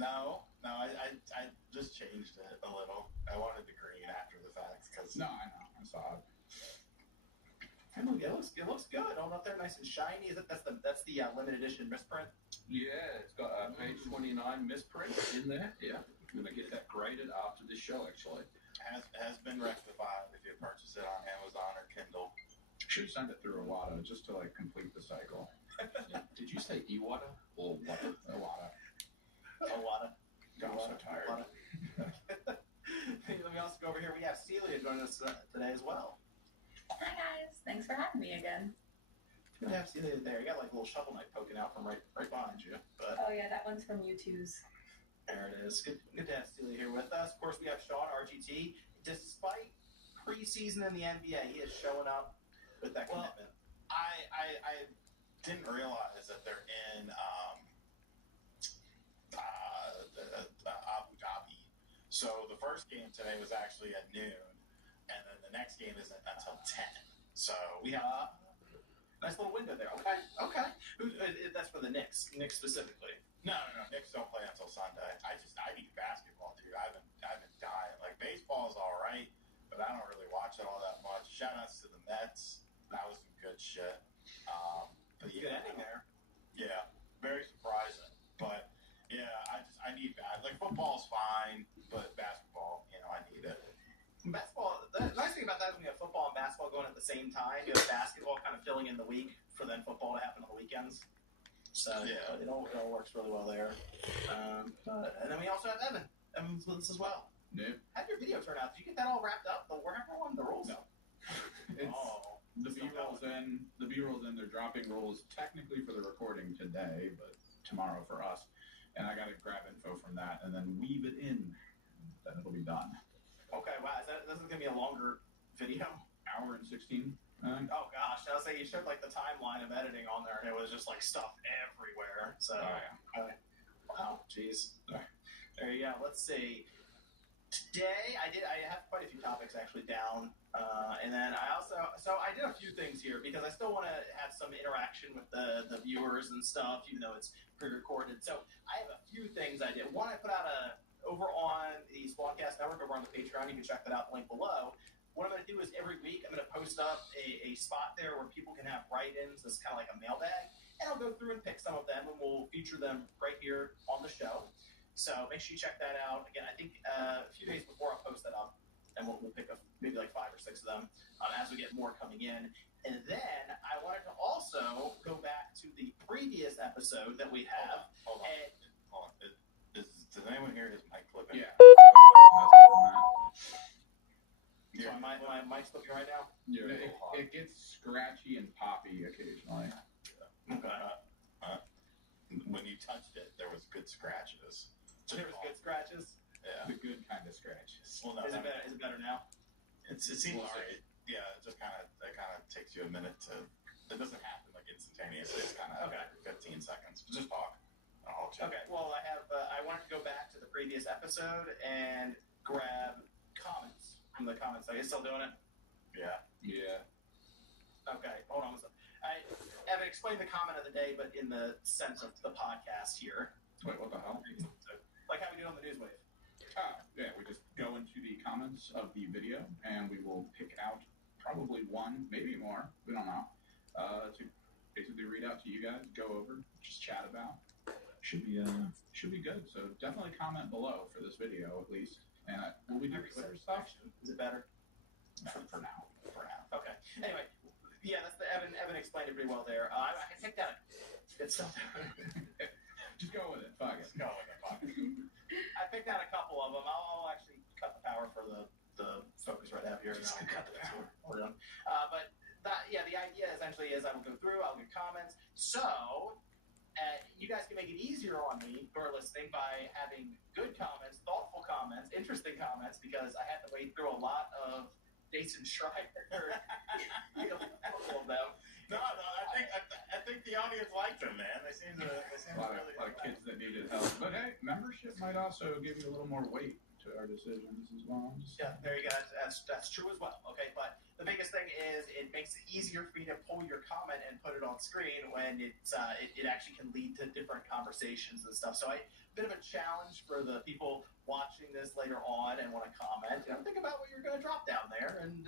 No, I just changed it a little. I wanted the green after the fact because No, I know, I saw it. It looks good. All up there, nice and shiny. That's the limited edition misprint? yeah, it's got page 29 misprint in there. Yeah, I'm gonna get that graded after this show. Actually, has been rectified if you purchase it on Amazon or Kindle. Should send it through Iwata just to like complete the cycle. Did you say Iwata or what? Iwata. Iwata. I'm so tired. Let me also go over here. We have Celia joining us today as well. Hi guys, thanks for having me again. Good to have Celia there. You got like a little shovel knife poking out from right behind you. But Oh yeah, that one's from U2's. there it is. Good to have Celia here with us. Of course, we have Sean RGT. Despite preseason in the NBA, he is showing up with that commitment. I didn't realize that they're in Abu Dhabi. So the first game today was actually at noon, and then the next game isn't until 10. So we have nice little window there. Okay. That's for the Knicks specifically. no. Knicks don't play until Sunday. I need basketball, dude. I've been dying. Like baseball is all right, but I don't really watch it all that much. Shout outs to the Mets. That was some good shit. But Good ending there. Yeah, very surprising. But yeah, I need like football's fine, but basketball, I need it. Basketball. The nice thing about that is when you have football and basketball going at the same time, you have basketball kind of filling in the week for then football to happen on the weekends. So Yeah. it all works really well there. And then we also have Evan. Evan's with us as well. Nope. How'd your video turn out? Did you get that all wrapped up? The Warhammer one, the rules? No. It's the B-roll's in. The B-roll's in. They're dropping rolls technically for the recording today, but tomorrow for us. And I gotta grab info from that and then weave it in. Then it'll be done. Okay, wow. This is gonna be a longer video. Hour and 16. Oh gosh, I was saying you showed like the timeline of editing on there, and it was just like stuff everywhere. So, wow, jeez. There you go. Let's see. Today I have quite a few topics actually down, and then I did a few things here because I still want to have some interaction with the viewers and stuff, even though it's pre-recorded. So I have a few things I did. One, I put out over on the Spawncast Network, over on the Patreon. You can check that out, the link below. What I'm going to do is every week I'm going to post up a spot there where people can have write-ins. It's kind of like a mailbag, and I'll go through and pick some of them, and we'll feature them right here on the show. So make sure you check that out. Again, I think a few days before I'll post that up, and we'll pick up maybe like 5 or 6 of them as we get more coming in. And then I wanted to also go back to the previous episode that we have. Hold on. Does anyone hear his mic clipping? Yeah. So my mic's clipping right now? It gets scratchy and poppy occasionally. Okay. When you touched it, there was good scratches. There was good scratches? Yeah. The good kind of scratches. Well, no, Is it better now? It seems alright. Yeah, it just kind of takes you a minute to. It doesn't happen like instantaneously. It's kind of 15 seconds. Just talk. I'll check. Okay. Well, I wanted to go back to the previous episode and grab comments from the comments. Are you still doing it? Yeah. Okay. Hold on. explain the comment of the day, but in the sense of the podcast here. Wait, what the hell? Like how we do on the Newswave. Yeah, we just go into the comments of the video, and we will pick out probably one, maybe more, we don't know, to basically read out to you guys, go over, just chat about. Should be good. So definitely comment below for this video, at least. And will we do Twitter stuff? Is it better? For now. Okay. Anyway, yeah, that's the Evan explained it pretty well there. I picked out it's still just go with it. Fuck it. Go with it. Fuck it. I picked out a couple of them. I'll actually cut the power for the focus right out here. Just cut the power. Hold on. But the idea essentially is I will go through. I'll get comments. So. You guys can make it easier on me who are listening by having good comments, thoughtful comments, interesting comments, because I had to wade through a lot of Jason Schreier. A couple of them. No, I think the audience liked them, man. They seem to a lot of kids that needed help. But hey, membership might also give you a little more weight to our decisions as well. Yeah, there you go. That's true as well. Okay, but the biggest thing is it makes it easier for me to pull your comment and put it on screen when it actually can lead to different conversations and stuff. So a bit of a challenge for the people watching this later on and want to comment. Think about what you're going to drop down there, and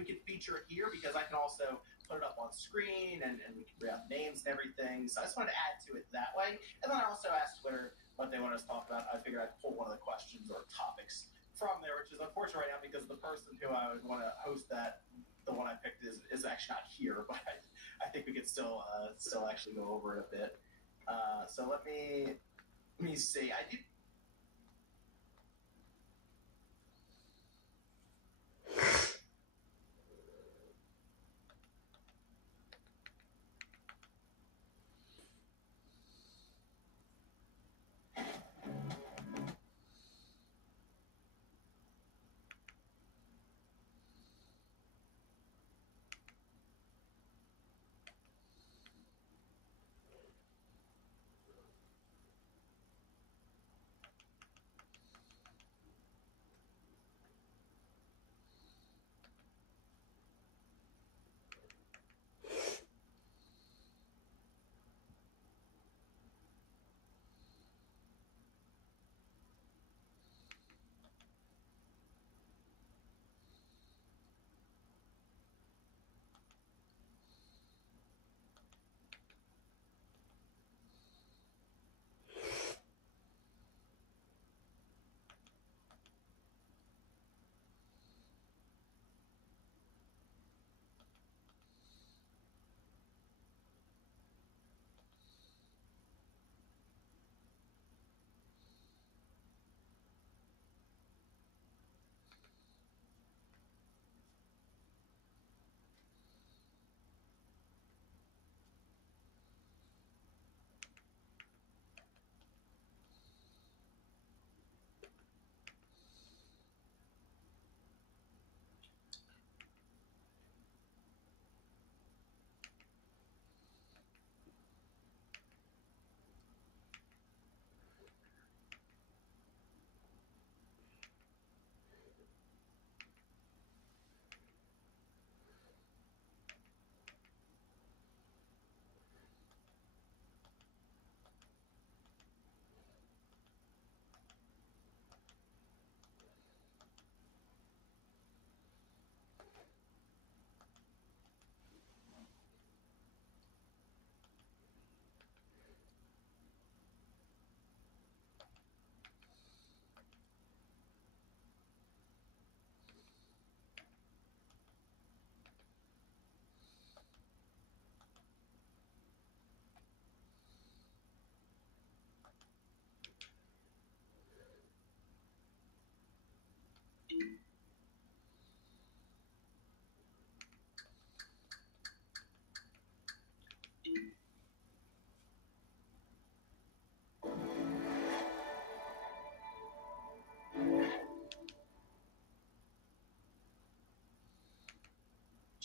we can feature it here because I can also put it up on screen and we can grab names and everything. So I just wanted to add to it that way. And then I also asked Twitter what they want us to talk about. I figured I'd pull one of the questions or topics from there, which is unfortunate right now because the person who I would want to host that, the one I picked is actually not here, but I think we could still actually go over it a bit. So let me see. I did.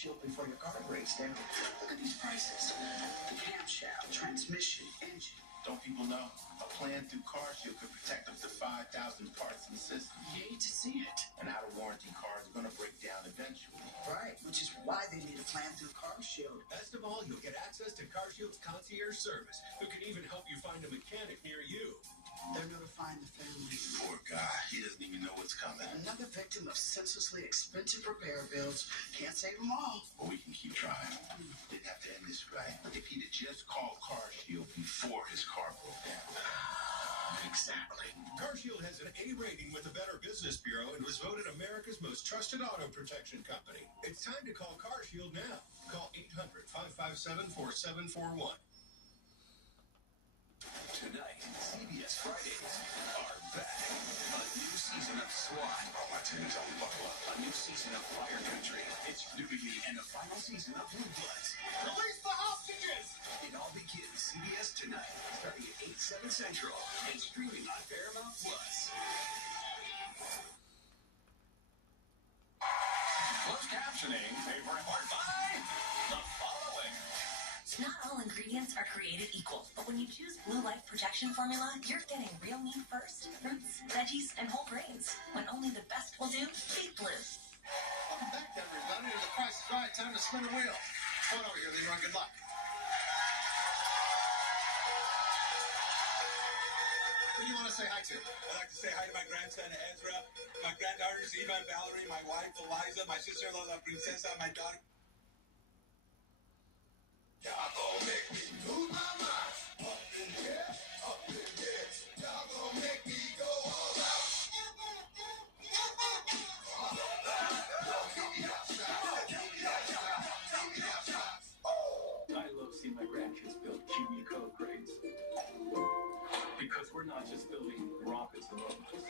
Chill before your car breaks down. Look at these prices. The camshaft, transmission, engine. Don't people know? A plan through CarShield could protect up to 5,000 parts in the system. You hate to see it. An out-of-warranty car is going to break down eventually. Right, which is why they need a plan through CarShield. Best of all, you'll get access to CarShield's concierge service, who can even help you find a mechanic near you. They're notifying the family. Poor guy. He doesn't even know what's coming. Another victim of senselessly expensive repair bills. Can't save them all. But we can keep trying. Didn't have to end this right. If he'd have just called CarShield before his car broke down. Exactly. CarShield has an A rating with the Better Business Bureau and was voted America's most trusted auto protection company. It's time to call CarShield now. Call 800-557-4741. Tonight, CBS Fridays are back. A new season of SWAT. Oh, my team's on buckle up. A new season of Fire Country. It's Nudity and the final season of Blue Bloods. Release the hostages! It all begins CBS tonight, starting at 8/7 Central, and streaming on Paramount Plus. Closed captioning, favorite part by the following. Not all ingredients are created equal, but when you choose Blue Life Protection Formula, you're getting real meat first, fruits, veggies, and whole grains. When only the best will do, beat Blue. Welcome back, everybody, to The Price is Right. Time to spin a wheel. Come on over here, Leroy. Good luck. Who do you want to say hi to? I'd like to say hi to my grandson, Ezra, my granddaughters, Eva and Valerie, my wife, Eliza, my sister-in-law, La Princesa, my daughter. Y'all gon' make me lose my mind. Up in here, y'all gon' make me go all out. I love seeing my grandkids build QE code grades. Because we're not just building rockets and robots.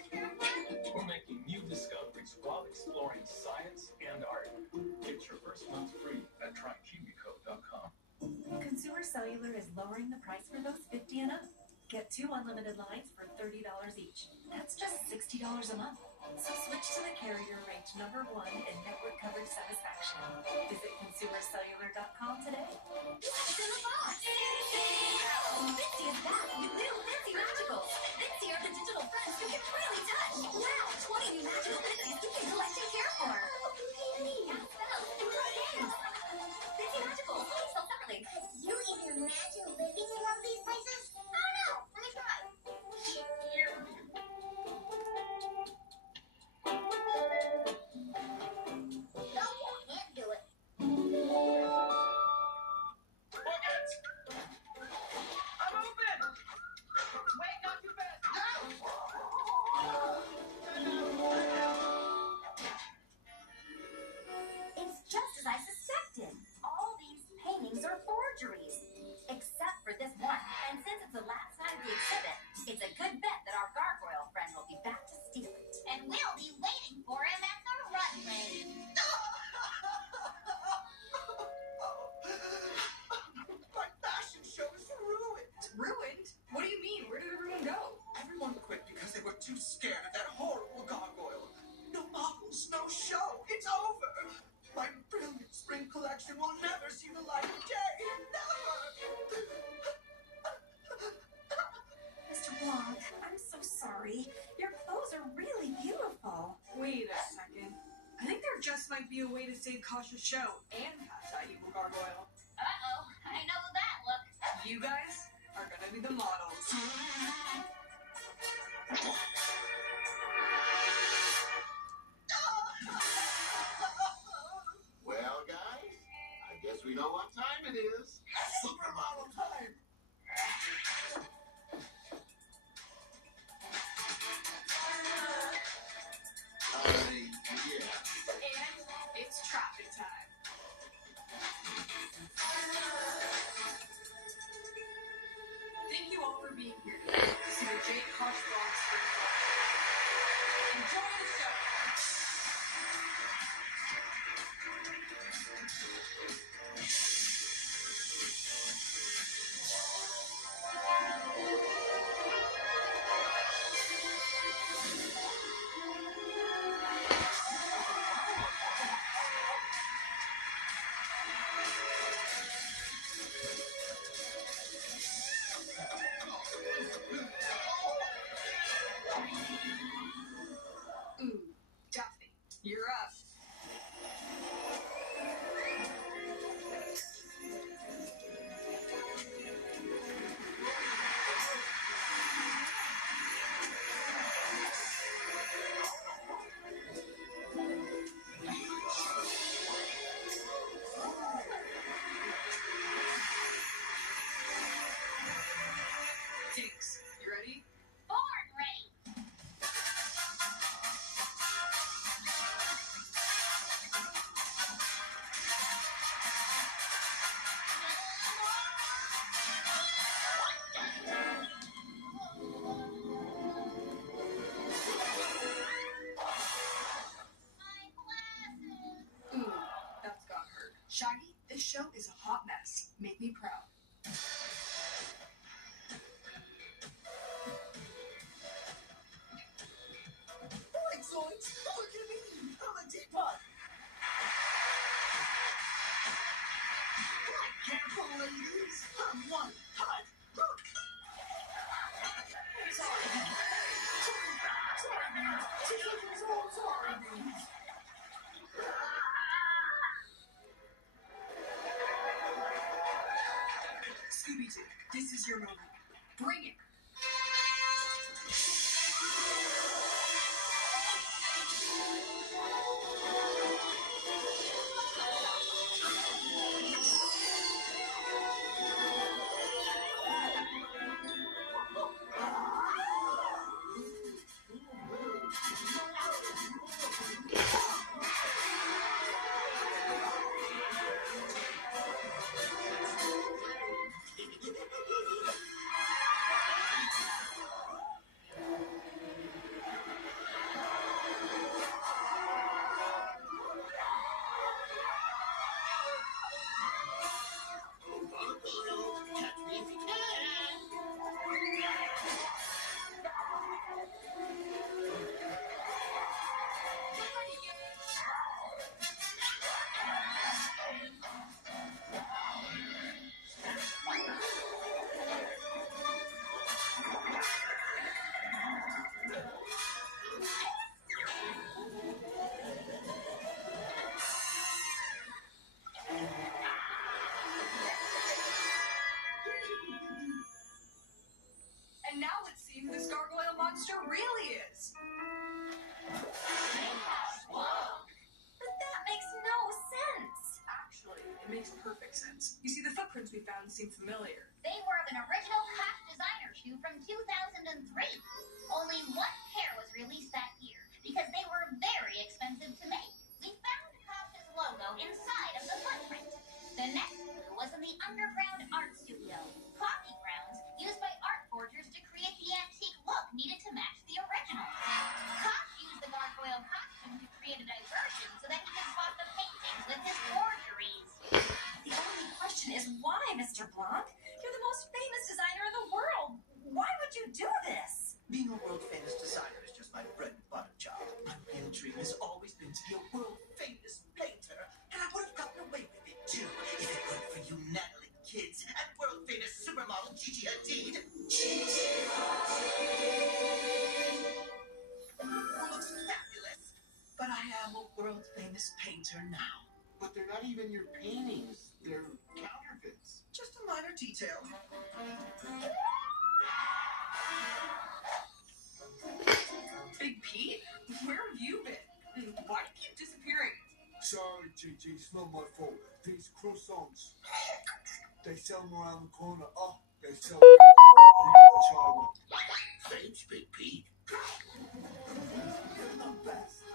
We're making new discoveries while exploring science and art. Get your first month free at tryqbcode.com. Consumer Cellular is lowering the price for those 50 and up. Get 2 unlimited lines for $30 each. That's just $60 a month. So switch to the carrier ranked #1 in network coverage satisfaction. Visit consumercellular.com today. What's in the box? Vinci is back with new Vinci Magicals. Vinci are the digital friends you can really touch. Wow, 20 new magical Vincis you can collect and care for. Cats, spells, and good games. Vinci Magicals, sell separately. You even imagine living in one of these places? I don't know. Let me try. No, can't do it. Buckets! I'm open! Wait, not too fast! It's just as I suspected. All these paintings are forgeries. Except for this one. And since it's the last time of the exhibit, it's a good bet that our gargoyle friend will be back to steal it. And we'll be waiting for him at the runway. My fashion show is ruined! Ruined? What do you mean? Where did everyone go? Everyone quit because they were too scared of that horrible gargoyle. No models, no show. It's over. My brilliant spring collection will never see the light of day. Never. Mr. Blanc, I'm so sorry. Your clothes are really beautiful. Wait a second. I think there just might be a way to save Kasha's show and catch that evil gargoyle. Uh-oh, I know that look. You guys are gonna be the models. Well, guys, I guess we know what time it is. Supermodel time. Yeah. And it's traffic time. Thank you all for being here today. So me proud. Right, Zoinks! Look at me! I'm a teapot! Right, careful, ladies! I'm one hot rock! Sorry, Scooby-Doo, this is your moment. Bring it. And now let's see who this gargoyle monster really is. But that makes no sense. Actually, it makes perfect sense. You see, the footprints we found seem familiar. They were of an original Koch designer shoe from 2003. Only one pair was released that year because they were very expensive to make. We found Koch's logo inside of the footprint. The next clue was in the underground art studio, coffee grounds used by art forgers to create the antique look needed to match the original. Koch used the gargoyle costume to create a diversion so that he could swap the paintings with his forgeries. The only question is why, Mr. Blanc? You're the most famous designer in the world. Why would you do this? being a world-famous designer is just my bread and butter job. My real dream has always been to be a world-famous painter, and I would have gotten away with it too if it weren't for you nattling kids and world-famous supermodel Gigi Hadid. Gigi Hadid! Who looks fabulous, but I am a world-famous painter now. But they're not even your paintings. They're counterfeits. Just a minor detail. Big Pete, where have you been? Why do you keep disappearing? Sorry, Gigi, it's not my fault. These croissants, they sell them around the corner. Oh, they sell them. You gotta try one. Thanks, Big Pete. You're the best.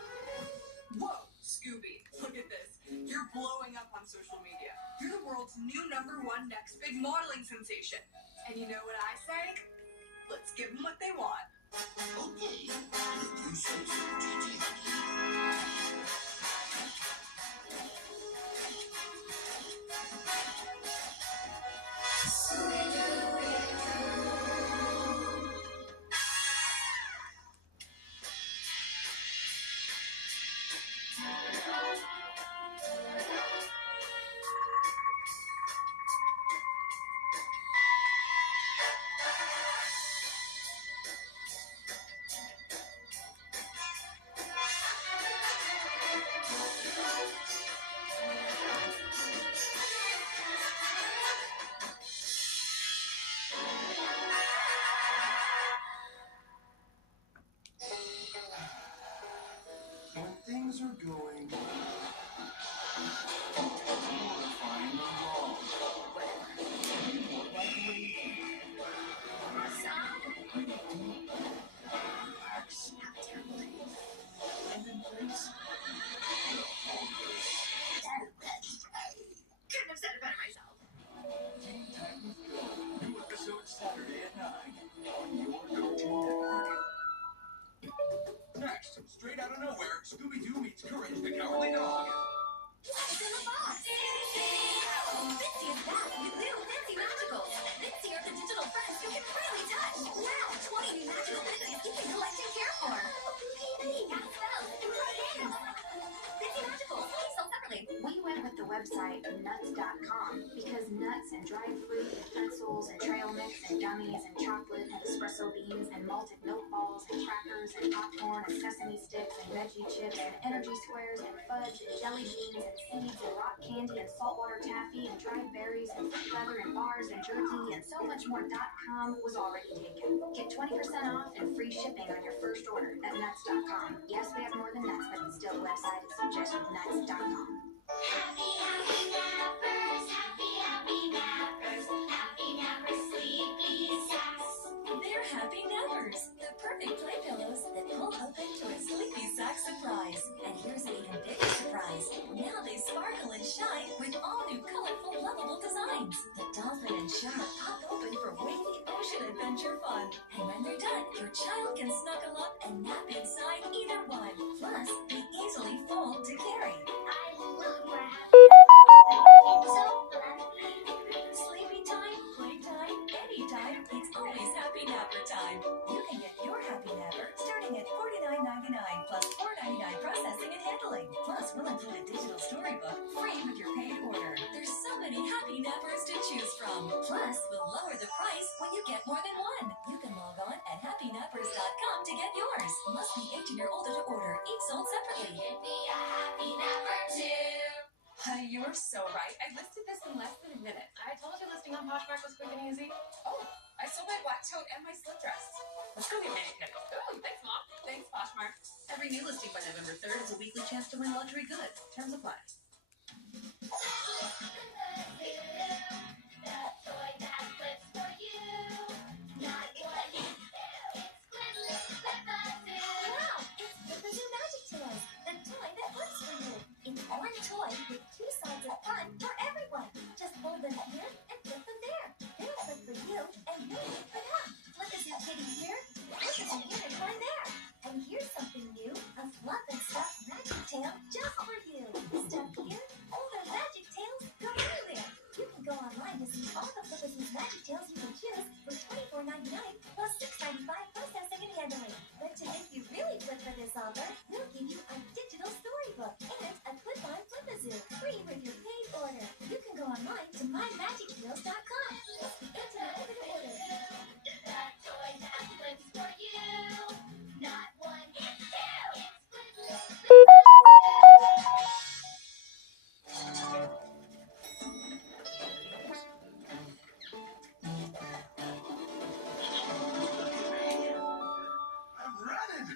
Whoa, Scooby, look at this. You're blowing up on social media. You're the world's new #1 next big modeling sensation. And you know what I say? Let's give them what they want. Okay. You say so, Gigi Hadid. website of nuts.com because nuts and dried fruit and pretzels and trail mix and gummies and chocolate and espresso beans and malted milk balls and crackers and popcorn and sesame sticks and veggie chips and energy squares and fudge and jelly beans and seeds and rock candy and saltwater taffy and dried berries and fruit leather and bars and jerky and so much more .com was already taken. Get 20% off and free shipping on your first order at nuts.com. Yes, we have more than nuts, but still, the website is just nuts.com. Happy, happy nappers, happy, happy nappers, happy nappers, sleepy sacks. They're happy nappers, the perfect play pillows that pull open to a sleepy sack surprise. And here's an even bigger surprise. Now they sparkle and shine with all new colorful, lovable designs. The dolphin and shark pop open for wavy ocean adventure fun. And when they're done, your child can snuggle up and nap inside either one. Plus, they easily fold to carry. Sleepy time, playtime, anytime, it's always happy napper time. You can get your happy napper starting at $49.99 plus $4.99 processing and handling. Plus, we'll include a digital storybook free with your paid order. There's so many happy nappers to choose from. Plus, we'll lower the price when you get more than one. You can log on at happynappers.com to get yours. Must be 18 or older to order. Each sold separately. You can be a happy napper too. You were so right. I listed this in less than a minute. I told you listing on Poshmark was quick and easy. Oh, I sold my black tote and my slip dress. Let's go get manicure. Oh, thanks, Mom. Thanks, Poshmark. Every new listing by November 3rd is a weekly chance to win luxury goods. Terms apply. Toy with two sides of fun for everyone. Just hold them here and flip them there. They'll flip for you and you'll flip for them. Flip as your kitty here, flip as your here and one there. And here's something new, a fluff and stuff magic tail just for you. Stuff here, all the magic tails go everywhere. You can go online to see all the Flippers' magic tails you can choose for $24.99 plus $6.95 processing and handling. But to make you really flip for this offer, we'll give you a digital storybook and a clip-on Flip-a-Zoo free with your paid order. You can go online to mymagicdeals.com. Enter the order. That toy that flips for you. Not one, it's two. It's flip. I'm running.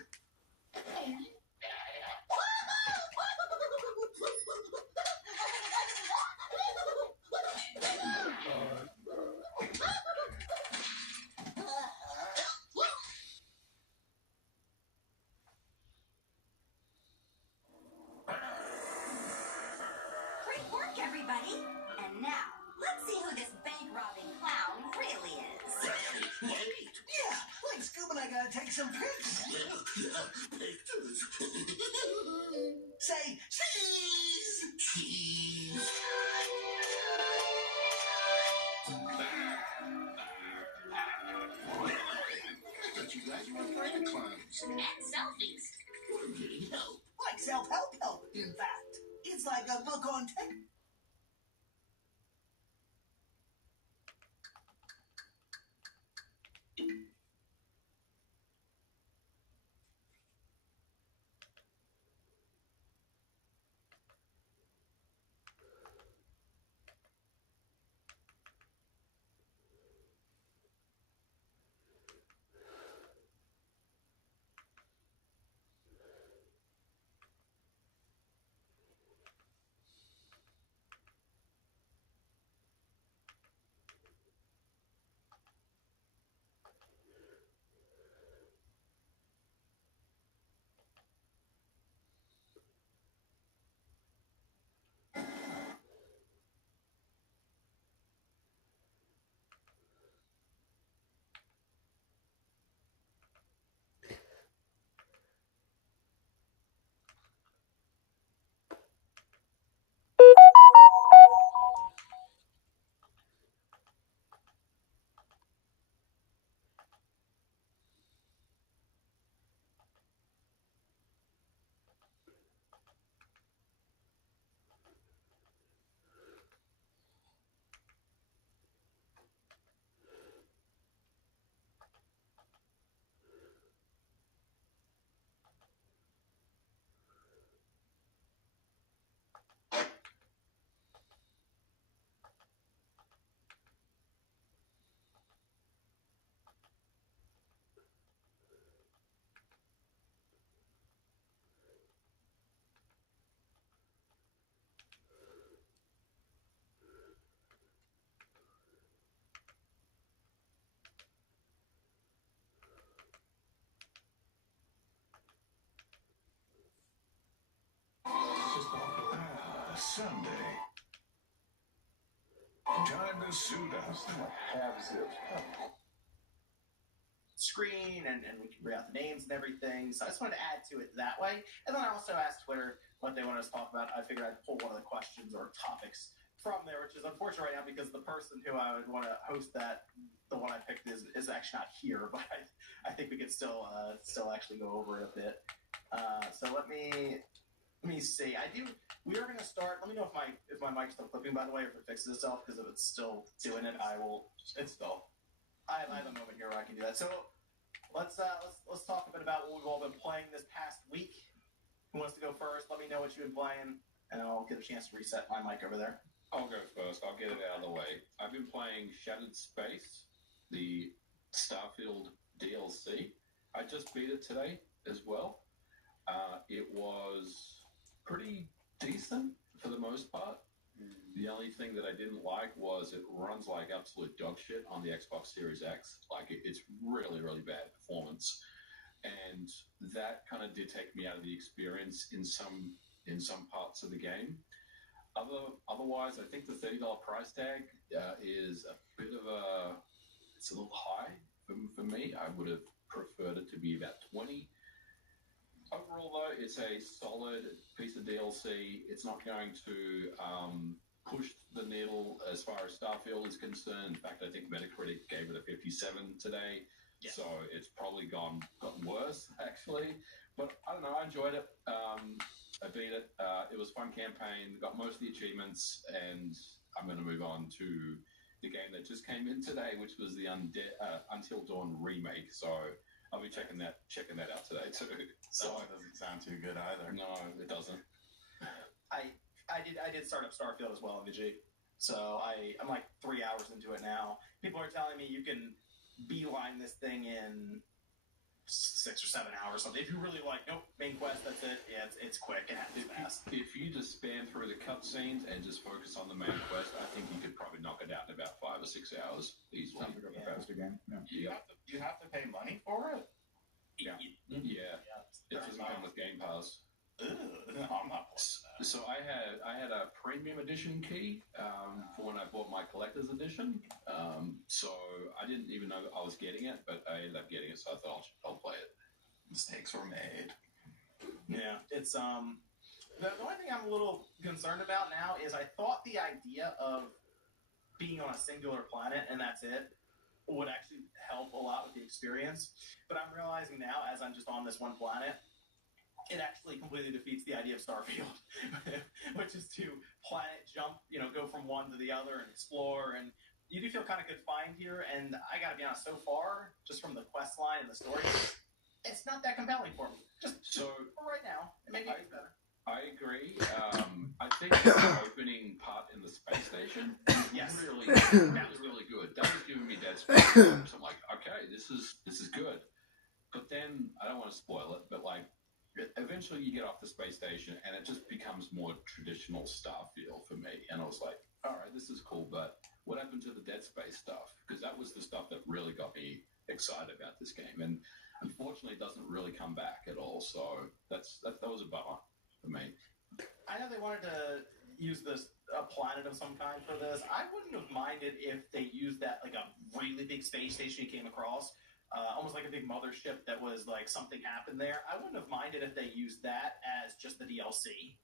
Great work, everybody. And now, let's see who this bank-robbing clown really is. Wait. Yeah, like Scoob and I gotta take some pics. Pictures. Say cheese. Cheese. I thought you guys were afraid of clowns. And selfies. We're getting help. Like self-help help, in fact. It's like a book on tech. Suda. Screen and we can read out the names and everything. So I just wanted to add to it that way. And then I also asked Twitter what they wanted us to talk about. I figured I'd pull one of the questions or topics from there, which is unfortunate right now because the person who I would want to host that, the one I picked, is actually not here. But I think we could still actually go over it a bit. So let me see. We are going to start. Let me know if my mic's still clipping, by the way, or if it fixes itself. Because if it's still doing it, I will. It's still. I have a moment here where I can do that. So let's talk a bit about what we've all been playing this past week. Who wants to go first? Let me know what you've been playing, and I'll get a chance to reset my mic over there. I'll go first. I'll get it out of the way. I've been playing Shattered Space, the Starfield DLC. I just beat it today as well. It was pretty decent for the most part. The only thing that I didn't like was it runs like absolute dog shit on the Xbox Series X. Like, it's really, really bad performance. And that kind of did take me out of the experience in some parts of the game. Otherwise, I think the $30 price tag is a bit of it's a little high for me. I would have preferred it to be about $20. Overall, though, it's a solid piece of DLC. It's not going to push the needle as far as Starfield is concerned. In fact, I think Metacritic gave it a 57 today. Yeah. So it's probably gotten worse, actually. But I don't know. I enjoyed it. I beat it. It was a fun campaign. Got most of the achievements. And I'm going to move on to the game that just came in today, which was the Until Dawn remake. So I'll be checking that out today too. So it doesn't sound too good either. No, it doesn't. I did start up Starfield as well in VG. So I'm like 3 hours into it now. People are telling me you can beeline this thing in 6 or 7 hours. Something. If you really like, nope, main quest, that's it. Yeah, it's quick. It happens fast. If you just span through the cutscenes and just focus on the main quest, I think you could probably knock it out in about 5 or 6 hours easily. Sounds like a faster game. Yeah. You have to pay money for it? Yeah. It doesn't come with Game Pass. I'm not playing that. So I had a premium edition key for when I bought my collector's edition. So I didn't even know I was getting it, but I ended up getting it, so I thought I'll play it. Mistakes were made. Yeah, it's the only thing I'm a little concerned about now is I thought the idea of being on a singular planet and that's it would actually help a lot with the experience. But I'm realizing now, as I'm just on this one planet, it actually completely defeats the idea of Starfield, which is to planet jump, go from one to the other and explore. And you do feel kind of confined here. And I got to be honest, so far, just from the quest line and the story, it's not that compelling for me. Just for right now. It may get better. I agree. I think the opening part in the space station yes. that was really good. That was giving me Dead Space vibes. I'm like, okay, this is good. But then, I don't want to spoil it, but like, eventually you get off the space station and it just becomes more traditional Starfield for me. And I was like, all right, this is cool, but what happened to the Dead Space stuff? Because that was the stuff that really got me excited about this game. And unfortunately, it doesn't really come back at all. So that was a bummer for me. I know they wanted to use a planet of some kind for this. I wouldn't have minded if they used that, like a really big space station you came across. Almost like a big mothership that was like something happened there. I wouldn't have minded if they used that as just the DLC,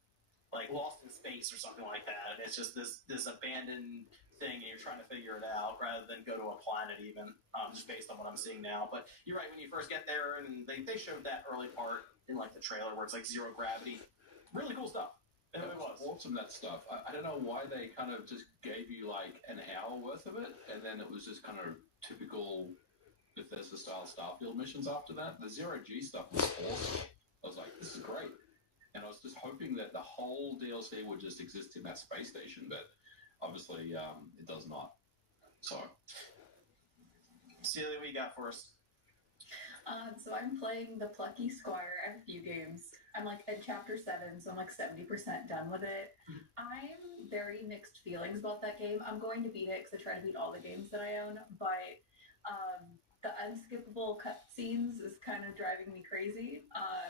like Lost in Space or something like that. And it's just this abandoned thing, and you're trying to figure it out rather than go to a planet even. Just based on what I'm seeing now. But you're right, when you first get there, and they showed that early part in like the trailer where it's like zero gravity. Really cool stuff. It was awesome, that stuff. I don't know why they kind of just gave you like an hour worth of it, and then it was just kind of typical Bethesda-style Starfield missions after that. The Zero-G stuff was awesome. I was like, this is great. And I was just hoping that the whole DLC would just exist in that space station, but obviously it does not. So. Celia, what you got for us? So I'm playing the Plucky Squire. I have a few games. I'm like at chapter 7, so I'm like 70% done with it. I'm very mixed feelings about that game. I'm going to beat it because I try to beat all the games that I own, but the unskippable cutscenes is kind of driving me crazy.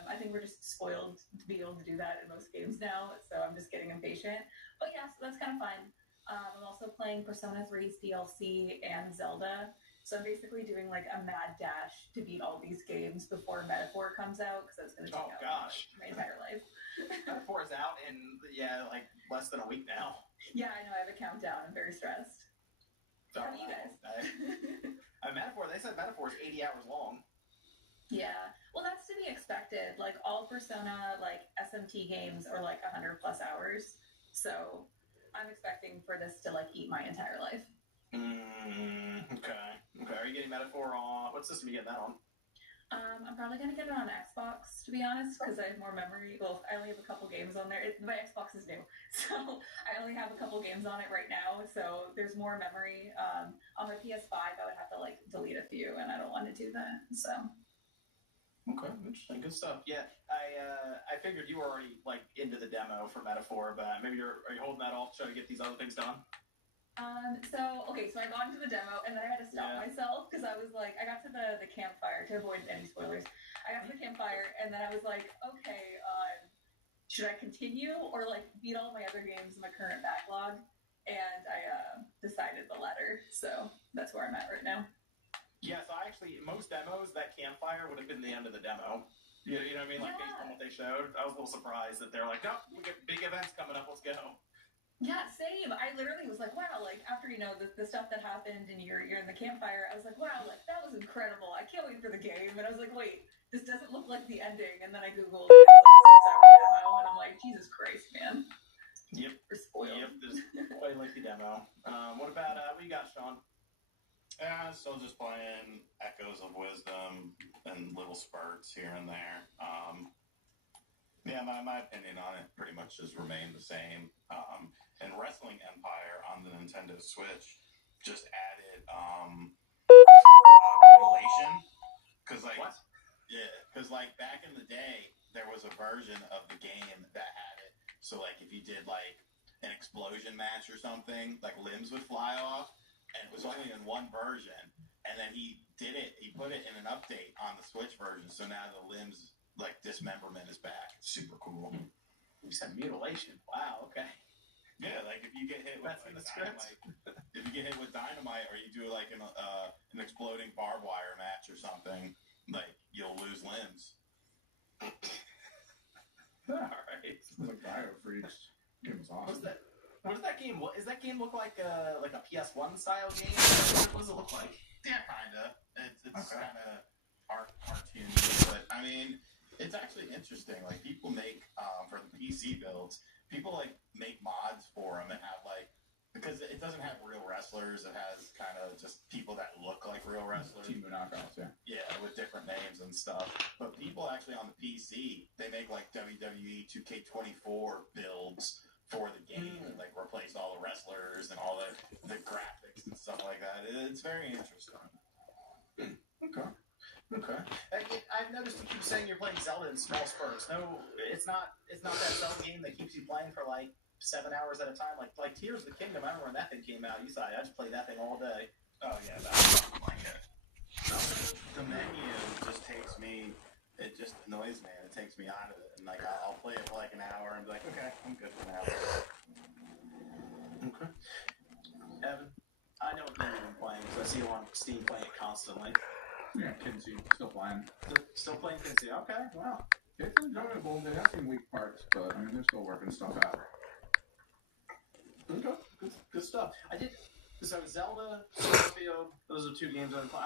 I think we're just spoiled to be able to do that in most games now, so I'm just getting impatient. But yeah, so that's kind of fine. I'm also playing Persona 3's DLC and Zelda. So I'm basically doing like a mad dash to beat all these games before Metaphor comes out because that's going to take out my entire life. Metaphor is out in like less than a week now. Yeah, I know. I have a countdown. I'm very stressed. How are you guys? Metaphor. They said Metaphor is 80 hours long. Yeah, well, that's to be expected. Like all Persona, like SMT games are like 100+ hours, so I'm expecting for this to like eat my entire life. Okay. Are you getting Metaphor on? What system are you getting that on? I'm probably gonna get it on Xbox, to be honest, because I have more memory. Well, I only have a couple games on there. My Xbox is new, so I only have a couple games on it right now. So there's more memory. On my PS5, I would have to like delete a few, and I don't want to do that. So. Okay, interesting, good stuff. Yeah, I figured you were already like into the demo for Metaphor, but maybe are you holding that off to try to get these other things done? So I got into the demo and then I had to stop myself because I was like, I got to the campfire to avoid any spoilers. I got to the campfire and then I was like, okay, should I continue or like beat all my other games in my current backlog? And I decided the latter. So that's where I'm at right now. Yeah, so most demos, that campfire would have been the end of the demo. You know what I mean? Like based on what they showed, I was a little surprised that they're like, oh, we got big events coming up, let's go. Yeah, same. I literally was like, wow, like after, the stuff that happened and you're in the campfire, I was like, wow, like that was incredible. I can't wait for the game. And I was like, wait, this doesn't look like the ending. And then I Googled it, it's like a 6-hour demo, and I'm like, Jesus Christ, man. Yep. We're spoiled. Yep, this is quite like the demo. What about, what you got, Sean? Still just playing Echoes of Wisdom and little spurts here and there. My opinion on it pretty much has remained the same. And Wrestling Empire on the Nintendo Switch just added mutilation. Because back in the day, there was a version of the game that had it. So like if you did like an explosion match or something, like limbs would fly off. And it was only in one version, and then he put it in an update on the Switch version, so now the limbs, like, dismemberment is back. It's super cool. You said mutilation. Wow, okay. Yeah, like, if you get hit with, if you get hit with dynamite, or you do, like, an exploding barbed wire match or something, like, you'll lose limbs. Alright. Like Biofreaks. Game was awesome. What does that game? Does that game look like a PS1 style game? What does it look like? Yeah, kinda. It's kind of cartoony, but I mean, it's actually interesting. Like people make for the PC builds, people like make mods for them and have like because it doesn't have real wrestlers. It has kind of just people that look like real wrestlers. Team knockoffs, yeah. Yeah, with different names and stuff. But people actually on the PC, they make like WWE 2K24 builds for the game and like replace all the wrestlers and all the graphics and stuff like that. It's very interesting. Okay. I've noticed you keep saying you're playing Zelda in small spurts. No, it's not that Zelda game that keeps you playing for like 7 hours at a time. Like Tears of the Kingdom. I remember when that thing came out. You thought I just played that thing all day. Oh yeah, that's like it. The menu just takes me. It just annoys me. It takes me out of it. And like I'll play it for like an hour and be like, okay, I'm good for now. Okay. Evan, I know what game you've been playing because I see you on Steam playing it constantly. Yeah, Kinsey, still playing. Still playing Kinsey. Okay, wow. It's enjoyable. They have some weak parts, but I mean they're still working stuff out. Okay, good stuff. So Zelda, Starfield, those are 2 games I've been playing.